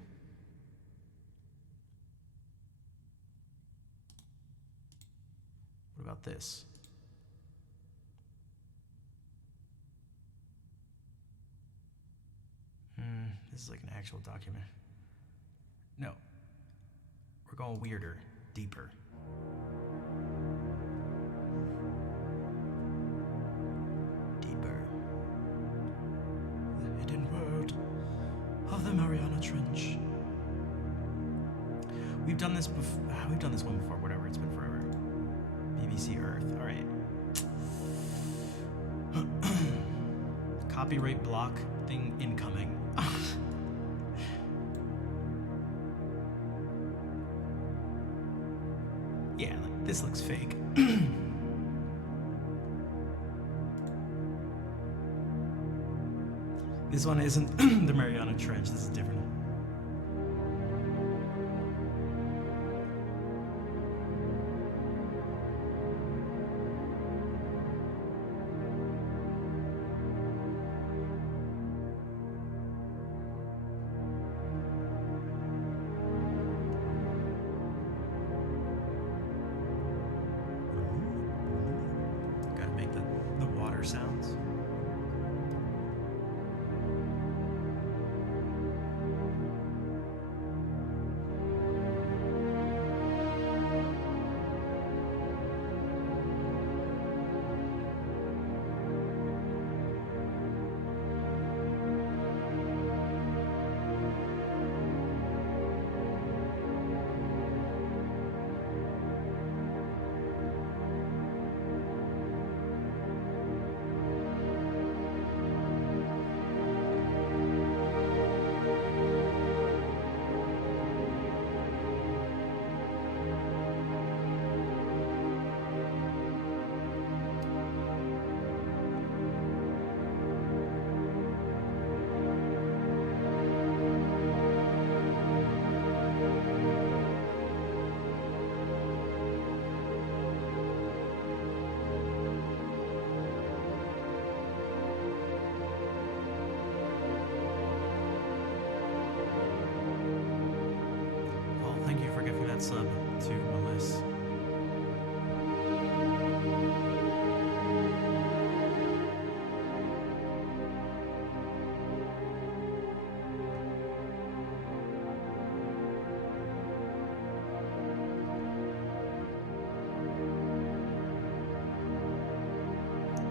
What about this? This is like an actual document. No. We're going weirder, deeper. Deeper. The hidden world of the Mariana Trench. We've done this before. We've done this one before. Whatever. It's been forever. BBC Earth. All right. Copyright block thing incoming. Yeah, like this looks fake. This one isn't the Mariana Trench. This is different. Gotta make the water sounds.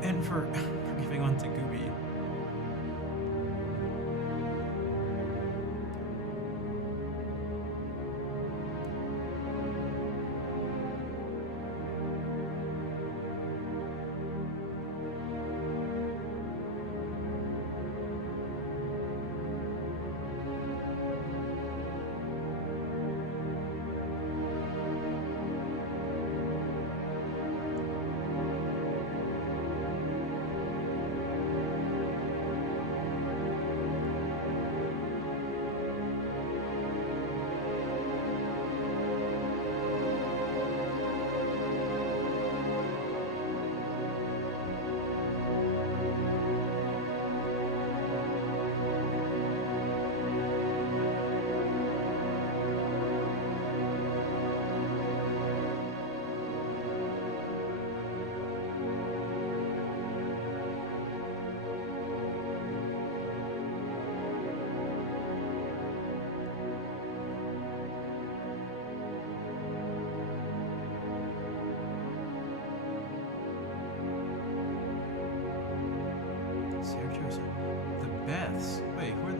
And for giving on to Gooby. Sergio's. The Beths. Wait, who are the.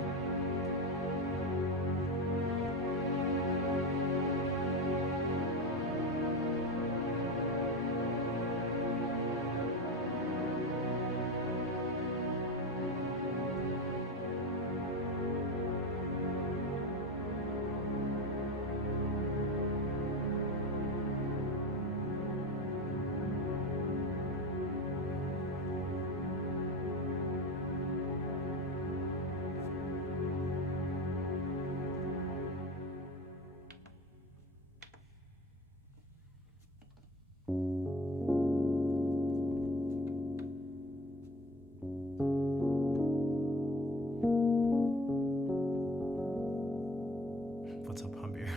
What's up, Humbeer?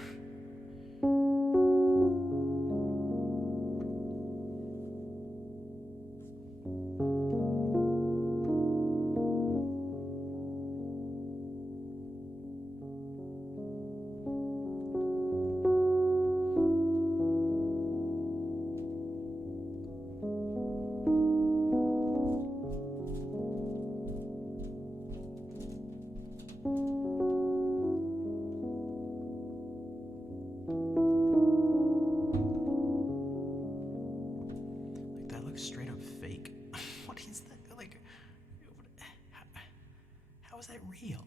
That looks straight up fake. What is that? Like, how is that real?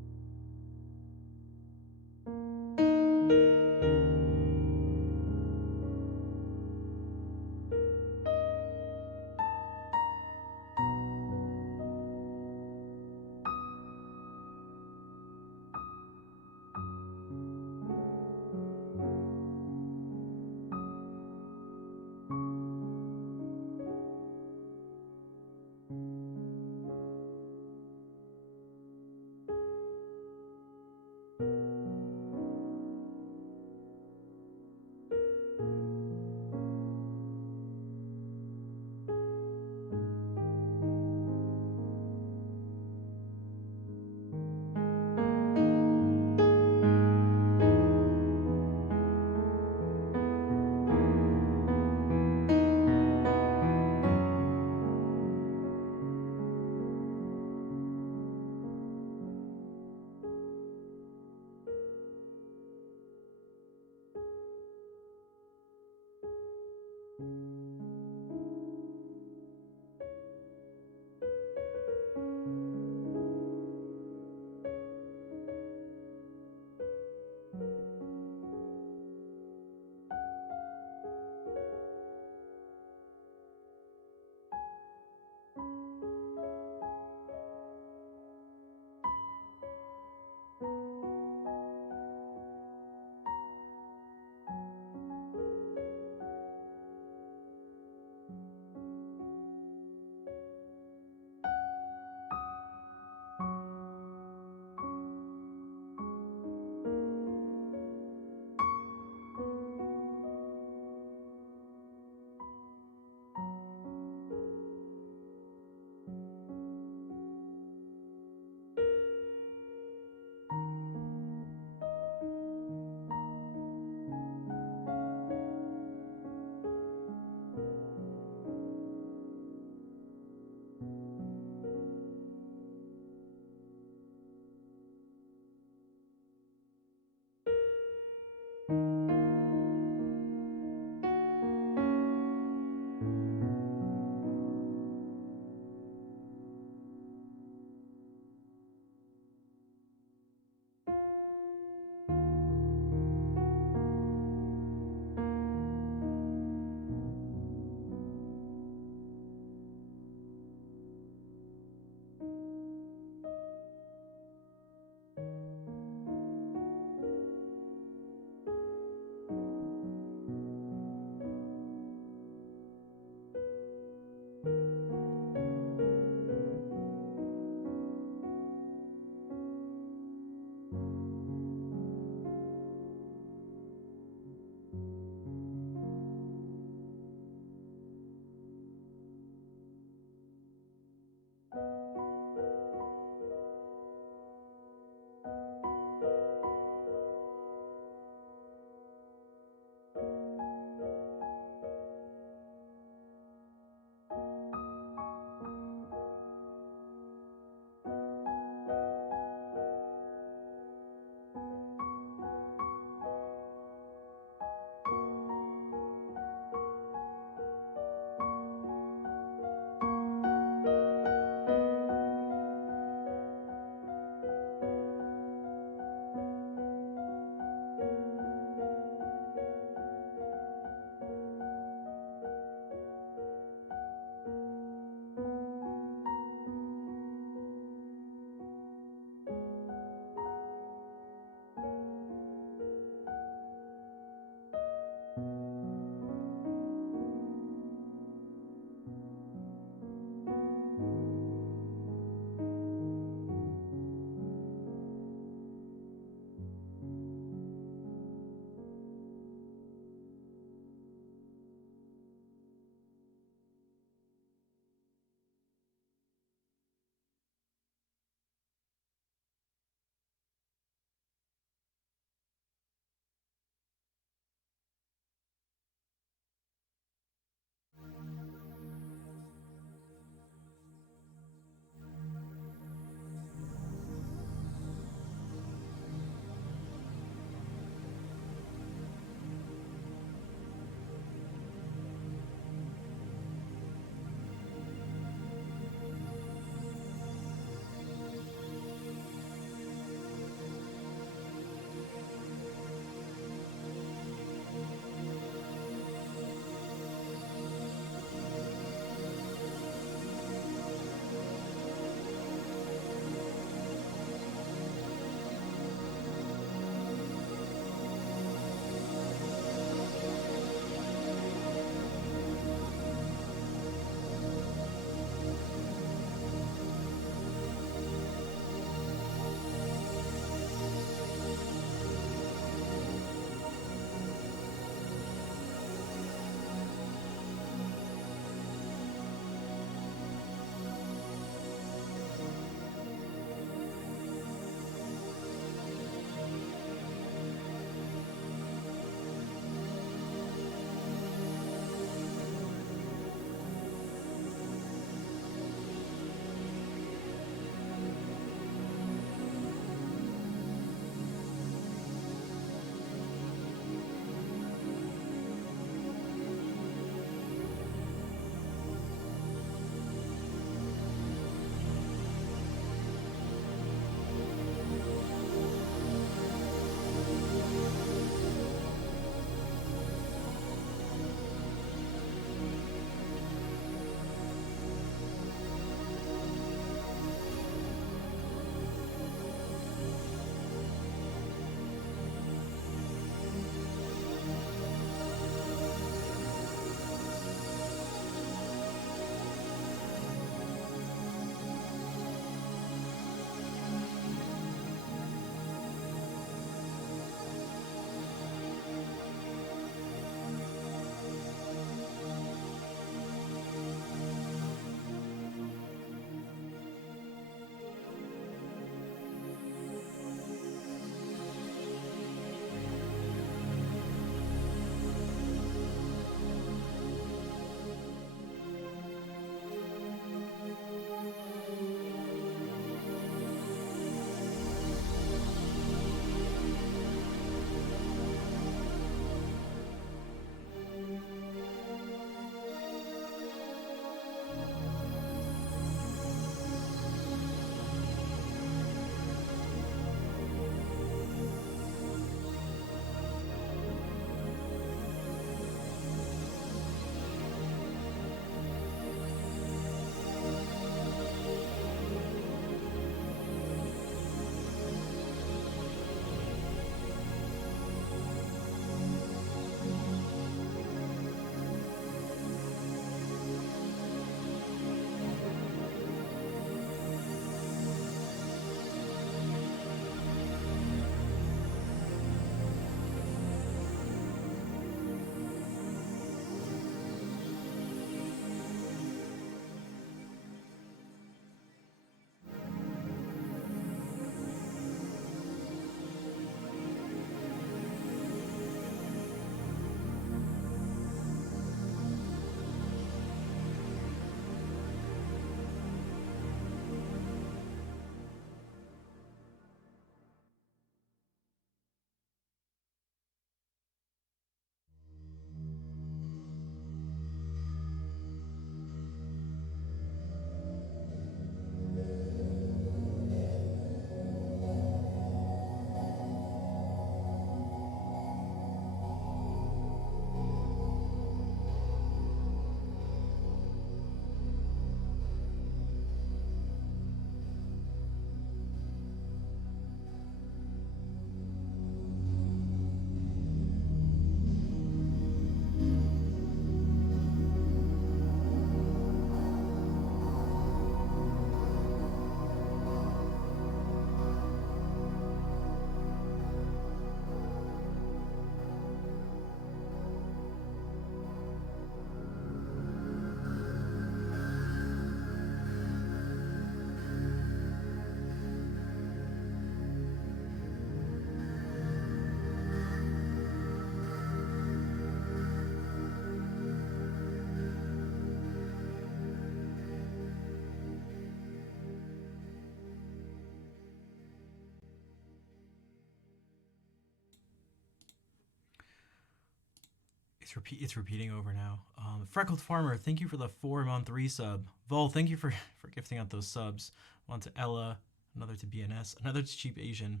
It's repeating over now. Freckled Farmer, thank you for the 4-month resub. Vol, thank you for gifting out those subs. One to Ella, another to BNS, another to Cheap Asian.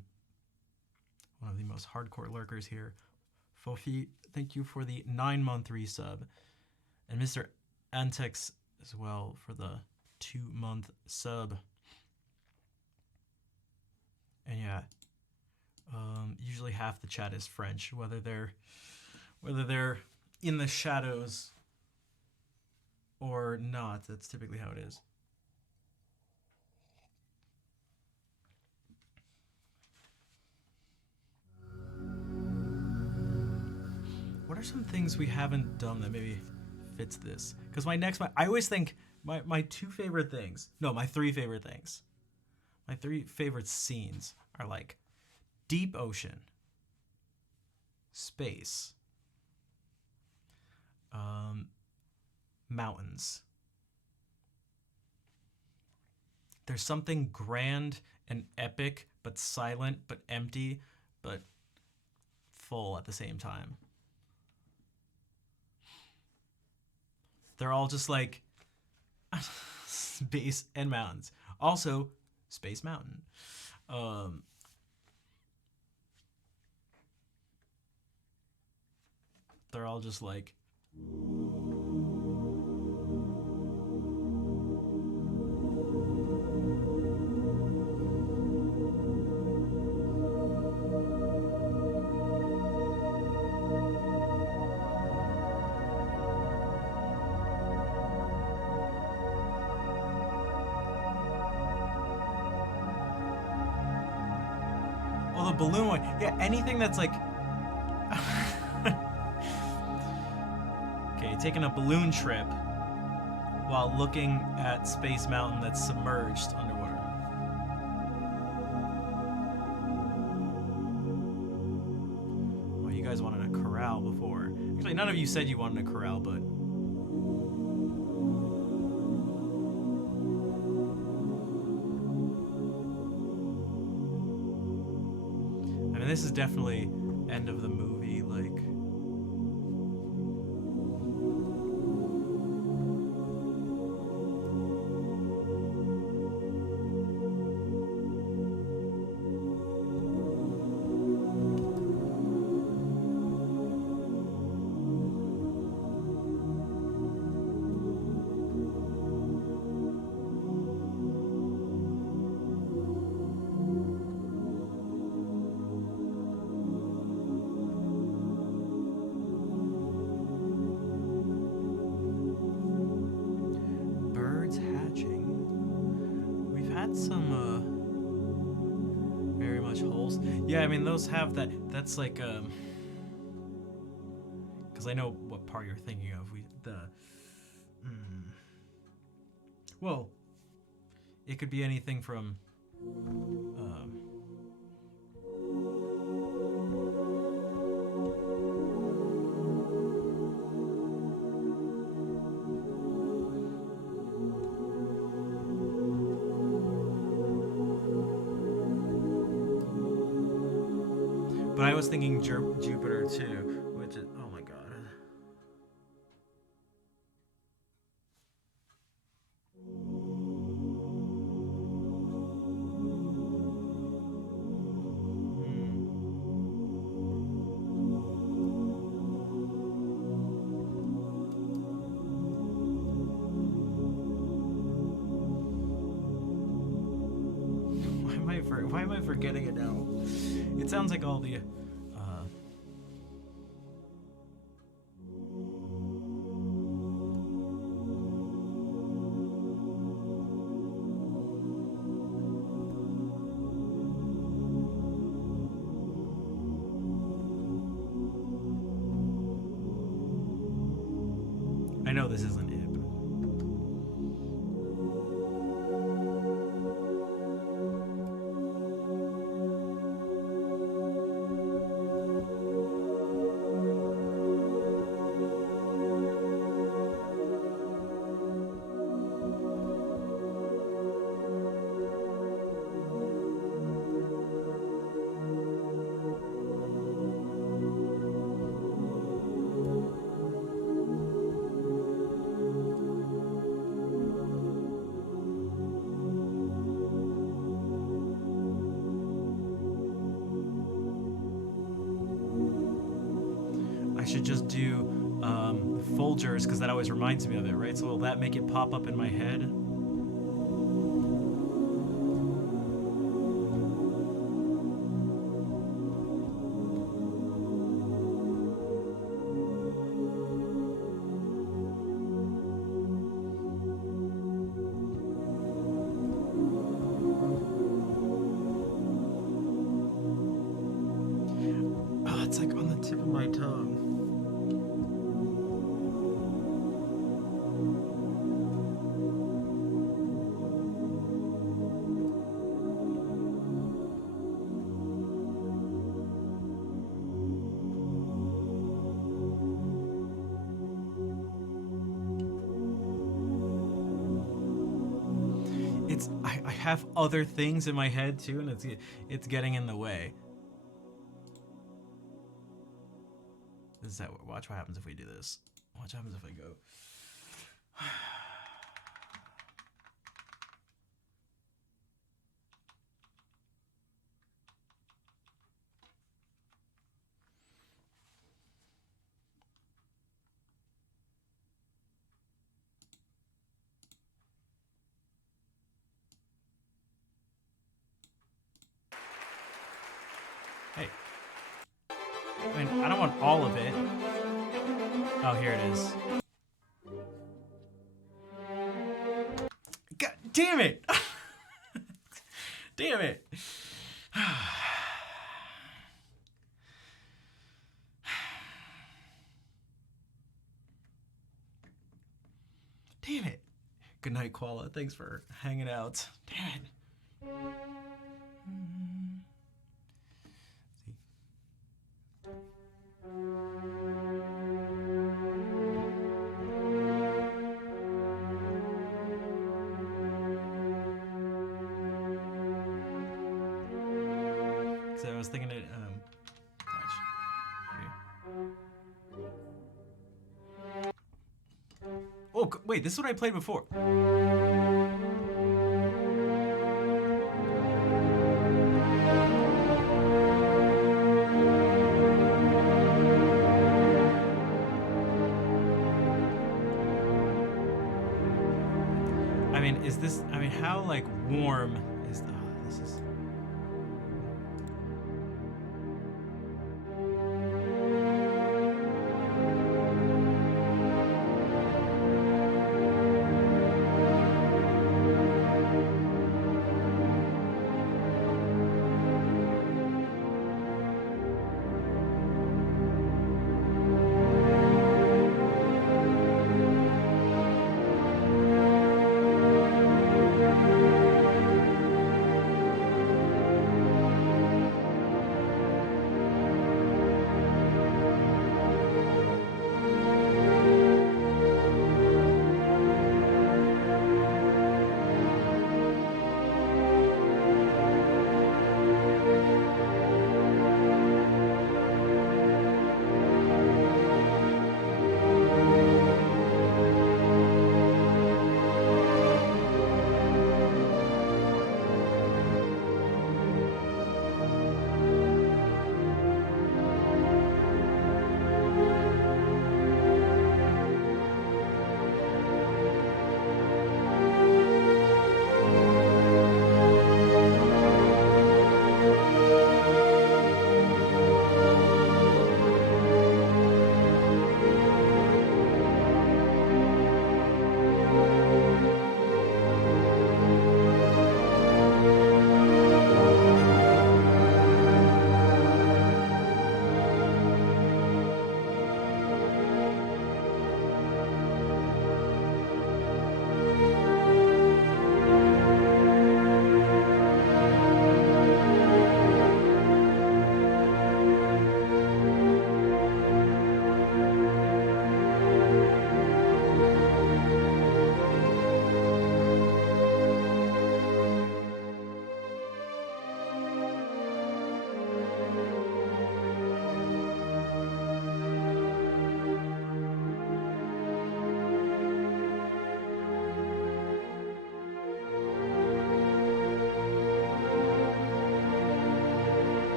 One of the most hardcore lurkers here. Fofi, thank you for the 9-month resub. And Mr. Antex as well for the 2-month sub. And yeah, usually half the chat is French, whether they're in the shadows or not. That's typically how it is. What are some things we haven't done that maybe fits this? Because I always think my 2 favorite things, no, my 3 favorite things, my 3 favorite scenes are like deep ocean, space, mountains. There's something grand and epic, but silent, but empty, but full at the same time. They're all just like space and mountains. Also, Space Mountain. They're all just like the balloon one. Yeah, anything that's like okay, taking a balloon trip while looking at Space Mountain that's submerged underwater. Well, you guys wanted a corral before. Actually, none of you said you wanted a corral, but this is definitely end of the movie, like. Yeah, I mean, those have that. That's like, because I know what part you're thinking of. Well, it could be anything from, but I was thinking Jupiter too, which is, oh my god. Why am I forgetting it now? It sounds like all the I know this isn't it. I should just do Folgers because that always reminds me of it, right? So will that make it pop up in my head? Oh, it's like on the tip of my tongue. I have other things in my head too, and it's getting in the way. This is that. Watch what happens if we do this. Watch what happens if I go. Hey. I mean, I don't want all of it. Oh, here it is. God damn it! Damn it! Damn it! Good night, Koala. Thanks for hanging out. Damn it. So I was thinking it. Watch. Oh wait, this is what I played before. I mean, is this? I mean, how like warm is the? This is.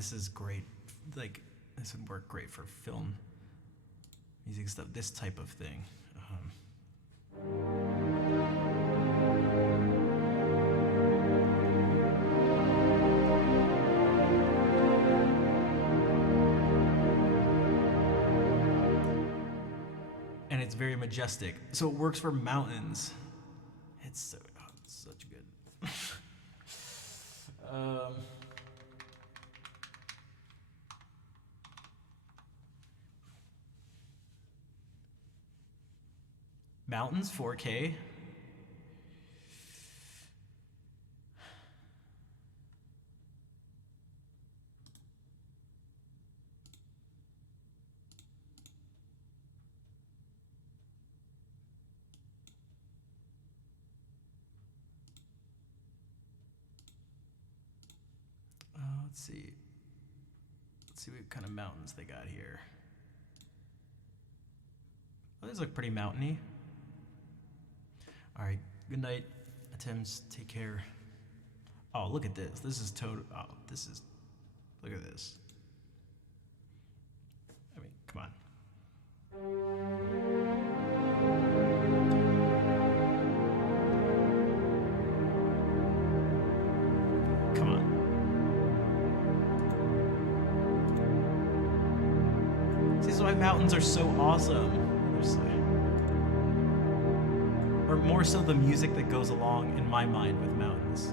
this is great. Like, this would work great for film music stuff, this type of thing. And it's very majestic. So it works for mountains. It's such good. Mountains 4K. Let's see. Let's see what kind of mountains they got here. Oh, these look pretty mountainy. All right. Good night, Attempts. Take care. Oh, look at this. This is total. Oh, this is. Look at this. I mean, come on. Come on. This is why mountains are so awesome. Or more so the music that goes along in my mind with mountains.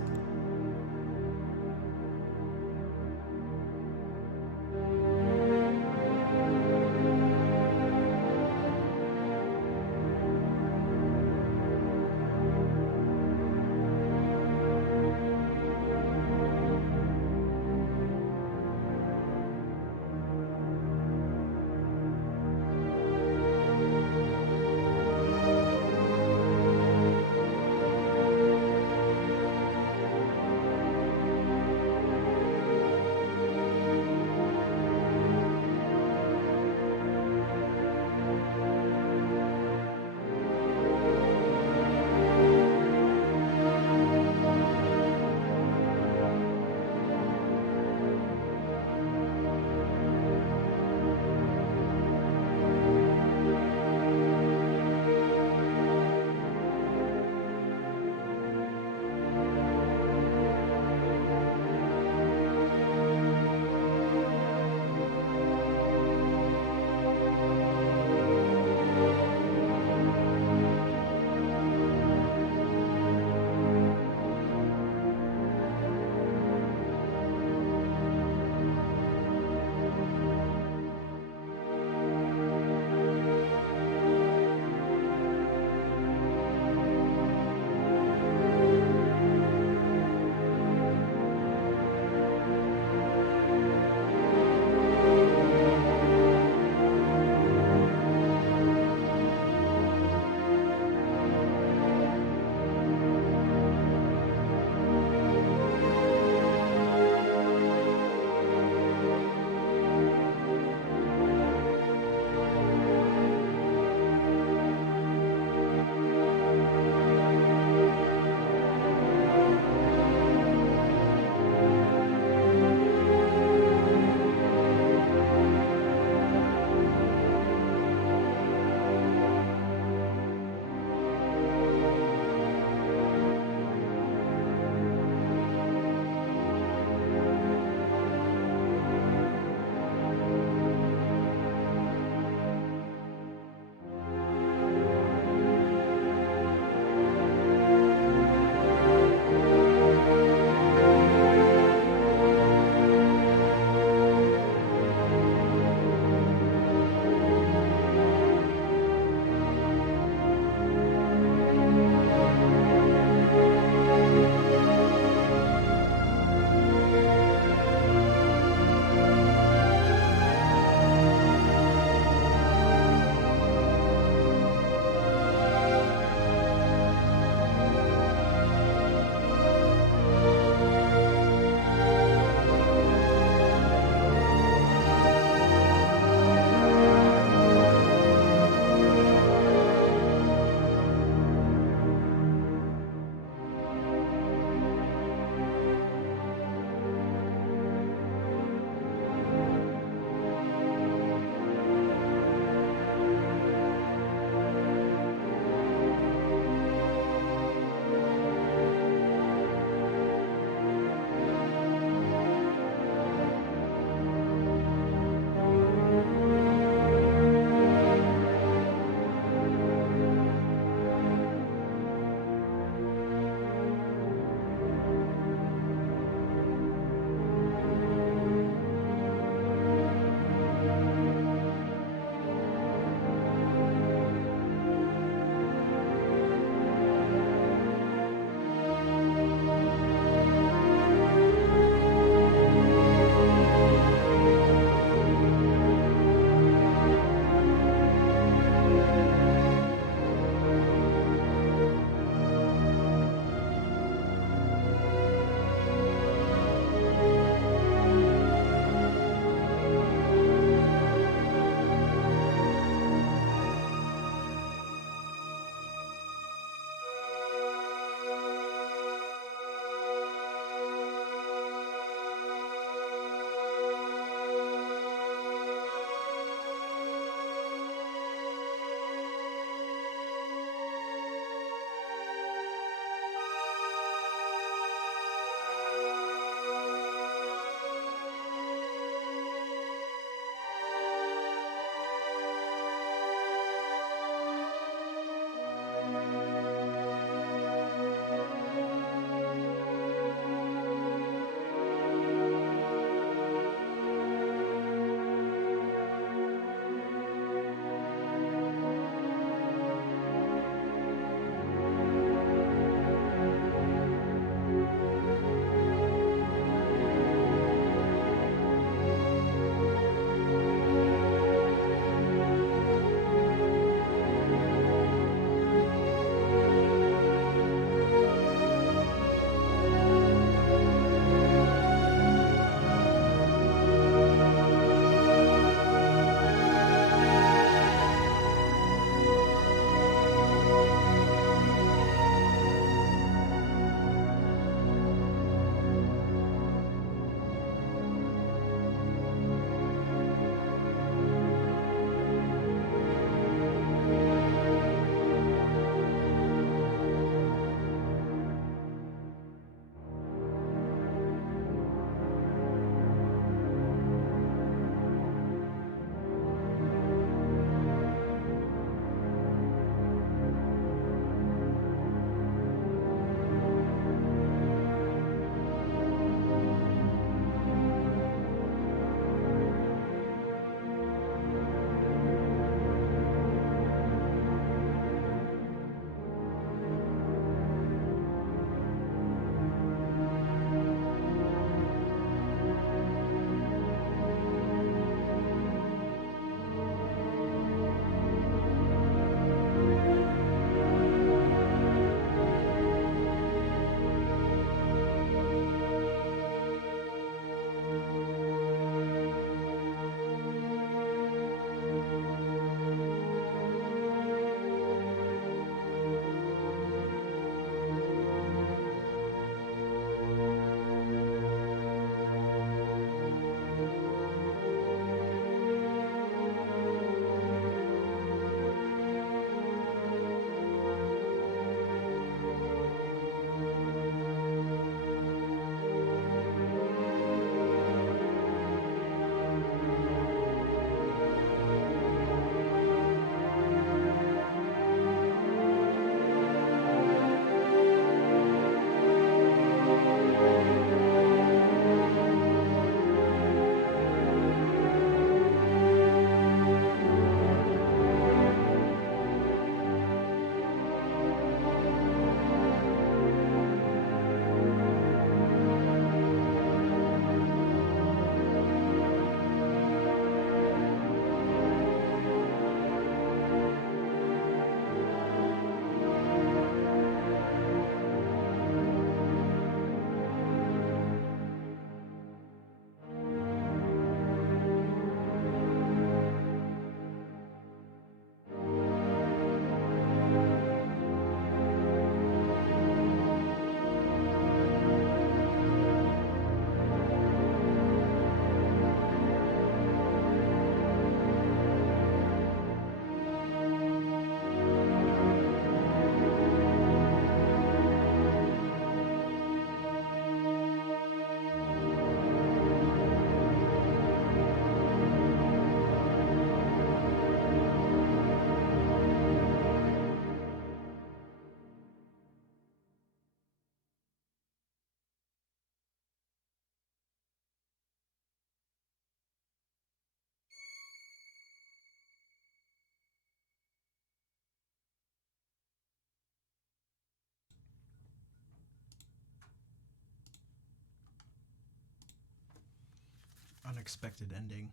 unexpected ending.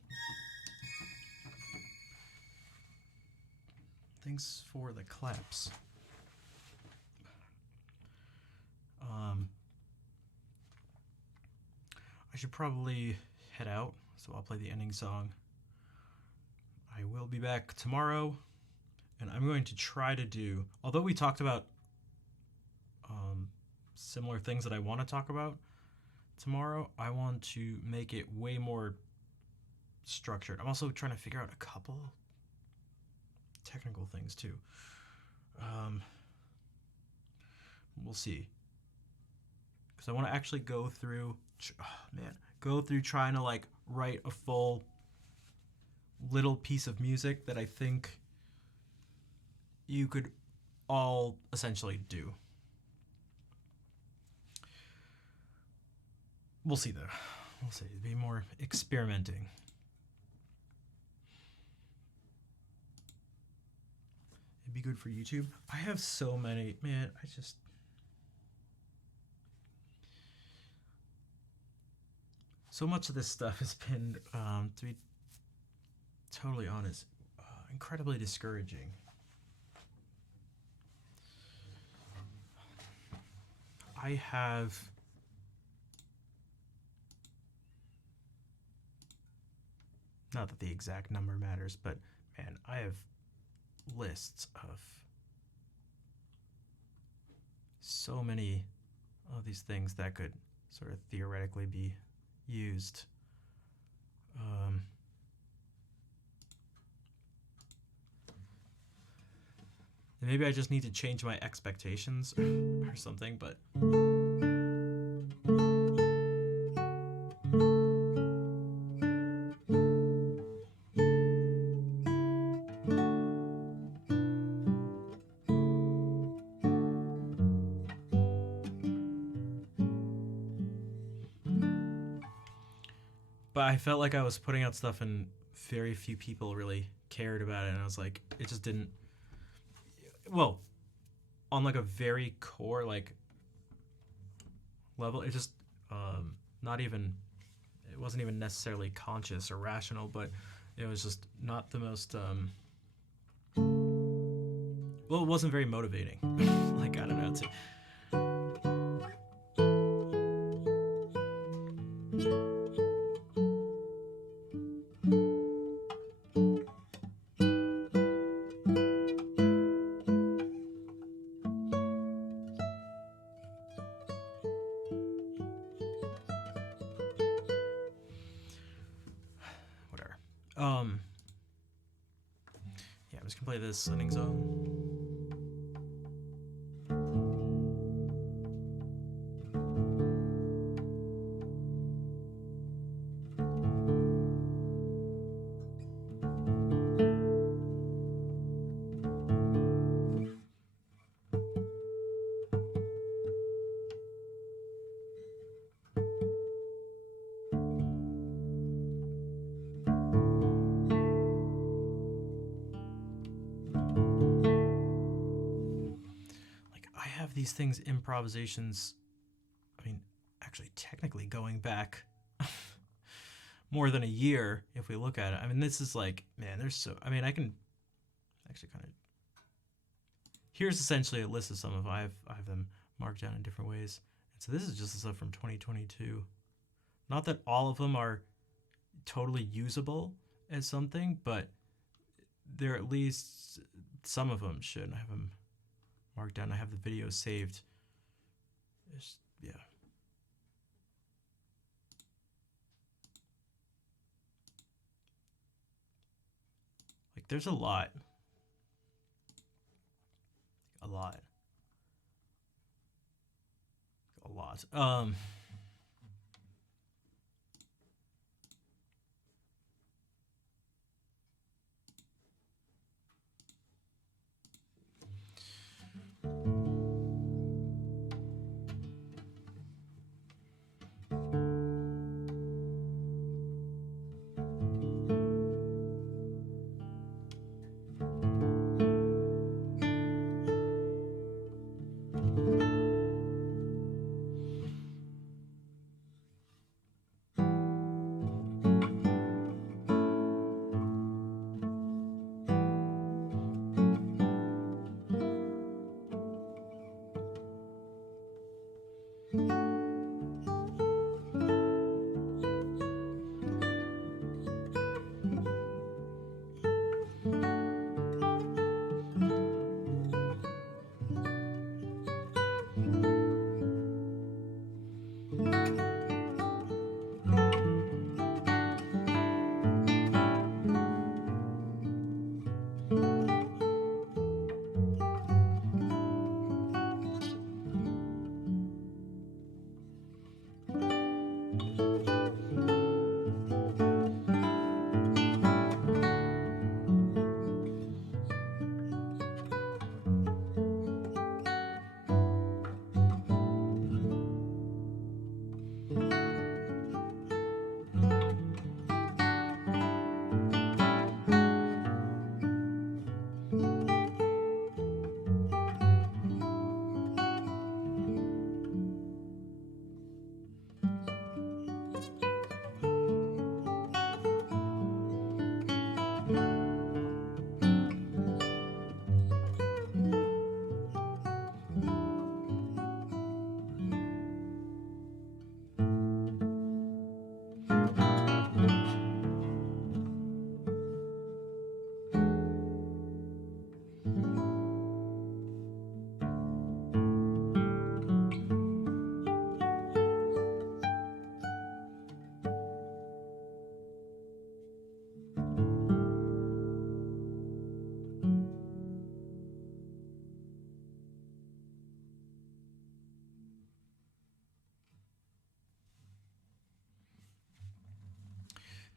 Thanks for the claps. I should probably head out, so I'll play the ending song. I will be back tomorrow, and I'm going to try to do, although we talked about similar things that I want to talk about tomorrow, I want to make it way more structured. I'm also trying to figure out a couple technical things too. We'll see. Because I want to actually go through, trying to like write a full little piece of music that I think you could all essentially do. We'll see though. We'll see. It'd be more experimenting. It'd be good for YouTube. I have so many, man, so much of this stuff has been, to be totally honest, incredibly discouraging. I have not that the exact number matters, but man, I have lists of so many of these things that could sort of theoretically be used. Maybe I just need to change my expectations or something, but I felt like I was putting out stuff and very few people really cared about it, and I was like, it just didn't, well, on like a very core like level, it just not even, it wasn't even necessarily conscious or rational, but it was just not the most well, it wasn't very motivating. Like, I don't know, whatever. Yeah, I'm just gonna play this ending song. These things, improvisations, I mean, actually technically going back more than a year if we look at it. I mean, this is like, man, there's so, I mean, I can actually kind of, here's essentially a list of some of, I have them marked down in different ways. And so this is just the stuff from 2022. Not that all of them are totally usable as something, but they're at least, some of them should. I have them marked down. I have the video saved. Yeah. Like, there's a lot. A lot.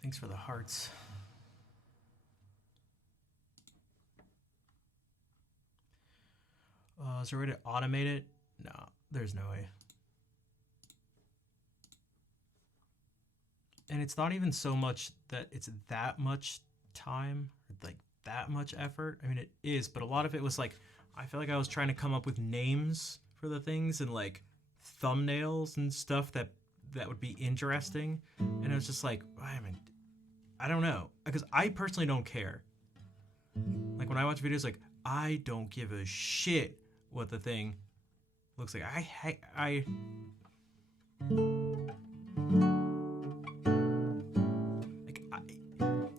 Thanks for the hearts. Is there a way to automate it? No, there's no way. And it's not even so much that it's that much time, like that much effort. I mean, it is, but a lot of it was like, I feel like I was trying to come up with names for the things and like thumbnails and stuff that would be interesting. And it was just like, I mean, I don't know, because I personally don't care. Like when I watch videos, like I don't give a shit what the thing looks like.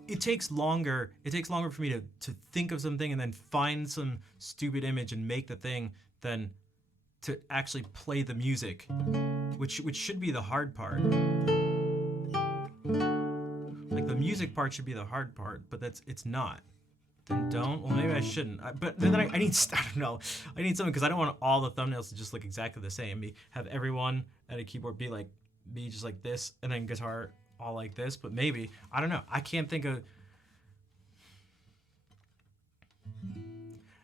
It takes longer. It takes longer for me to think of something and then find some stupid image and make the thing than to actually play the music, which should be the hard part. Like the music part should be the hard part, but it's not. Then don't. Well, maybe I shouldn't. But then I need. I don't know. I need something because I don't want all the thumbnails to just look exactly the same. Have everyone at a keyboard be just like this, and then guitar all like this. But maybe I don't know. I can't think of.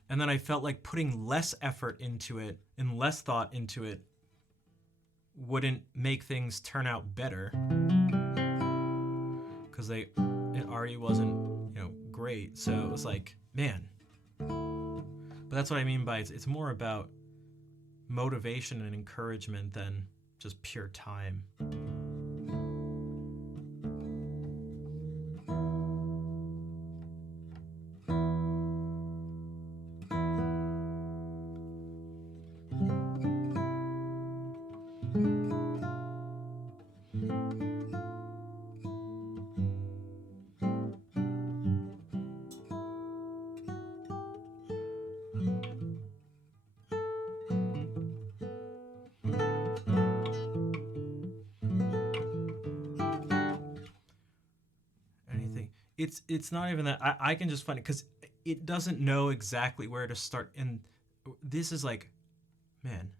And then I felt like putting less effort into it and less thought into it wouldn't make things turn out better because it already wasn't great. So it was like, man. But that's what I mean by it's more about motivation and encouragement than just pure time. It's not even that. I can just find it because it doesn't know exactly where to start. And this is like, man,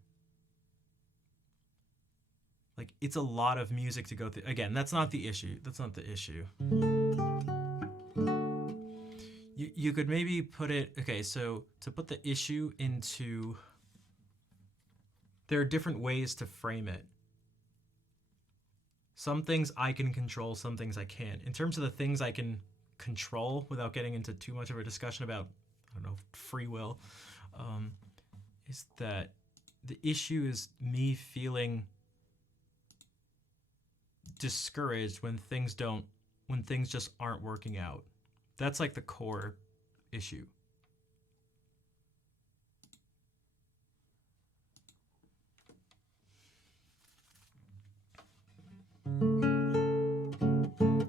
like it's a lot of music to go through. Again, that's not the issue. That's not the issue. You could maybe put it, okay, so to put the issue into, there are different ways to frame it. Some things I can control, some things I can't. In terms of the things I can control, without getting into too much of a discussion about, I don't know, free will, is that the issue is me feeling discouraged when things just aren't working out. That's like the core issue.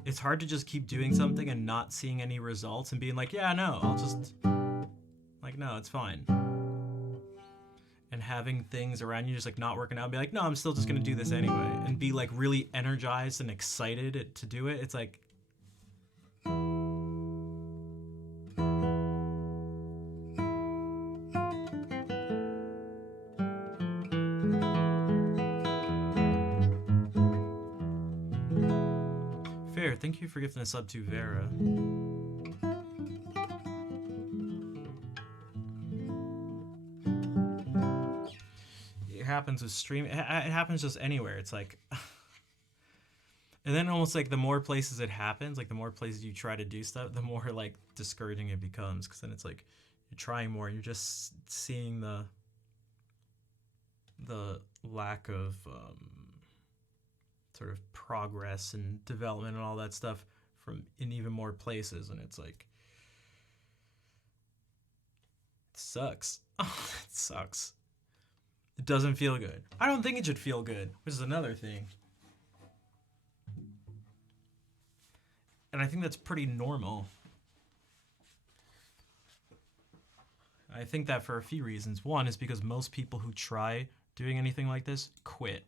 It's hard to just keep doing something and not seeing any results and being like, yeah, no, I'll just, like, no, it's fine. And having things around you just like not working out and be like, no, I'm still just gonna do this anyway. And be like really energized and excited to do it. It's like, Fair, thank you for gifting a sub to Vera. It happens with stream. It happens just anywhere. It's like, and then almost like the more places it happens, like the more places you try to do stuff, the more like discouraging it becomes. Because then it's like you're trying more. You're just seeing the lack of sort of progress and development and all that stuff in even more places, and it's like, it sucks. Oh, it sucks. It doesn't feel good. I don't think it should feel good, which is another thing. And I think that's pretty normal. I think that for a few reasons. One is because most people who try doing anything like this quit.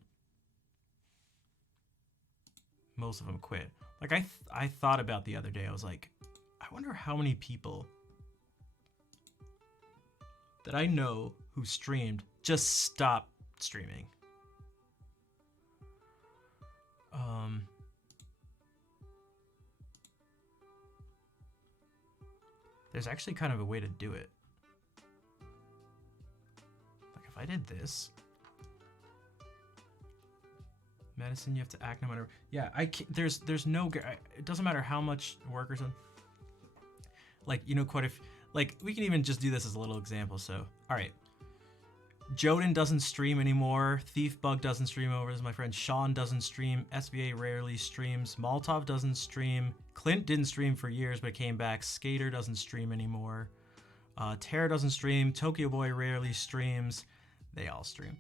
Most of them quit. Like I thought about the other day, I was like, I wonder how many people that I know who streamed just stopped streaming. There's actually kind of a way to do it. Like if I did this, medicine, you have to act no matter. Yeah, there's no. It doesn't matter how much workers on. Like quite a. Like we can even just do this as a little example. So all right. Joden doesn't stream anymore. Thiefbug doesn't stream over. This is my friend Sean doesn't stream. SVA rarely streams. Maltov doesn't stream. Clint didn't stream for years but came back. Skater doesn't stream anymore. Terra doesn't stream. Tokyo Boy rarely streams. They all stream.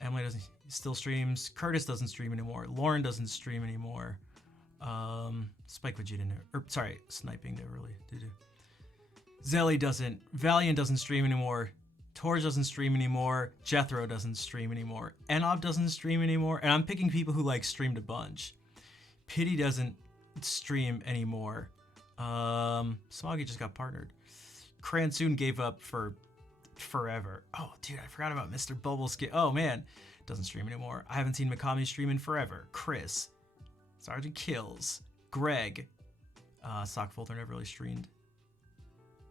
Emily doesn't still streams. Curtis doesn't stream anymore. Lauren doesn't stream anymore. Spike Vegeta sorry, sniping never really did. Zelly doesn't. Valiant doesn't stream anymore. Torj doesn't stream anymore. Jethro doesn't stream anymore. Enob doesn't stream anymore. And I'm picking people who like streamed a bunch. Pity doesn't stream anymore. Smoggy just got partnered. Kransoon gave up for forever. Oh, dude, I forgot about Mr. Bubbleskin. Oh, man. Doesn't stream anymore. I haven't seen Mikami stream in forever. Chris. Sergeant Kills. Greg. Sockfolder never really streamed.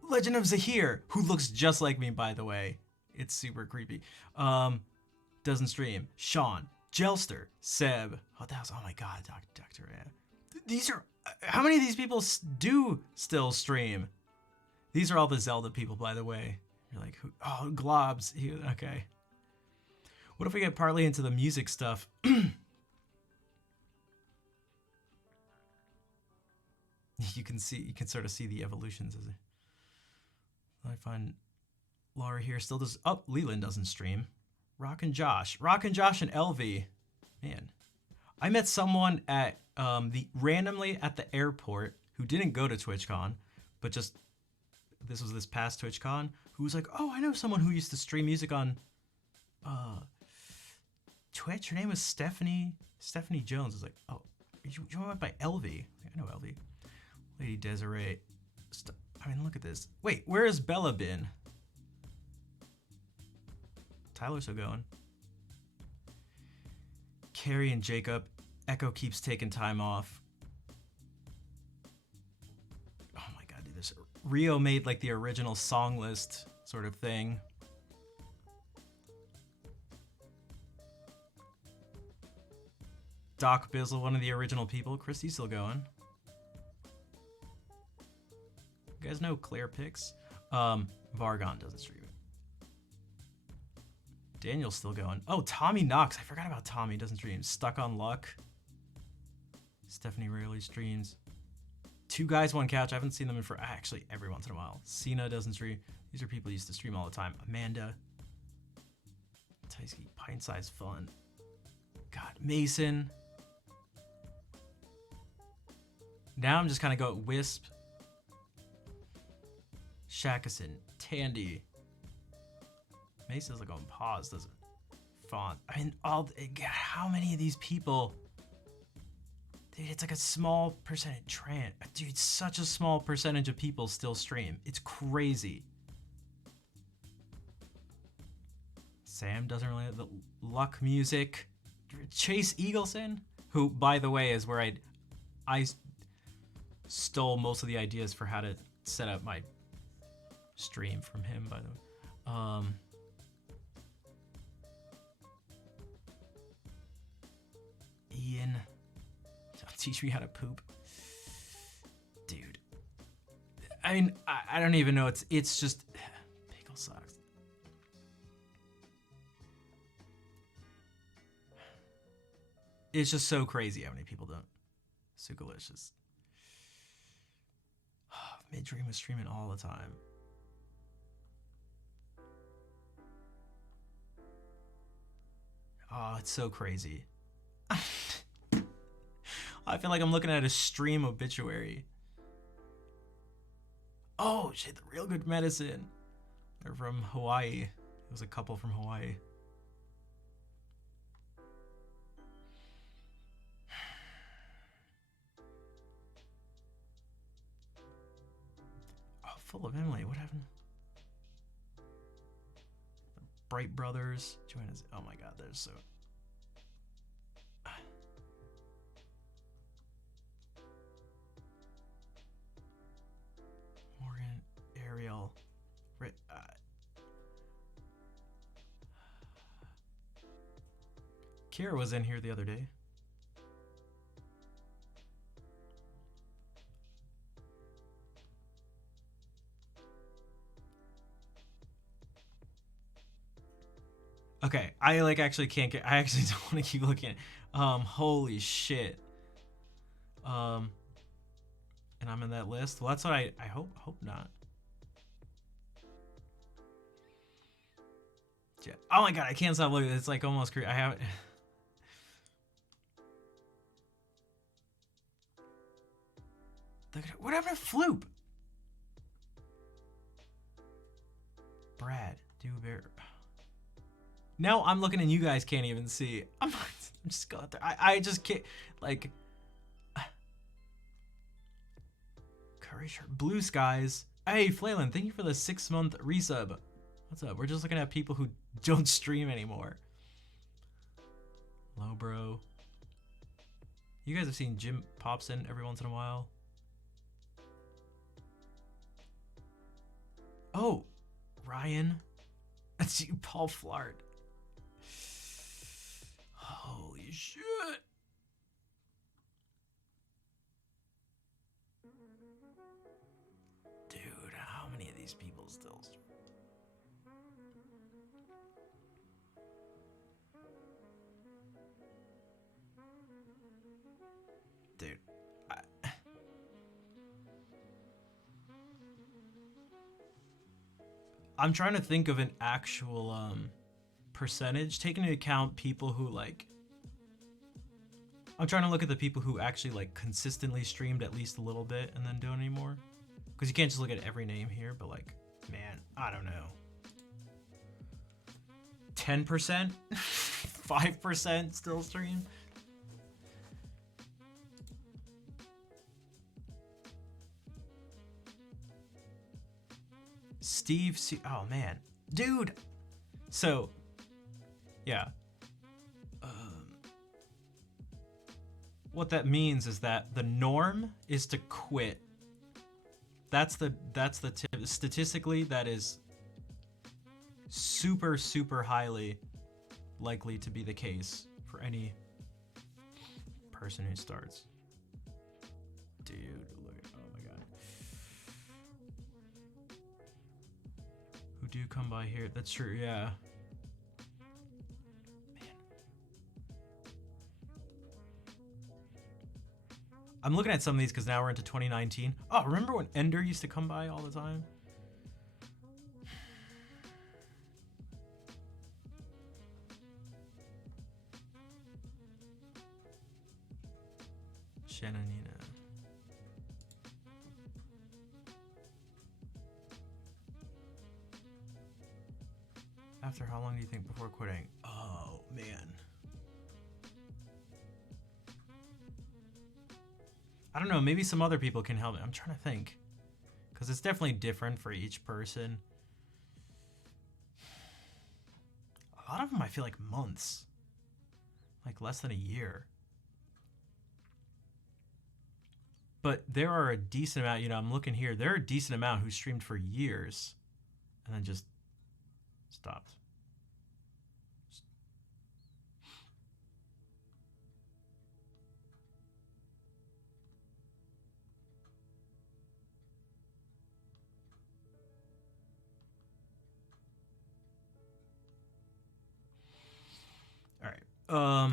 Legend of Zahir, who looks just like me, by the way. It's super creepy. Doesn't stream. Sean, Jelster, Seb. What the hell's? Oh my God, Dr. These are. How many of these people do still stream? These are all the Zelda people, by the way. You're like, who? Oh, Globs. Okay. What if we get partly into the music stuff? You can sort of see the evolutions as it. I find Laura here still does. Oh, Leland doesn't stream. Rock and Josh and LV. Man, I met someone at randomly at the airport who didn't go to TwitchCon, but just this was this past TwitchCon, who was like, "Oh, I know someone who used to stream music on Twitch. Her name was Stephanie Jones." I was like, "Oh, you went by LV? I know LV." Lady Desiree. I mean, look at this. Wait, where has Bella been? Tyler's still going. Carrie and Jacob. Echo keeps taking time off. Oh my God, dude, this Rio made like the original song list sort of thing. Doc Bizzle, one of the original people. Christy's still going. You guys know Claire Picks? Vargon doesn't stream it. Daniel's still going. Oh, Tommy Knox. I forgot about Tommy. Doesn't stream. Stuck on Luck. Stephanie rarely streams. Two Guys, One Couch. I haven't seen them in for actually every once in a while. Cena doesn't stream. These are people who used to stream all the time. Amanda. Taisky. Pint Size Fun. God. Mason. Now I'm just kind of going Wisp. Shakason, Tandy. Mason's like on pause, doesn't Font. I mean, God, how many of these people? Dude, it's like a small percentage. Dude, such a small percentage of people still stream. It's crazy. Sam doesn't really have the Luck Music. Chase Eagleson, who, by the way, is where I stole most of the ideas for how to set up my stream from him, by the way. Ian, teach me how to poop, dude. I mean, I don't even know. It's just pickle sucks. It's just so crazy how many people don't. Sugalicious. Midream was streaming all the time. Oh, it's so crazy. I feel like I'm looking at a stream obituary. Oh, shit, the Real Good Medicine. They're from Hawaii. It was a couple from Hawaii. Oh, Full of Emily. What happened? Bright Brothers. Join us. Oh my God, they're so. Morgan. Kira was in here the other day. Okay, I like actually can't get. I actually don't want to keep looking. Holy shit. And I'm in that list. Well, that's what I hope not. Yeah. Oh my god, I can't stop looking. It's like almost creepy. I have. What happened to Floop? Brad, Dewberry. Now I'm looking and you guys can't even see. I'm just going there. I just can't. Like. Curry shirt. Blue skies. Hey, Flayland, thank you for the 6-month resub. What's up? We're just looking at people who don't stream anymore. Low bro. You guys have seen Jim pops in every once in a while. Oh, Ryan. That's you, Paul Flart. Holy shit. Dude, how many of these people still stream? Dude, I'm trying to think of an actual percentage, taking into account people who like. I'm trying to look at the people who actually like consistently streamed at least a little bit and then don't anymore, because you can't just look at every name here. But like, man, I don't know. 10%, 5% still stream. Steve C. Oh man, dude. So, yeah. What that means is that the norm is to quit. That's the tip. Statistically, that is super highly likely to be the case for any person who starts. Dude, look at, oh my god. Who do come by here? That's true, yeah. I'm looking at some of these because now we're into 2019. Oh, remember when Ender used to come by all the time? Shananina. After how long do you think before quitting? Oh, man. I don't know, maybe some other people can help me. I'm trying to think. Because it's definitely different for each person. A lot of them I feel like months. Like less than a year. But there are a decent amount, you know, I'm looking here. There are a decent amount who streamed for years. And then just stopped. All right.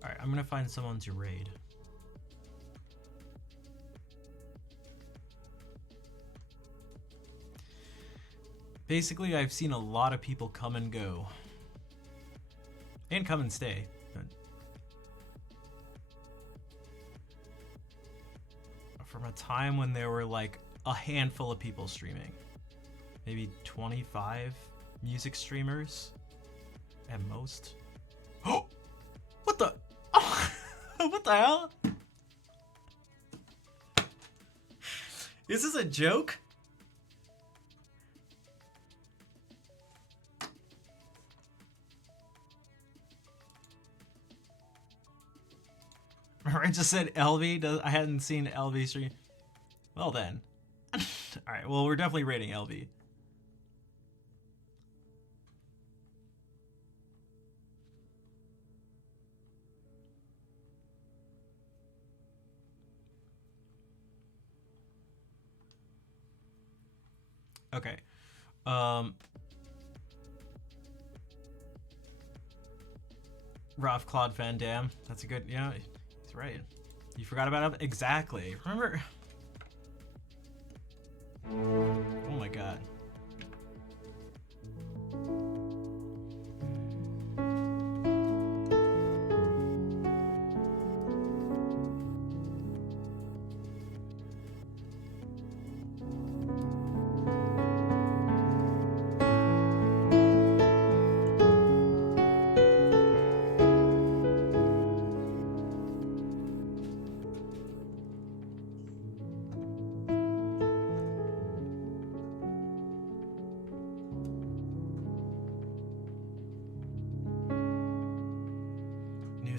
All right, I'm gonna find someone to raid. Basically, I've seen a lot of people come and go. And come and stay. But from a time when there were like a handful of people streaming. Maybe 25 music streamers at most. Oh! What the? Oh. What the hell? Is this a joke? I just said LV. I hadn't seen LV stream. Well then. Alright, well we're definitely rating LV. Okay. Ralph Claude Van Damme. That's a good, yeah, he's right. You forgot about it? Exactly. Remember? Oh my god.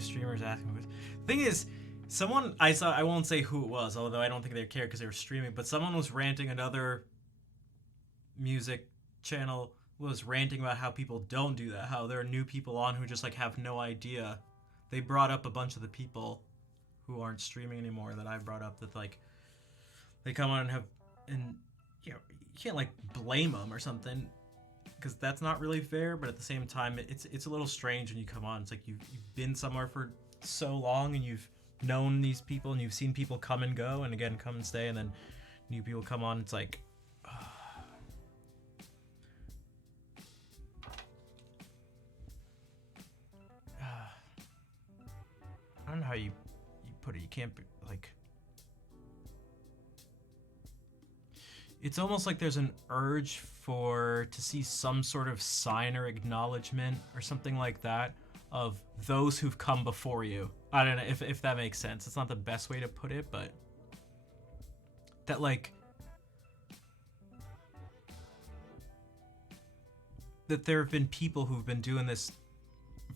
Streamers asking. Thing is, someone I saw, I won't say who it was, although I don't think they cared because they were streaming, but someone was ranting, another music channel was ranting about how people don't do that, how there are new people on who just like have no idea. They brought up a bunch of the people who aren't streaming anymore that I brought up, that like they come on and have, and you know, you can't like blame them or something, because that's not really fair, but at the same time, it's a little strange when you come on. It's like you've been somewhere for so long and you've known these people and you've seen people come and go and again come and stay, and then new people come on. It's like, I don't know how you put it. You can't be like. It's almost like there's an urge to see some sort of sign or acknowledgement or something like that of those who've come before you. I don't know if that makes sense. It's not the best way to put it, but that like that there have been people who've been doing this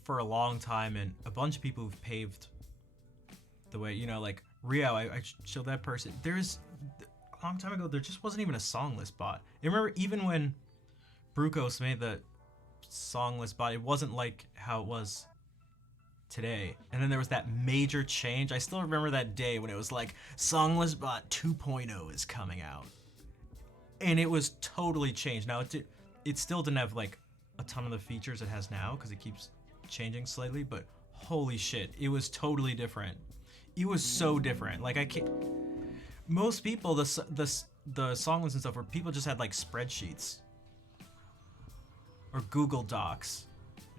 for a long time, and a bunch of people who've paved the way, you know, like Rio, I showed that person. There's a long time ago, there just wasn't even a song list bot. I remember even when Brucos made the song list bot, it wasn't like how it was today. And then there was that major change. I still remember that day when it was like, song list bot 2.0 is coming out. And it was totally changed. Now, it still didn't have like a ton of the features it has now because it keeps changing slightly, but holy shit, it was totally different. It was so different. Like, I can't... Most people, the song lists and stuff, where people just had like spreadsheets or Google Docs,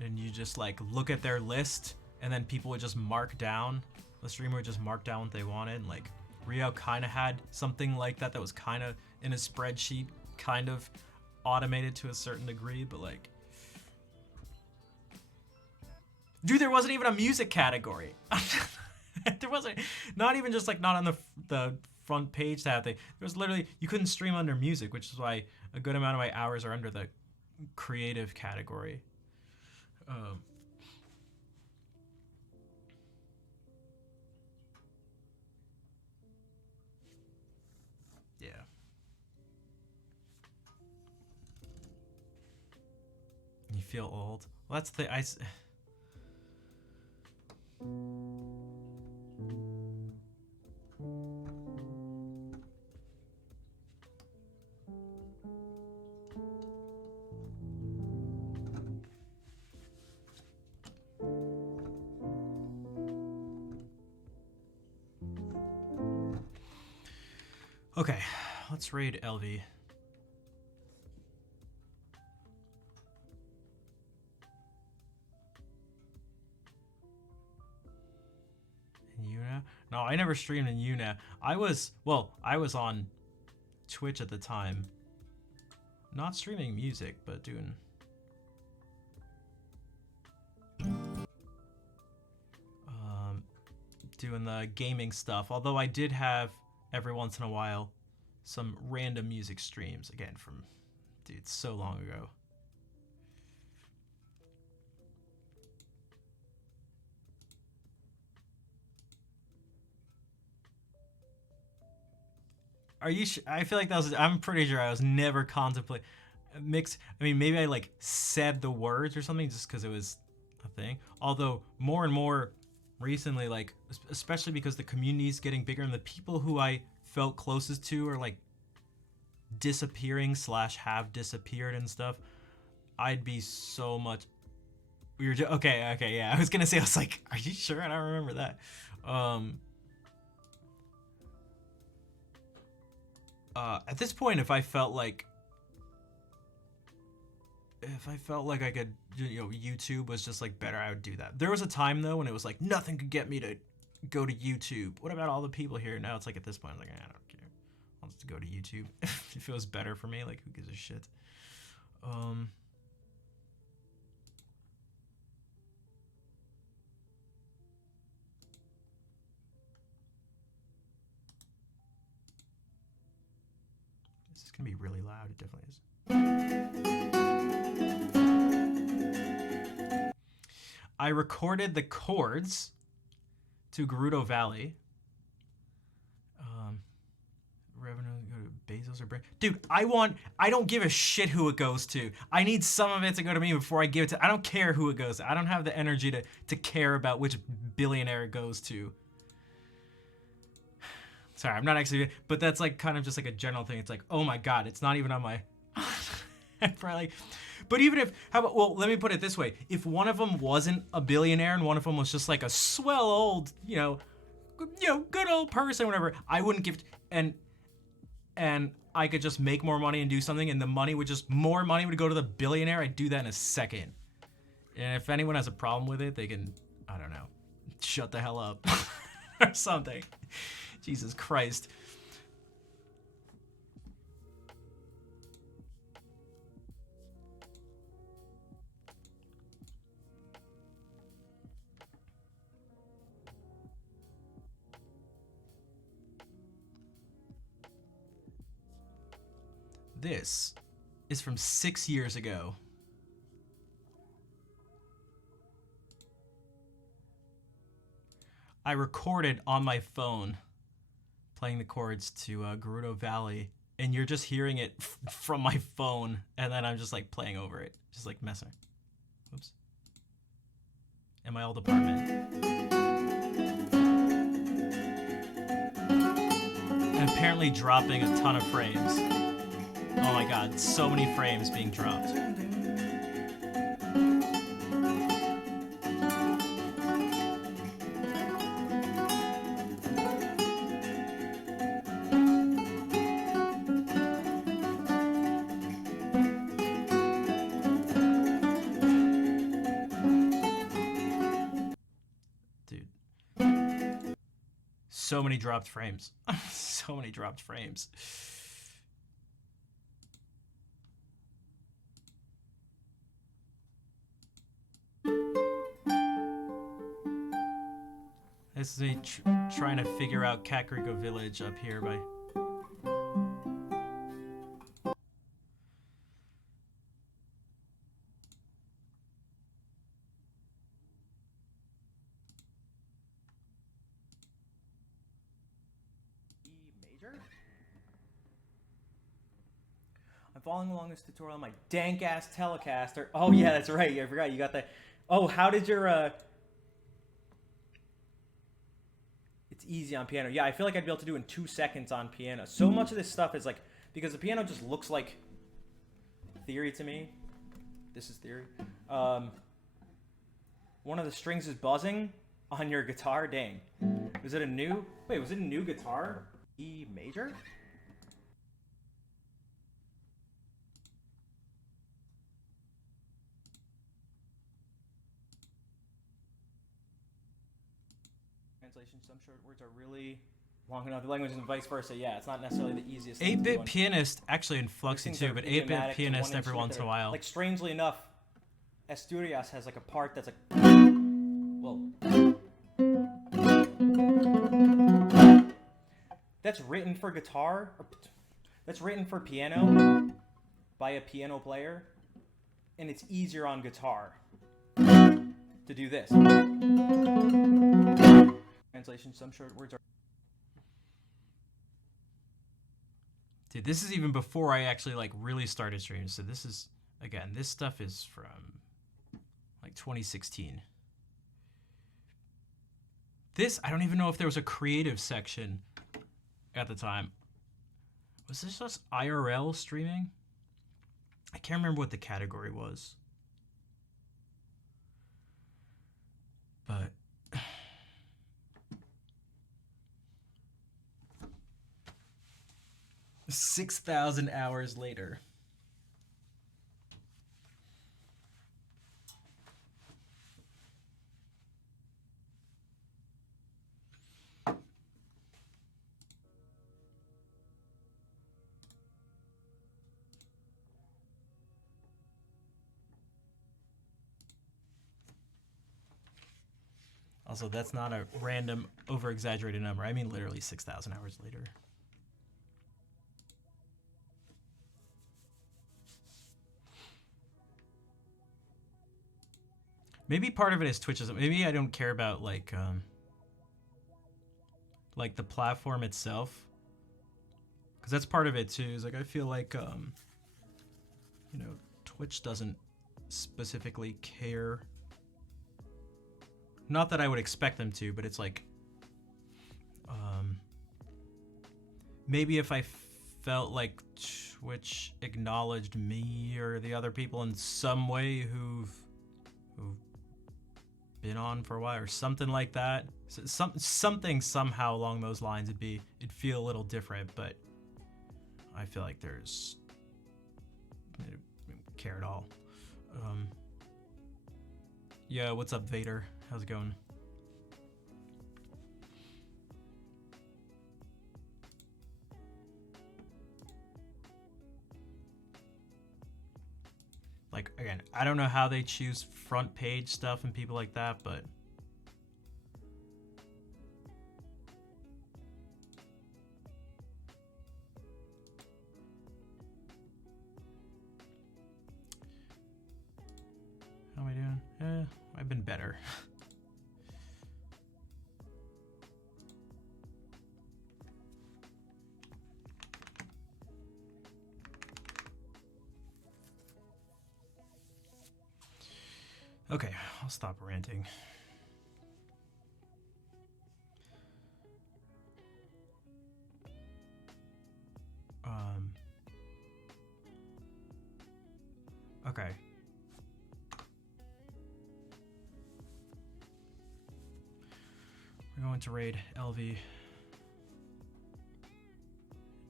and you just like look at their list, and then people would just mark down. The streamer would just mark down what they wanted. And like Rio kind of had something like that was kind of in a spreadsheet, kind of automated to a certain degree, but like, dude, there wasn't even a music category. There wasn't, not even just like not on the front page tab thing. There was literally, you couldn't stream under music, which is why a good amount of my hours are under the creative category. Yeah. You feel old? Well, that's the Okay, let's raid LV. Yuna? No, I never streamed in Yuna. I was on Twitch at the time. Not streaming music, but doing... doing the gaming stuff. Although I did have every once in a while some random music streams, again from, dude, so long ago. Are you I feel like that was, I'm pretty sure I was never contemplating mix. I mean, maybe I like said the words or something just because it was a thing. Although more and more recently, like especially because the community's getting bigger and the people who I felt closest to are like disappearing / have disappeared and stuff, I'd be so much. We were okay, yeah. I was gonna say, I was like, are you sure? I don't remember that. At this point, if I felt like I could, you know, YouTube was just like better, I would do that. There was a time though when it was like nothing could get me to go to YouTube. What about all the people here? Now it's like at this point, I'm like, I don't care. I'll just go to YouTube. If it was better for me, like who gives a shit? This is gonna be really loud. It definitely is. I recorded the chords to Gerudo Valley. Revenue go to Bezos or Brand. Dude, I don't give a shit who it goes to. I need some of it to go to me before I give it to. I don't care who it goes to. I don't have the energy to care about which billionaire it goes to. Sorry, I'm not actually, but that's like kind of just like a general thing. It's like, oh my god, it's not even on my. Probably. But even if, how about, well, let me put it this way. If one of them wasn't a billionaire and one of them was just like a swell old, you know, good old person, whatever, I wouldn't give, and I could just make more money and do something, and the money would just, more money would go to the billionaire, I'd do that in a second. And if anyone has a problem with it, they can, I don't know, shut the hell up or something. Jesus Christ. This is from 6 years ago. I recorded on my phone playing the chords to Gerudo Valley, and you're just hearing it from my phone, and then I'm just like playing over it, just like messing. Oops. In my old apartment. And apparently dropping a ton of frames. Oh my god, so many frames being dropped. Dude. So many dropped frames. So many dropped frames. This is me trying to figure out Kakariko Village up here by... E major? I'm following along this tutorial on my dank-ass Telecaster. Oh yeah, that's right, I forgot you got that. Oh, how did your... It's easy on piano. Yeah, I feel like I'd be able to do it in 2 seconds on piano. So much of this stuff is like, because the piano just looks like theory to me. This is theory. One of the strings is buzzing on your guitar. Dang. Was it a new guitar? E major? Some short words are really long enough. The language and vice versa. Yeah, it's not necessarily the easiest. 8-bit pianist, actually in Fluxy too, but 8-bit pianist every once in a while. Like strangely enough, Asturias has like a part that's like, well, that's written for guitar, that's written for piano by a piano player, and it's easier on guitar to do this. Translation, some short words are... Dude, this is even before I actually like really started streaming. So this is, again, this stuff is from like 2016. This, I don't even know if there was a creative section at the time. Was this just IRL streaming? I can't remember what the category was. But 6,000 hours later. Also, that's not a random, over-exaggerated number. I mean literally 6,000 hours later. Maybe part of it is Twitch. Maybe I don't care about like the platform itself, because that's part of it too. Is like I feel like you know, Twitch doesn't specifically care. Not that I would expect them to, but it's like maybe if I felt like Twitch acknowledged me or the other people in some way who've been on for a while or something like that, something somehow along those lines, it'd feel a little different. But I feel like there's they don't care at all. Yeah, what's up, Vader? How's it going? Like, again, I don't know how they choose front page stuff and people like that, but how am I doing? I've been better. Okay, I'll stop ranting. Okay. We're going to raid LV.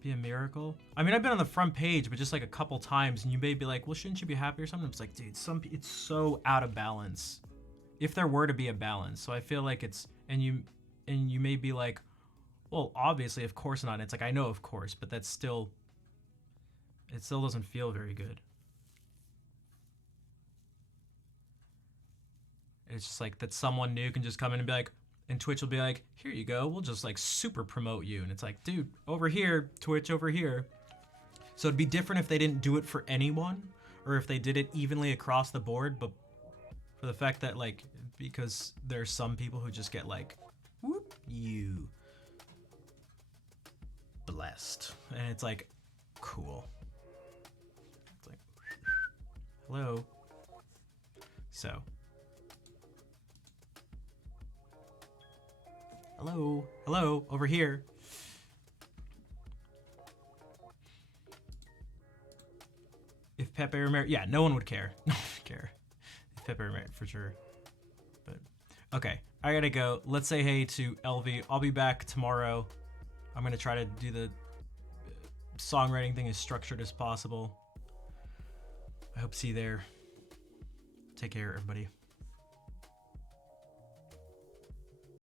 Be a miracle. I mean, I've been on the front page, but just like a couple times, and you may be like, well, shouldn't you be happy or something? It's like, dude, it's so out of balance. If there were to be a balance. So I feel like it's, and you may be like, well, obviously, of course not. It's like, I know, of course, but that's still, it still doesn't feel very good. It's just like that someone new can just come in and be like, and Twitch will be like, here you go, we'll just like super promote you. And it's like, dude, over here, Twitch over here. So it'd be different if they didn't do it for anyone, or if they did it evenly across the board. But for the fact that like, because there's some people who just get like, whoop, you blessed. And it's like, cool. It's like, hello. So. Hello, hello, over here. If Pepe were married, yeah, no one would care. No one would care. If Pepe were married, for sure. But, okay, I gotta go. Let's say hey to LV. I'll be back tomorrow. I'm gonna try to do the songwriting thing as structured as possible. I hope to see you there. Take care, everybody.